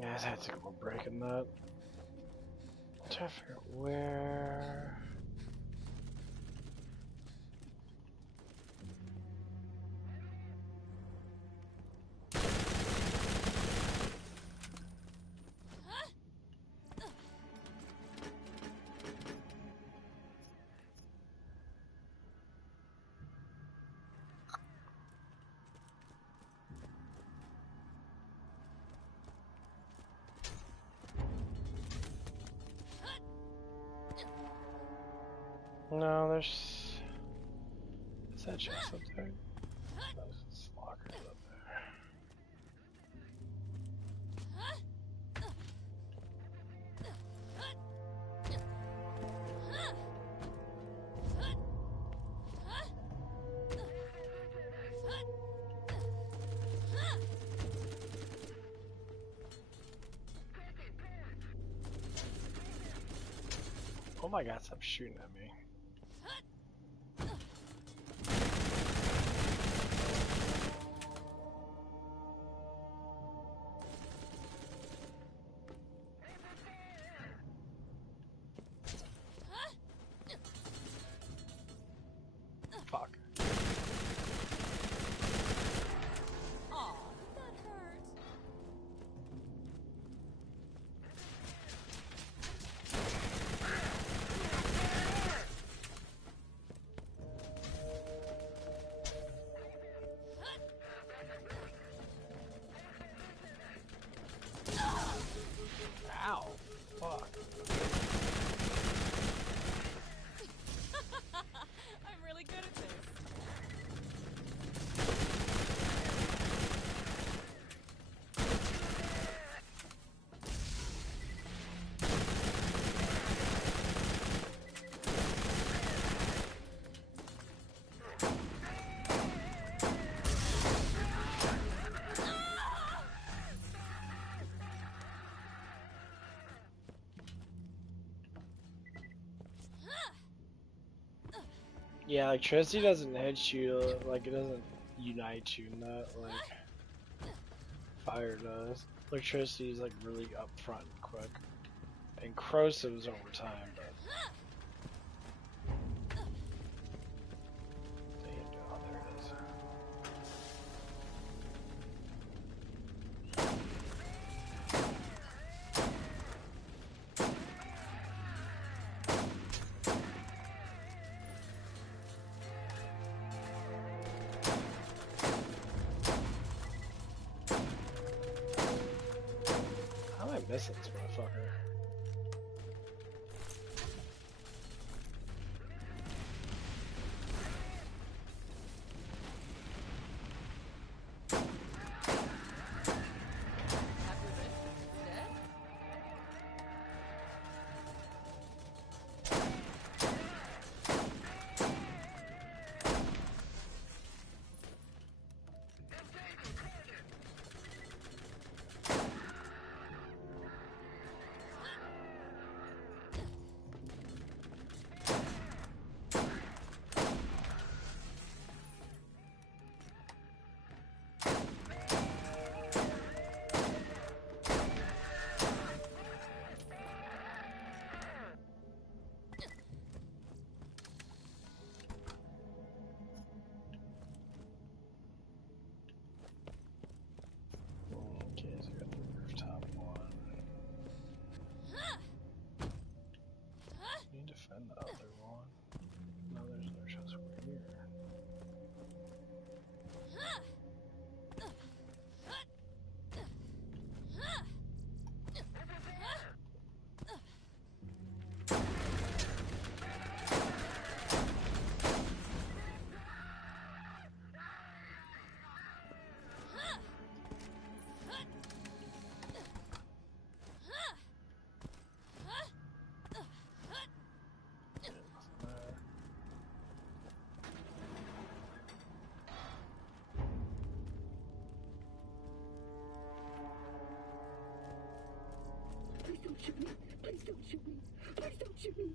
Guys, I had to take a break in that. I'm trying to figure out where. No, there's. Is that chest up there? There's lockers up there. Oh my god, stop shooting at me. Fuck. Aw, that hurt. Ow. Fuck. I'm really good at this. Yeah, electricity doesn't hit you, like, it doesn't unite you, not like fire does. Electricity is, like, really upfront and quick. And corrosives over time, but. Oh, there it is. How am I missing this motherfucker? Have we rinsed instead? Okay, so we got the rooftop one. We need to defend the other one. No, there's no shots over here. Please don't shoot me. Please don't shoot me. Please don't shoot me.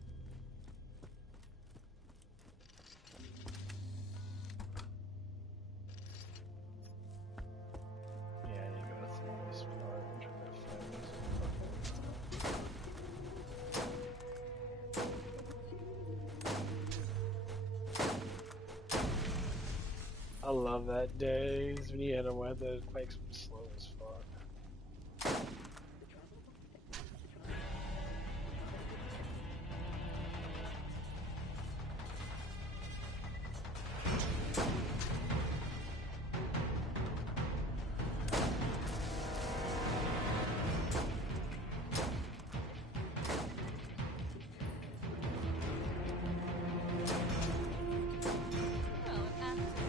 I love that days when you hit him with it. It makes him slow as fuck. Well, after.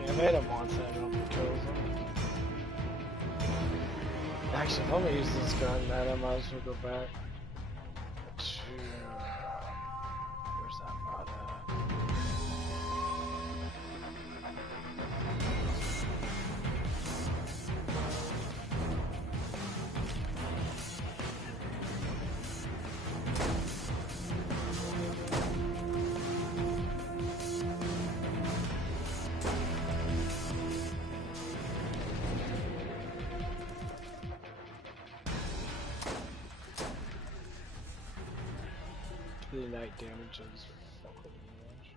I made him once and I don't know if it kills him. Actually, if I'm gonna use this gun, man, I might as well go back to. Where's that mod at? The night damage is fucking damage.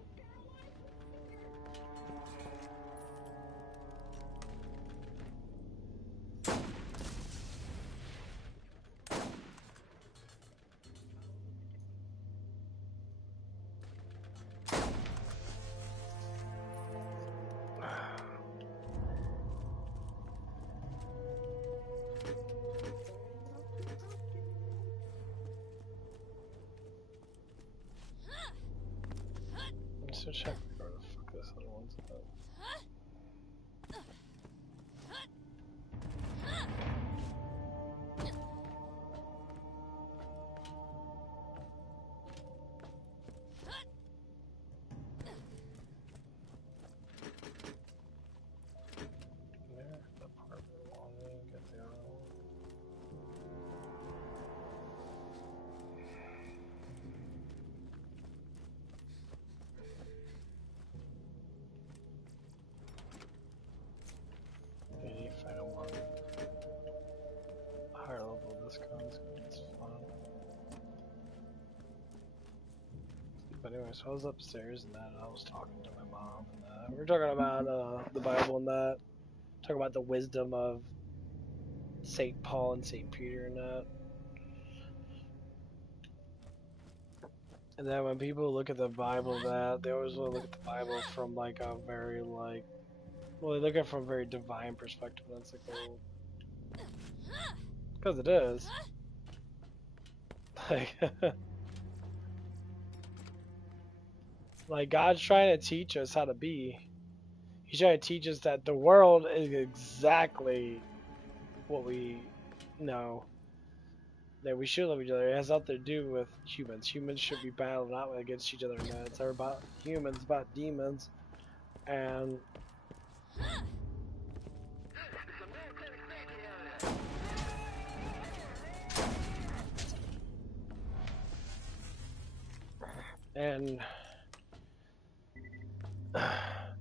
So check where the fuck this other one's at. There, the apartment one, get the other one. Maybe if I don't want higher level of this gun, it's fun. But anyway, so I was upstairs and then I was talking to my mom and we were talking about the Bible and that. Talking about the wisdom of St. Paul and St. Peter and that. And then when people look at the Bible, that they always want to look at the Bible from like a very like, well, they look at it from a very divine perspective. And it's like, well, because it is. Like, like God's trying to teach us how to be. He's trying to teach us that the world is exactly what we know. That we should love each other. It has nothing to do with humans. Humans should be battling not against each other. No, it's about humans, about demons, and and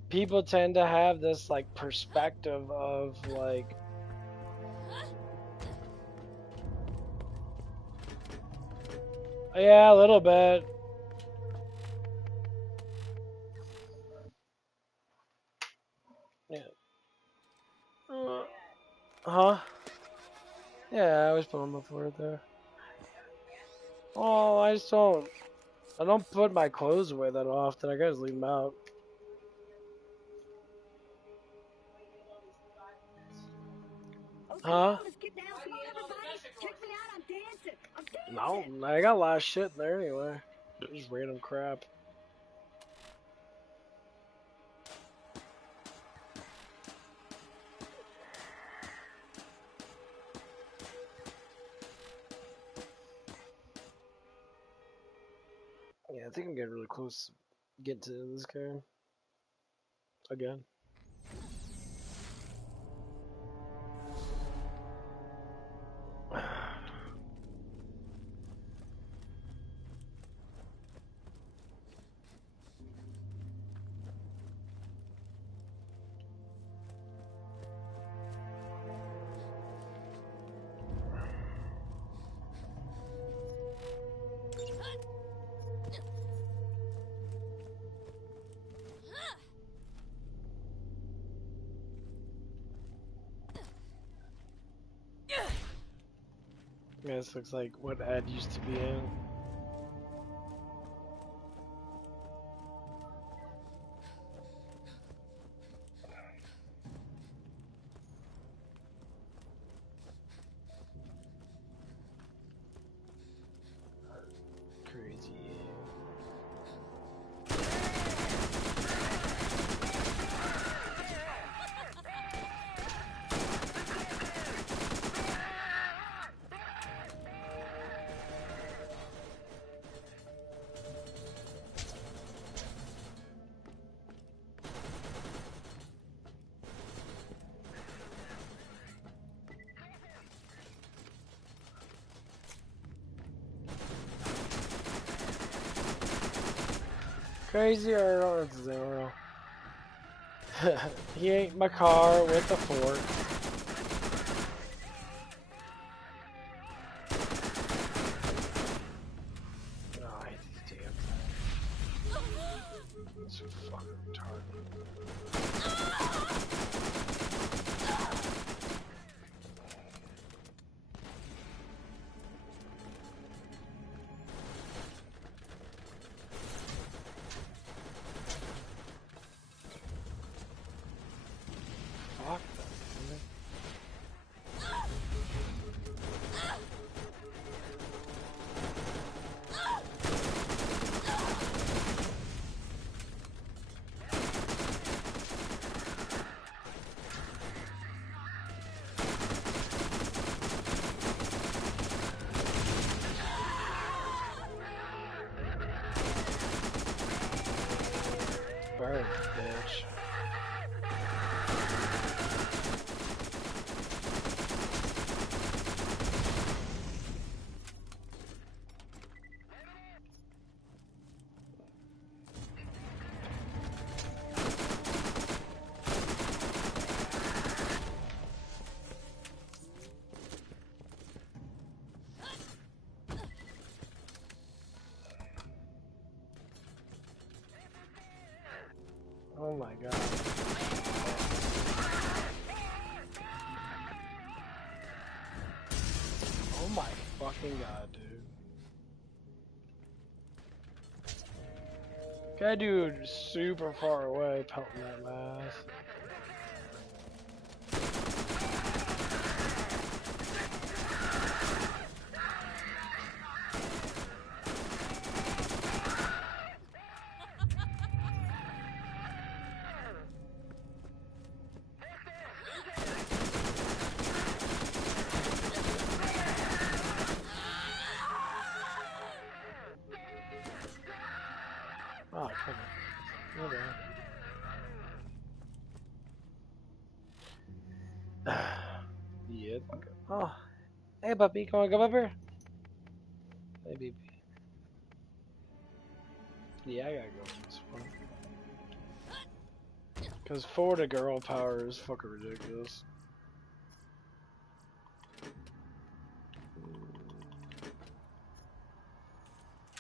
people tend to have this like perspective of like yeah, a little bit. Yeah. Huh? Yeah, I always put them before it there. Oh, I just don't. I don't put my clothes away that often. I gotta leave them out. Huh? Let's get down. Come on, everybody. Check me out. I'm dancing. I'm dancing. No, I got a lot of shit in there anyway. Just random crap. Yeah, I think I'm getting really close to getting to this game. Again. Yeah, this looks like what Ed used to be in. Crazy. Crazy Earl, it's Zero. He ate my car with a fork. Oh, I hate these damn things. So fucking retarded. Fuck them, man. Burn, bitch. Oh my god. Oh my fucking god, dude. That dude is super far away pelting that mass. Oh, come on. Okay. Yeah. Oh, hey puppy, can I come up here? Hey baby. Yeah, I gotta go with this one. Cause Florida girl power is fucking ridiculous.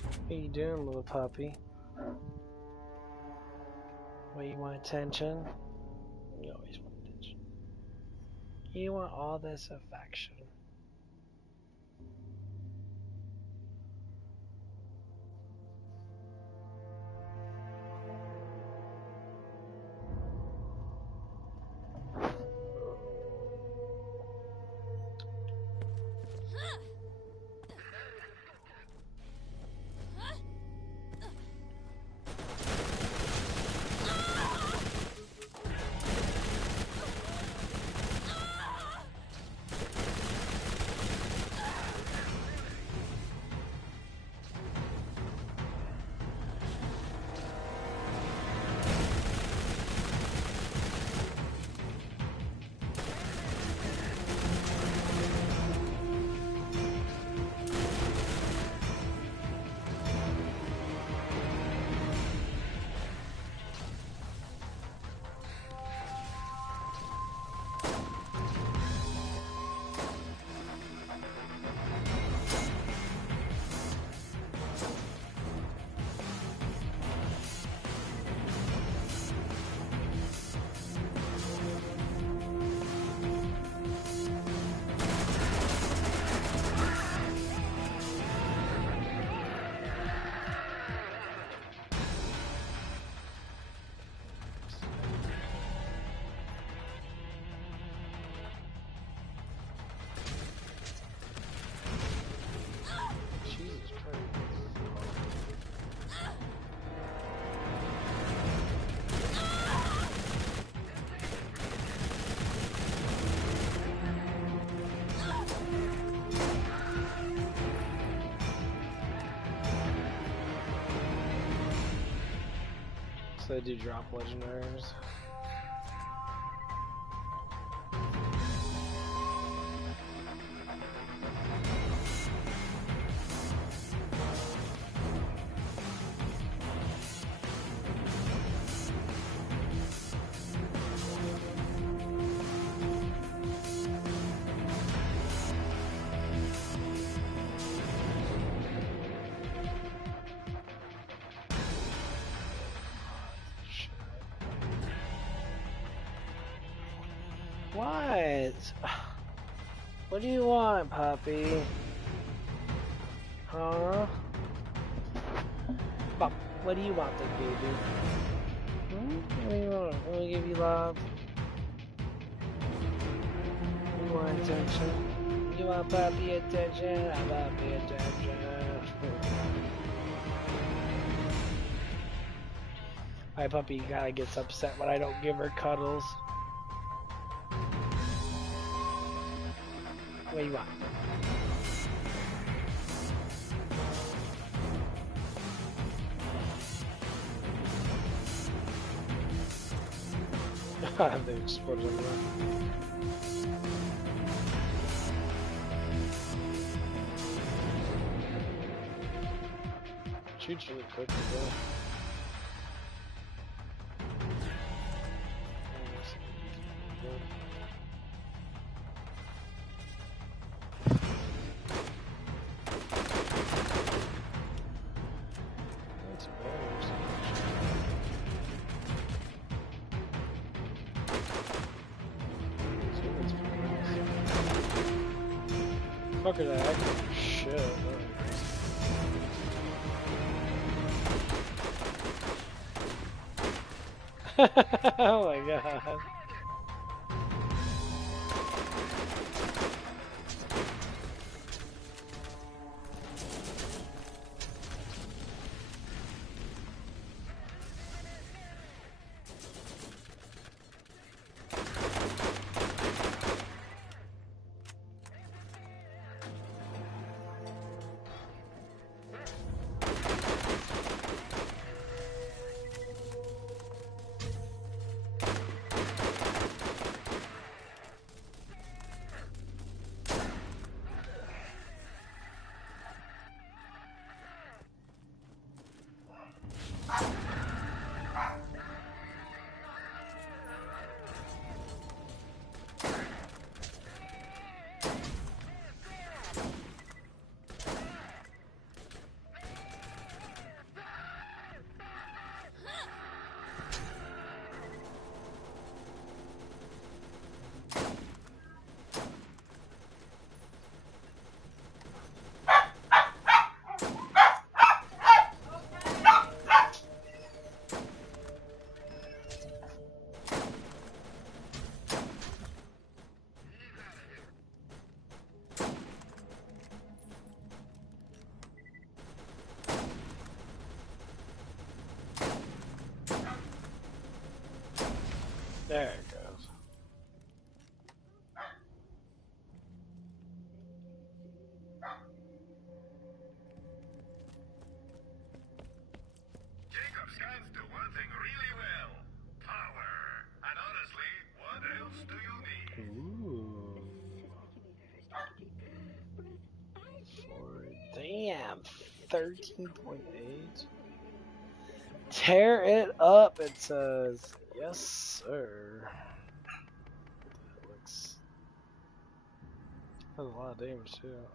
How you doing, little puppy? What, you want attention? You always want attention. You want all this affection. So they do drop legendaries. What? What do you want, puppy? Huh? Bop, what do you want, then, baby? What do you want? Let me give you love. You want attention? You want puppy attention? I want puppy attention. My puppy kinda gets upset when I don't give her cuddles. What do you want? They exploded everywhere. Shoots really quick as well. Fuck is that? Shit. Oh my god. There it goes. Jacob scans do one thing really well. Power. And honestly, what else do you need? Ooh. Damn. 13.8. Tear it up, it says. Yes, sir. That looks. That's a lot of damage, too.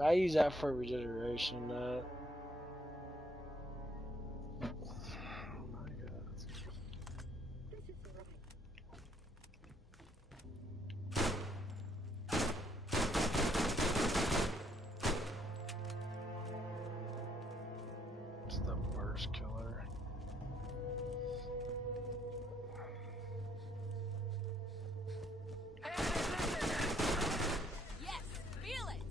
I use that for regeneration, Oh my god. It's the worst killer. Yes, feel it.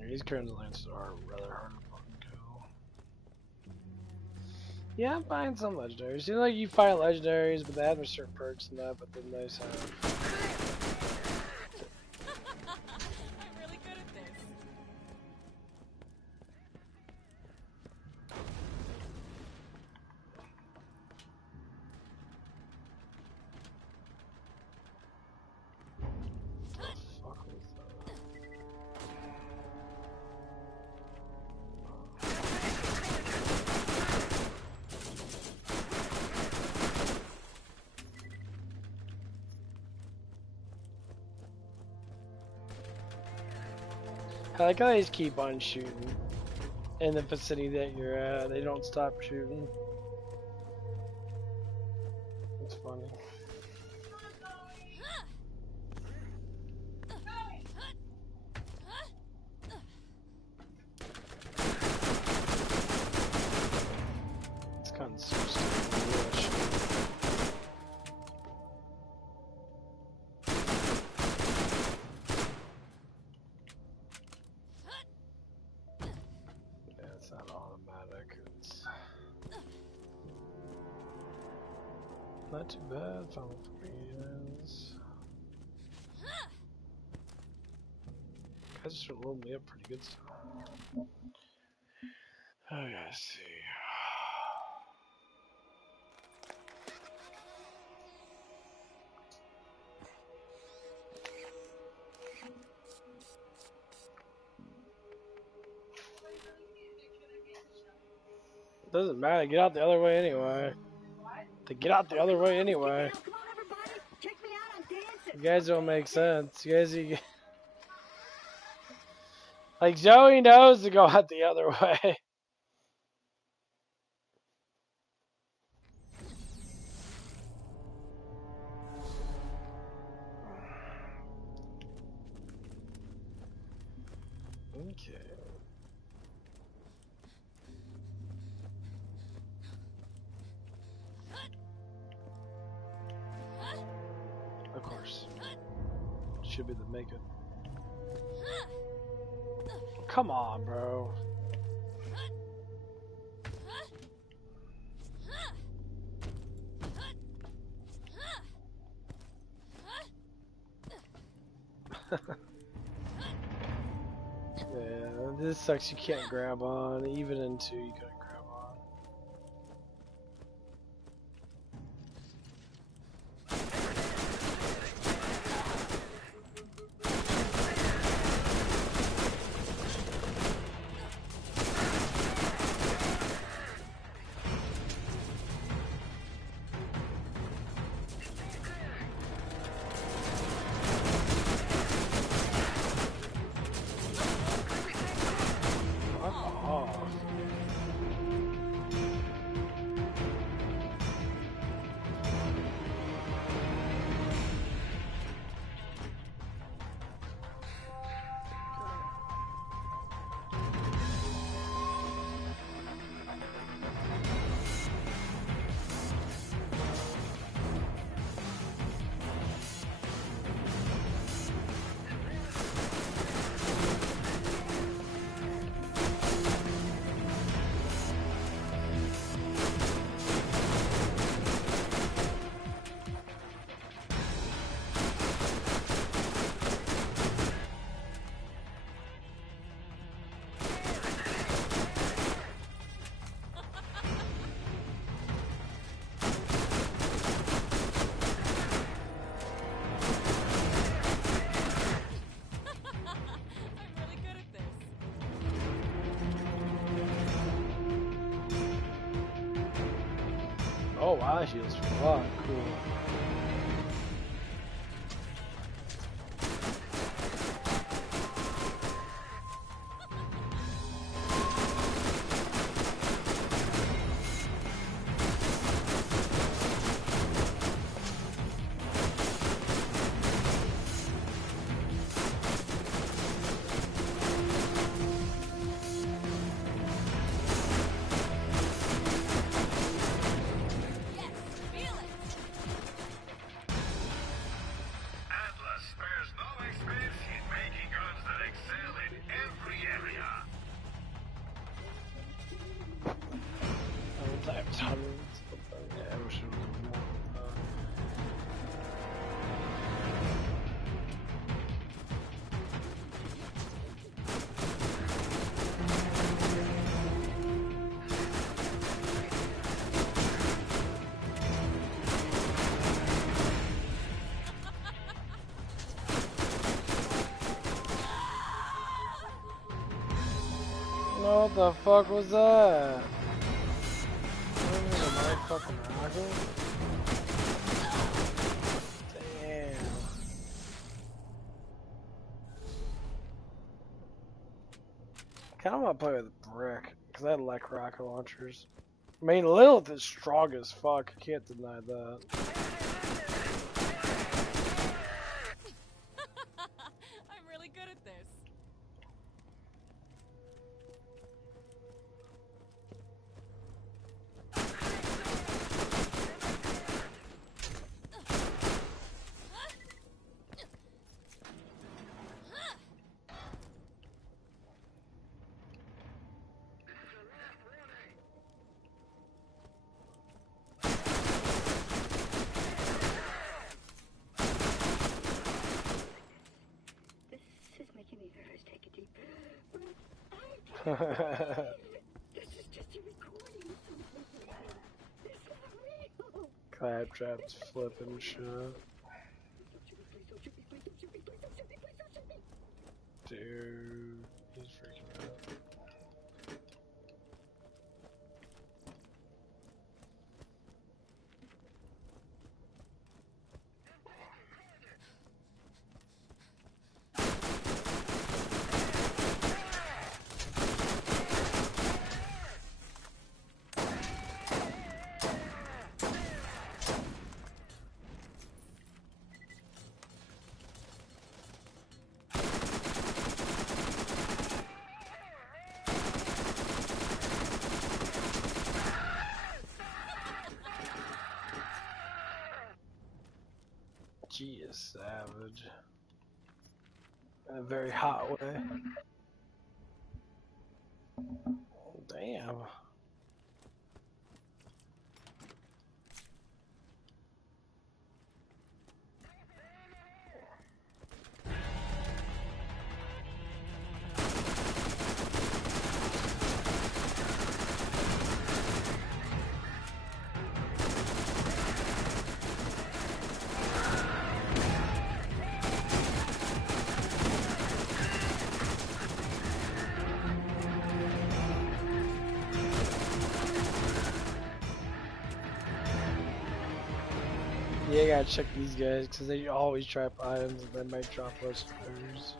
These current lances are rather hard to fucking kill. Yeah, I'm buying some legendaries. You know, like you find legendaries, but they have certain perks and that, but then they have. I'm really good at this. Fuck was that? I like how they just keep on shooting in the vicinity that you're at. They don't stop shooting. It's funny. It's kind of so stupid. Yeah, it's not automatic. It's not too bad. Final 3 is. Guys just loading me up pretty good stuff. I gotta see. It doesn't matter. Get out the other way anyway. To get out the other way anyway. Come on, everybody. Check me out. I'm dancing. You guys don't make sense. You guys, like Joey knows to go out the other way. Okay. Of course. Should be the make it. Come on, bro. Yeah, this sucks. You can't grab on. Even in 2, you couldn't grab on. Fuck off. I'm really good at this. Oh wow, she was fuck cool. Yes, feel it. hundreds of them. Yeah, we should have more. What the fuck was that? Am I fucking rocket? Damn. Kinda wanna play with Brick, because I like rocket launchers. I mean, Lilith is strong as fuck, I can't deny that. I'm really good at this. This is making me nervous. Take a deep breath. This is just a recording. It's not real. Claptrap's flipping shit. Don't shoot me, please. Don't shoot me, please. Don't shoot me, please. Don't shoot me, please. Don't shoot me. Dude, he's freaking out. She is savage. In a very hot way. Damn. Yeah, I gotta check these guys because they always trap items and they might drop us first.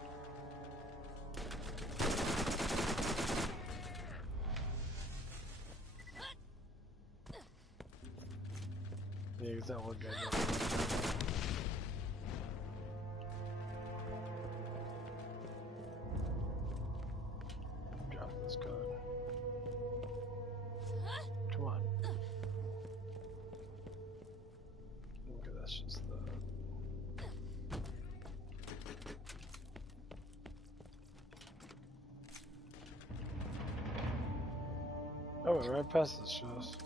Yeah, 'cause that one guy drop this gun. Come on. Okay, that's just the. Oh, we're right past this shows.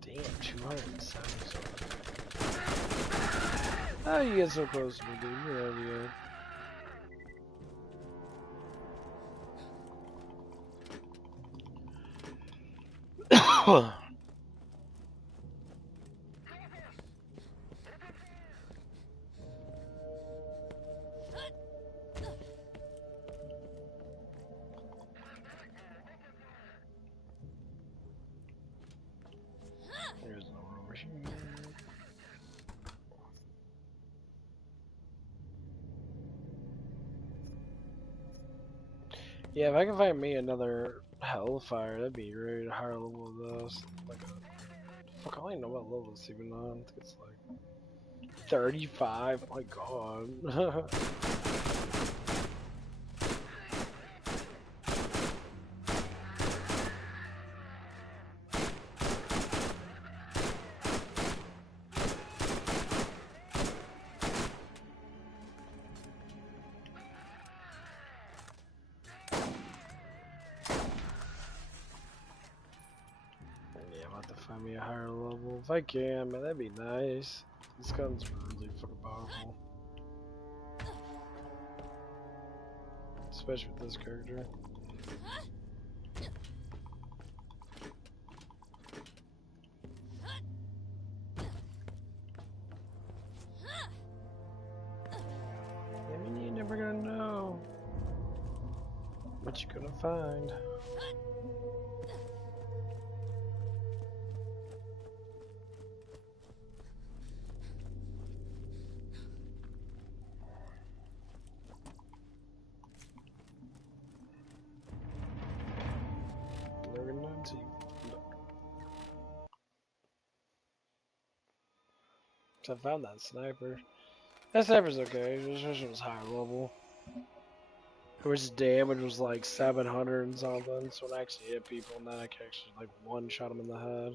Damn, 207. How you get so close to me, dude? You're already good. There's no room over here. Yeah, if I can find me another Hellfire, that'd be great. A higher level of those. Like a. Fuck, I don't even know what level it's even on. I think it's like 35. My god. find me a higher level. If I can, man, that'd be nice. This gun's really fucking powerful. Especially with this character. I mean, you're never gonna know what you're gonna find. Never gonna know until you find it. So I found that sniper. That sniper's okay. This one was higher level. His damage was like 700 and something, so it actually hit people, and then I could actually like one shot him in the head.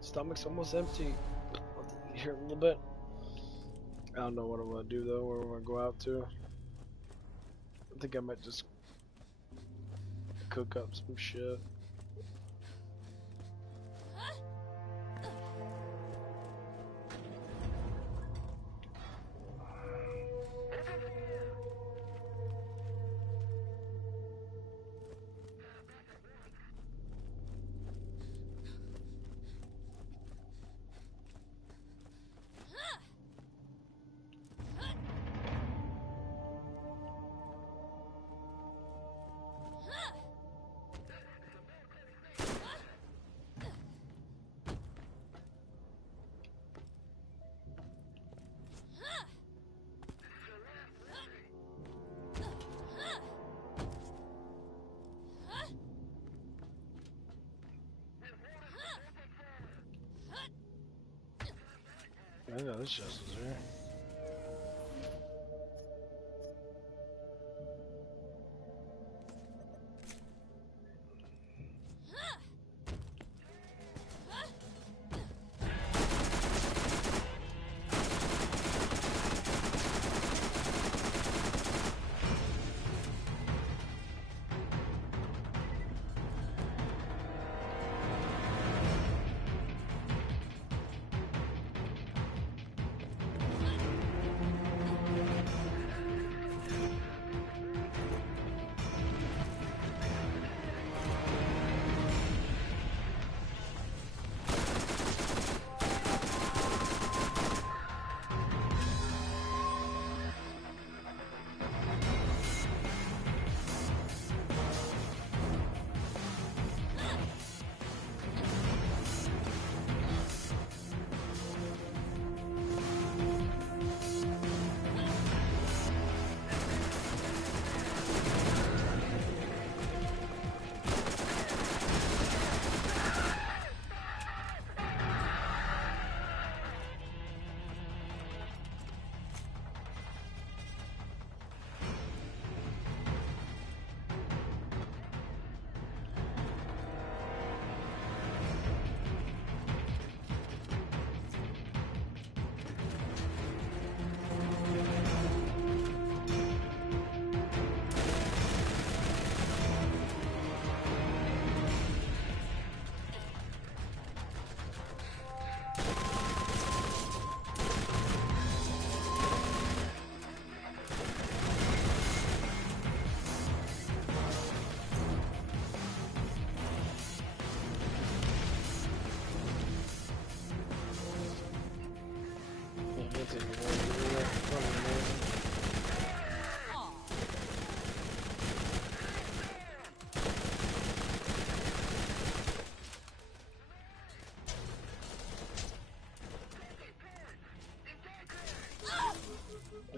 Stomach's almost empty. I'll have to eat here in a little bit. I don't know what I'm gonna do though, where I'm gonna go out to. I think I might just cook up some shit. I know this chest is here.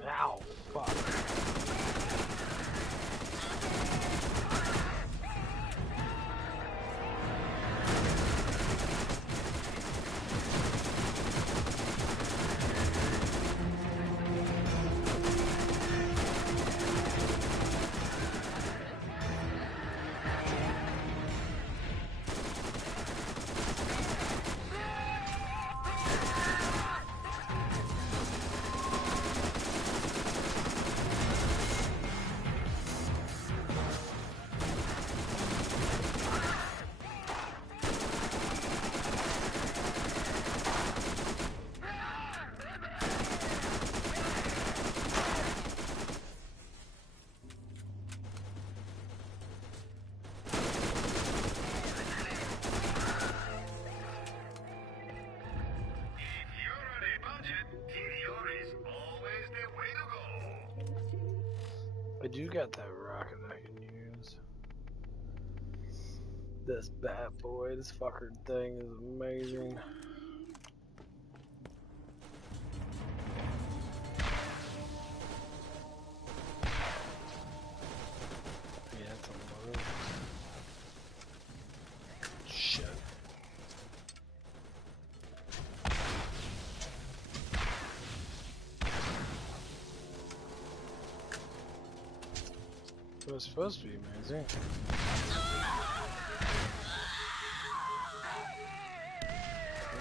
Ow, fuck. do got that rocket I can use. This bad boy, this fucker thing is amazing. Yeah, it's a load. Shit. It was supposed to be amazing.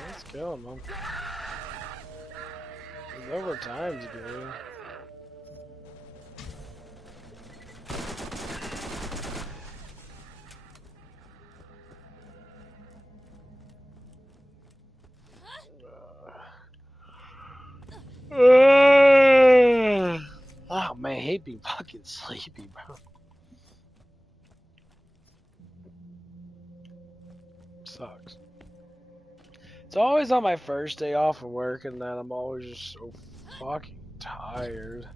Let's kill him. His overtime's good. Oh man, I hate being fucking sleepy, bro. Sucks. It's always on my first day off of work, and then I'm always just so fucking tired.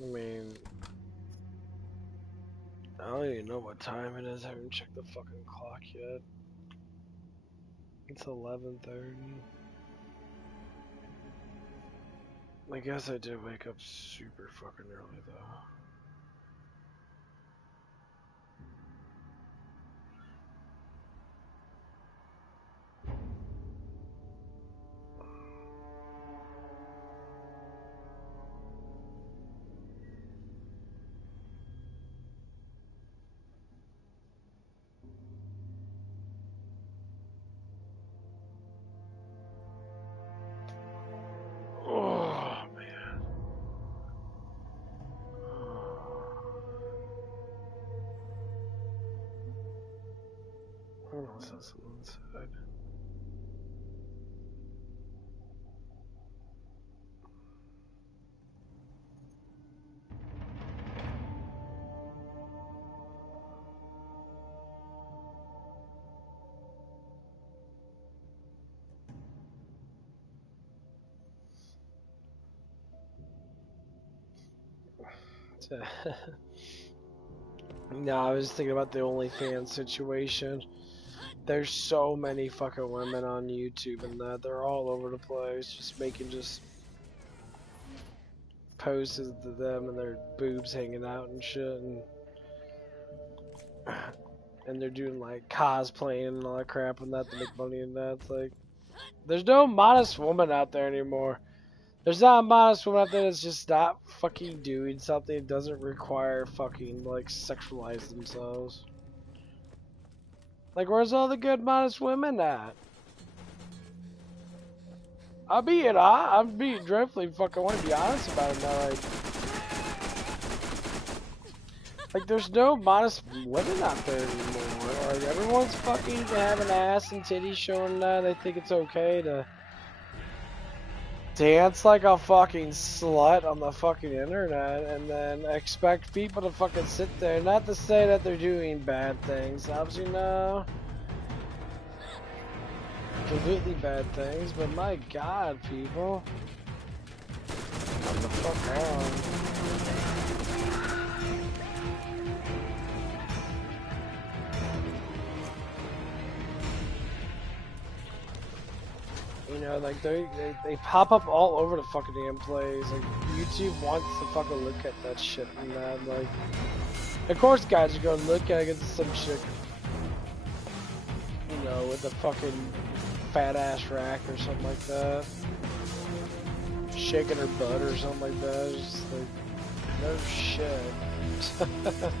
I mean, I don't even know what time it is. I haven't checked the fucking clock yet. It's 11:30. I guess I did wake up super fucking early though. Oh man. What else is inside? No, I was thinking about the OnlyFans situation. There's so many fucking women on YouTube and that they're all over the place, just making just posts to them and their boobs hanging out and shit, and they're doing like cosplaying and all that crap and that to make money and that. It's like, there's no modest woman out there anymore. There's not a modest woman out there that's just not fucking doing something that doesn't require fucking like sexualize themselves. Like, where's all the good modest women at? I'm being dreadfully fucking want to be honest about it now. Like there's no modest women out there anymore. Like everyone's fucking having ass and titties showing that. They think it's okay to dance like a fucking slut on the fucking internet and then expect people to fucking sit there. Not to say that they're doing bad things. Obviously, no. Completely bad things, but my god, people. What the fuck on? You know, like they pop up all over the fucking damn place. Like YouTube wants to fucking look at that shit and that. Like, of course, guys are gonna look at it, some shit. You know, with a fucking fat ass rack or something like that, shaking her butt or something like that. It's just like, no shit.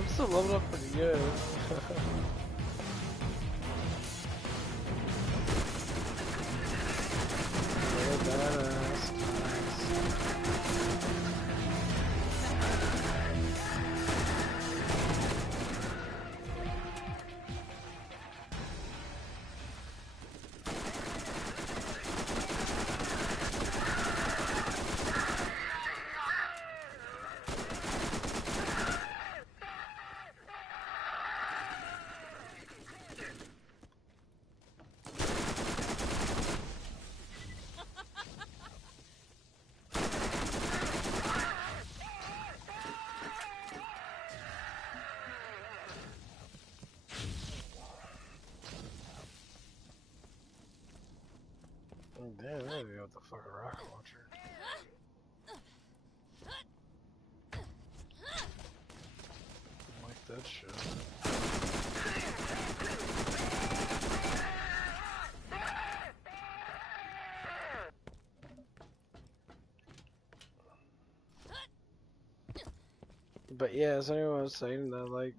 I'm still leveling up pretty good. Really badass. Damn, I don't know what the fuck a rocket launcher. I like that shit. But yeah, so anyway, I was saying that, like,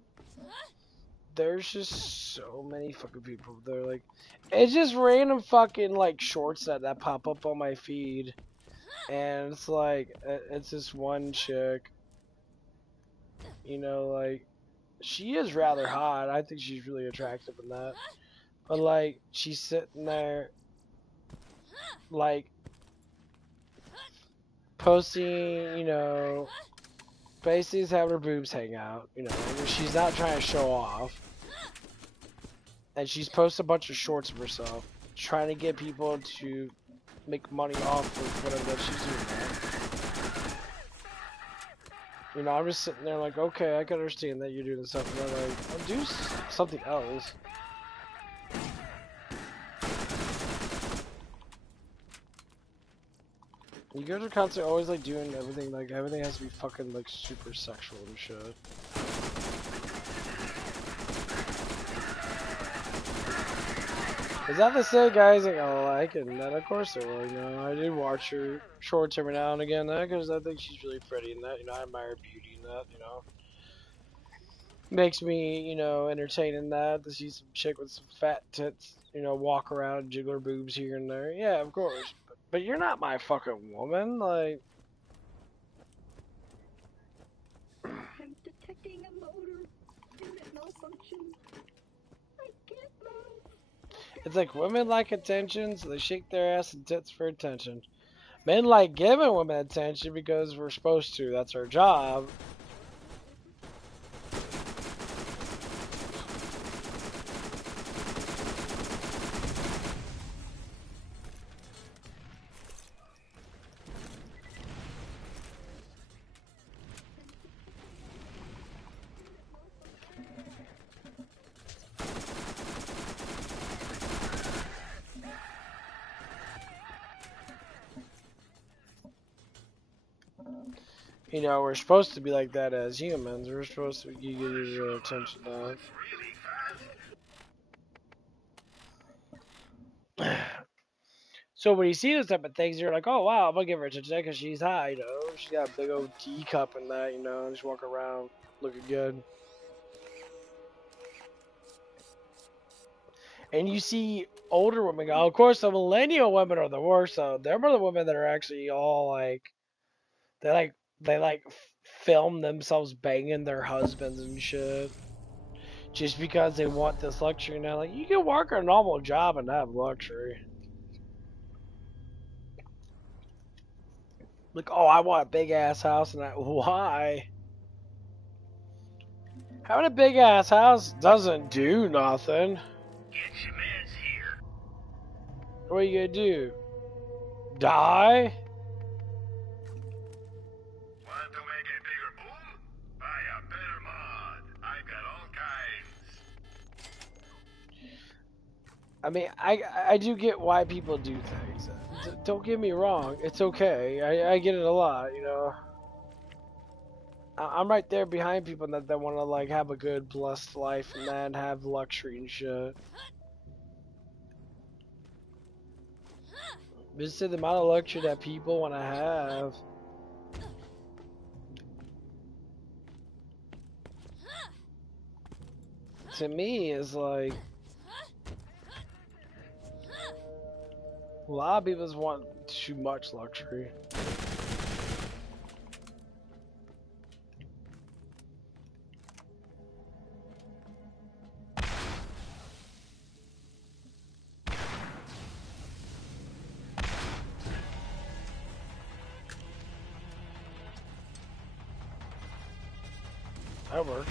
there's just so many fucking people. They're like, it's just random fucking, like, shorts that pop up on my feed. And it's like, it's this one chick, you know, like, she is rather hot. I think she's really attractive in that. But, like, she's sitting there, like, posting, you know, basically having her boobs hang out, you know. She's not trying to show off. And she's posted a bunch of shorts of herself, trying to get people to make money off of whatever that she's doing, man. You know, I'm just sitting there like, okay, I can understand that you're doing stuff, and then like, I'll do something else. You guys are constantly always like doing everything, like everything has to be fucking like super sexual and shit. Is that the same guys like, oh, I like it, and then of course it will, you know, I do watch her shorts every now and again, because I think she's really pretty in that, you know, I admire beauty in that, you know. Makes me, you know, entertain in that, to see some chick with some fat tits, you know, walk around and jiggle her boobs here and there, yeah, of course. But you're not my fucking woman, like. I'm detecting a motor. Unit malfunction. I can't move. It's like women like attention, so they shake their ass and tits for attention. Men like giving women attention because we're supposed to. That's our job. You know, we're supposed to be like that as humans. We're supposed to give your attention now. So when you see those type of things, you're like, oh wow, I'm gonna give her attention because she's high, you know. She's got a big old teacup and that, you know, just walk around looking good. And you see older women go, of course, the millennial women are the worst, though. They're the women that are actually all like, they film themselves banging their husbands and shit. Just because they want this luxury. Now, like, you can work a normal job and have luxury. Like, oh, I want a big ass house, and why? Having a big ass house doesn't do nothing. Get your meds here. What are you gonna do? Die? Want to make a bigger boom? Buy a better mod. I've got all kinds. I mean, I do get why people do things. Don't get me wrong, it's okay. I get it a lot, you know. I'm right there behind people that want to like have a good, blessed life and then have luxury and shit. Just the amount of luxury that people want to have. to me is like a lot of people just want too much luxury. That worked.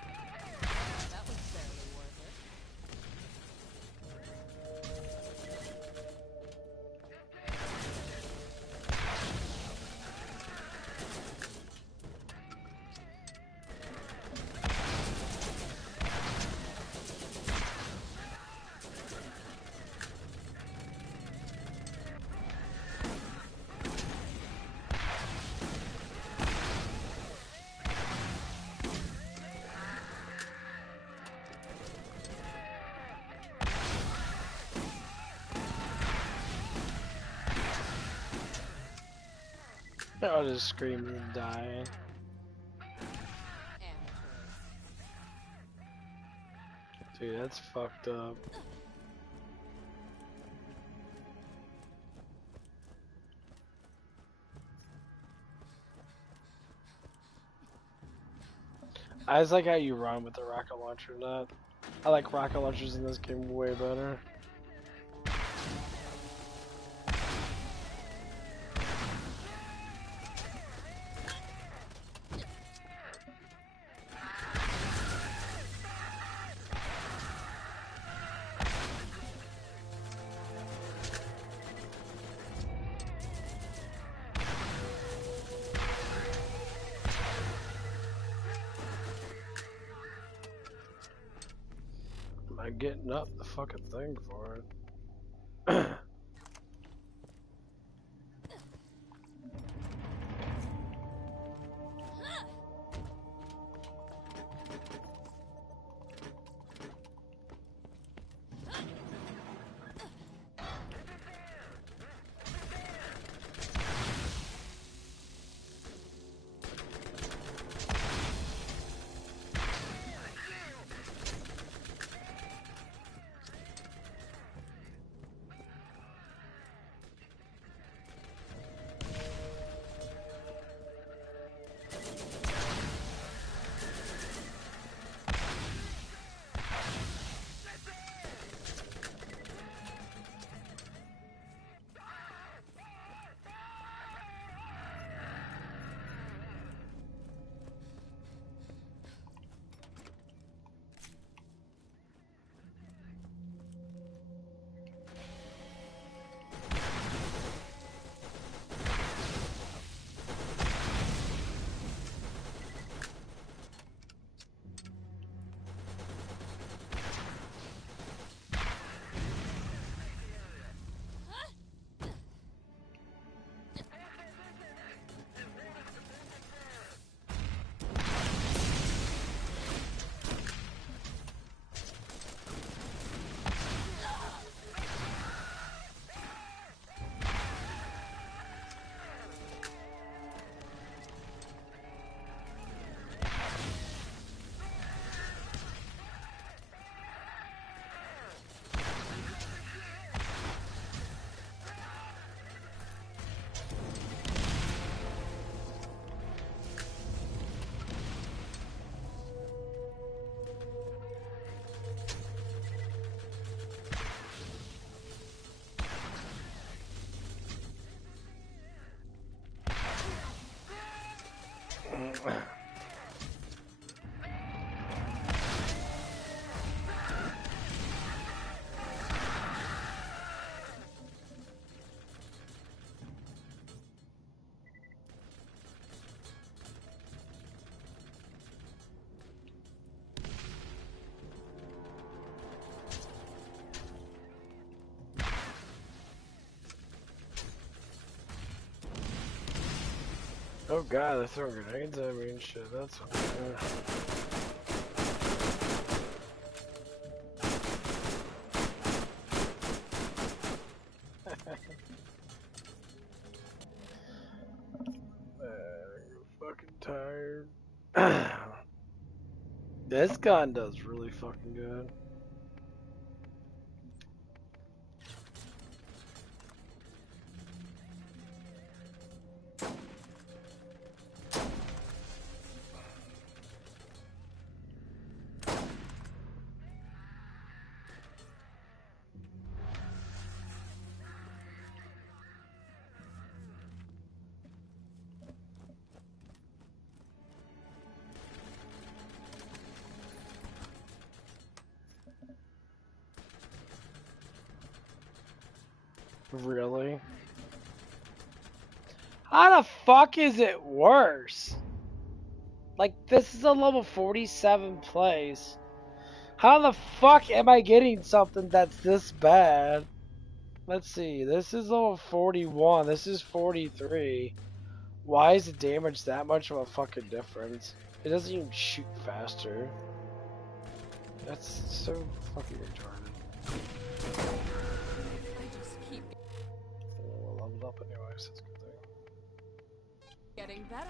How disappointing. That was barely worth it. I'll just screaming and dying. Amateurs. Dude, that's fucked up. I just like how you run with the rocket launcher, not. I like rocket launchers in this game way better. Am I getting up the fucking thing for it? Oh god, they're throwing grenades at me and shit. That's I'm fucking tired. This gun does really fucking good. Really? How the fuck is it worse? Like, this is a level 47 place. How the fuck am I getting something that's this bad? Let's see, this is level 41, this is 43. Why is the damage that much of a fucking difference? It doesn't even shoot faster. That's so fucking retarded. I just keep We'll level up anyways, that's a good thing. getting better.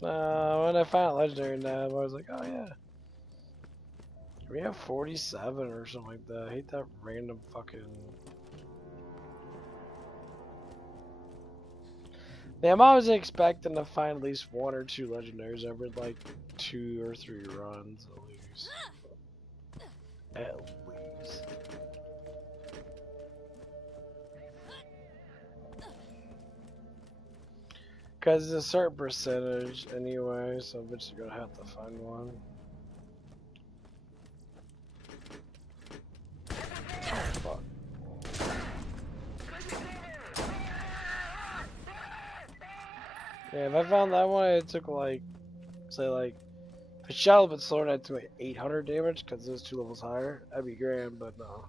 When I found legendary now, I was like, oh yeah. We have 47 or something like that. I hate that random fucking... Man, I'm always expecting to find at least 1 or 2 legendaries every like 2 or 3 runs at least. At least. Because it's a certain percentage anyway, so I'm just gonna have to find one. Fuck. Yeah, if I found that one, it took like, say like, if it shot a little bit slower and I had to make 800 damage because it was 2 levels higher, that'd be grand, but no.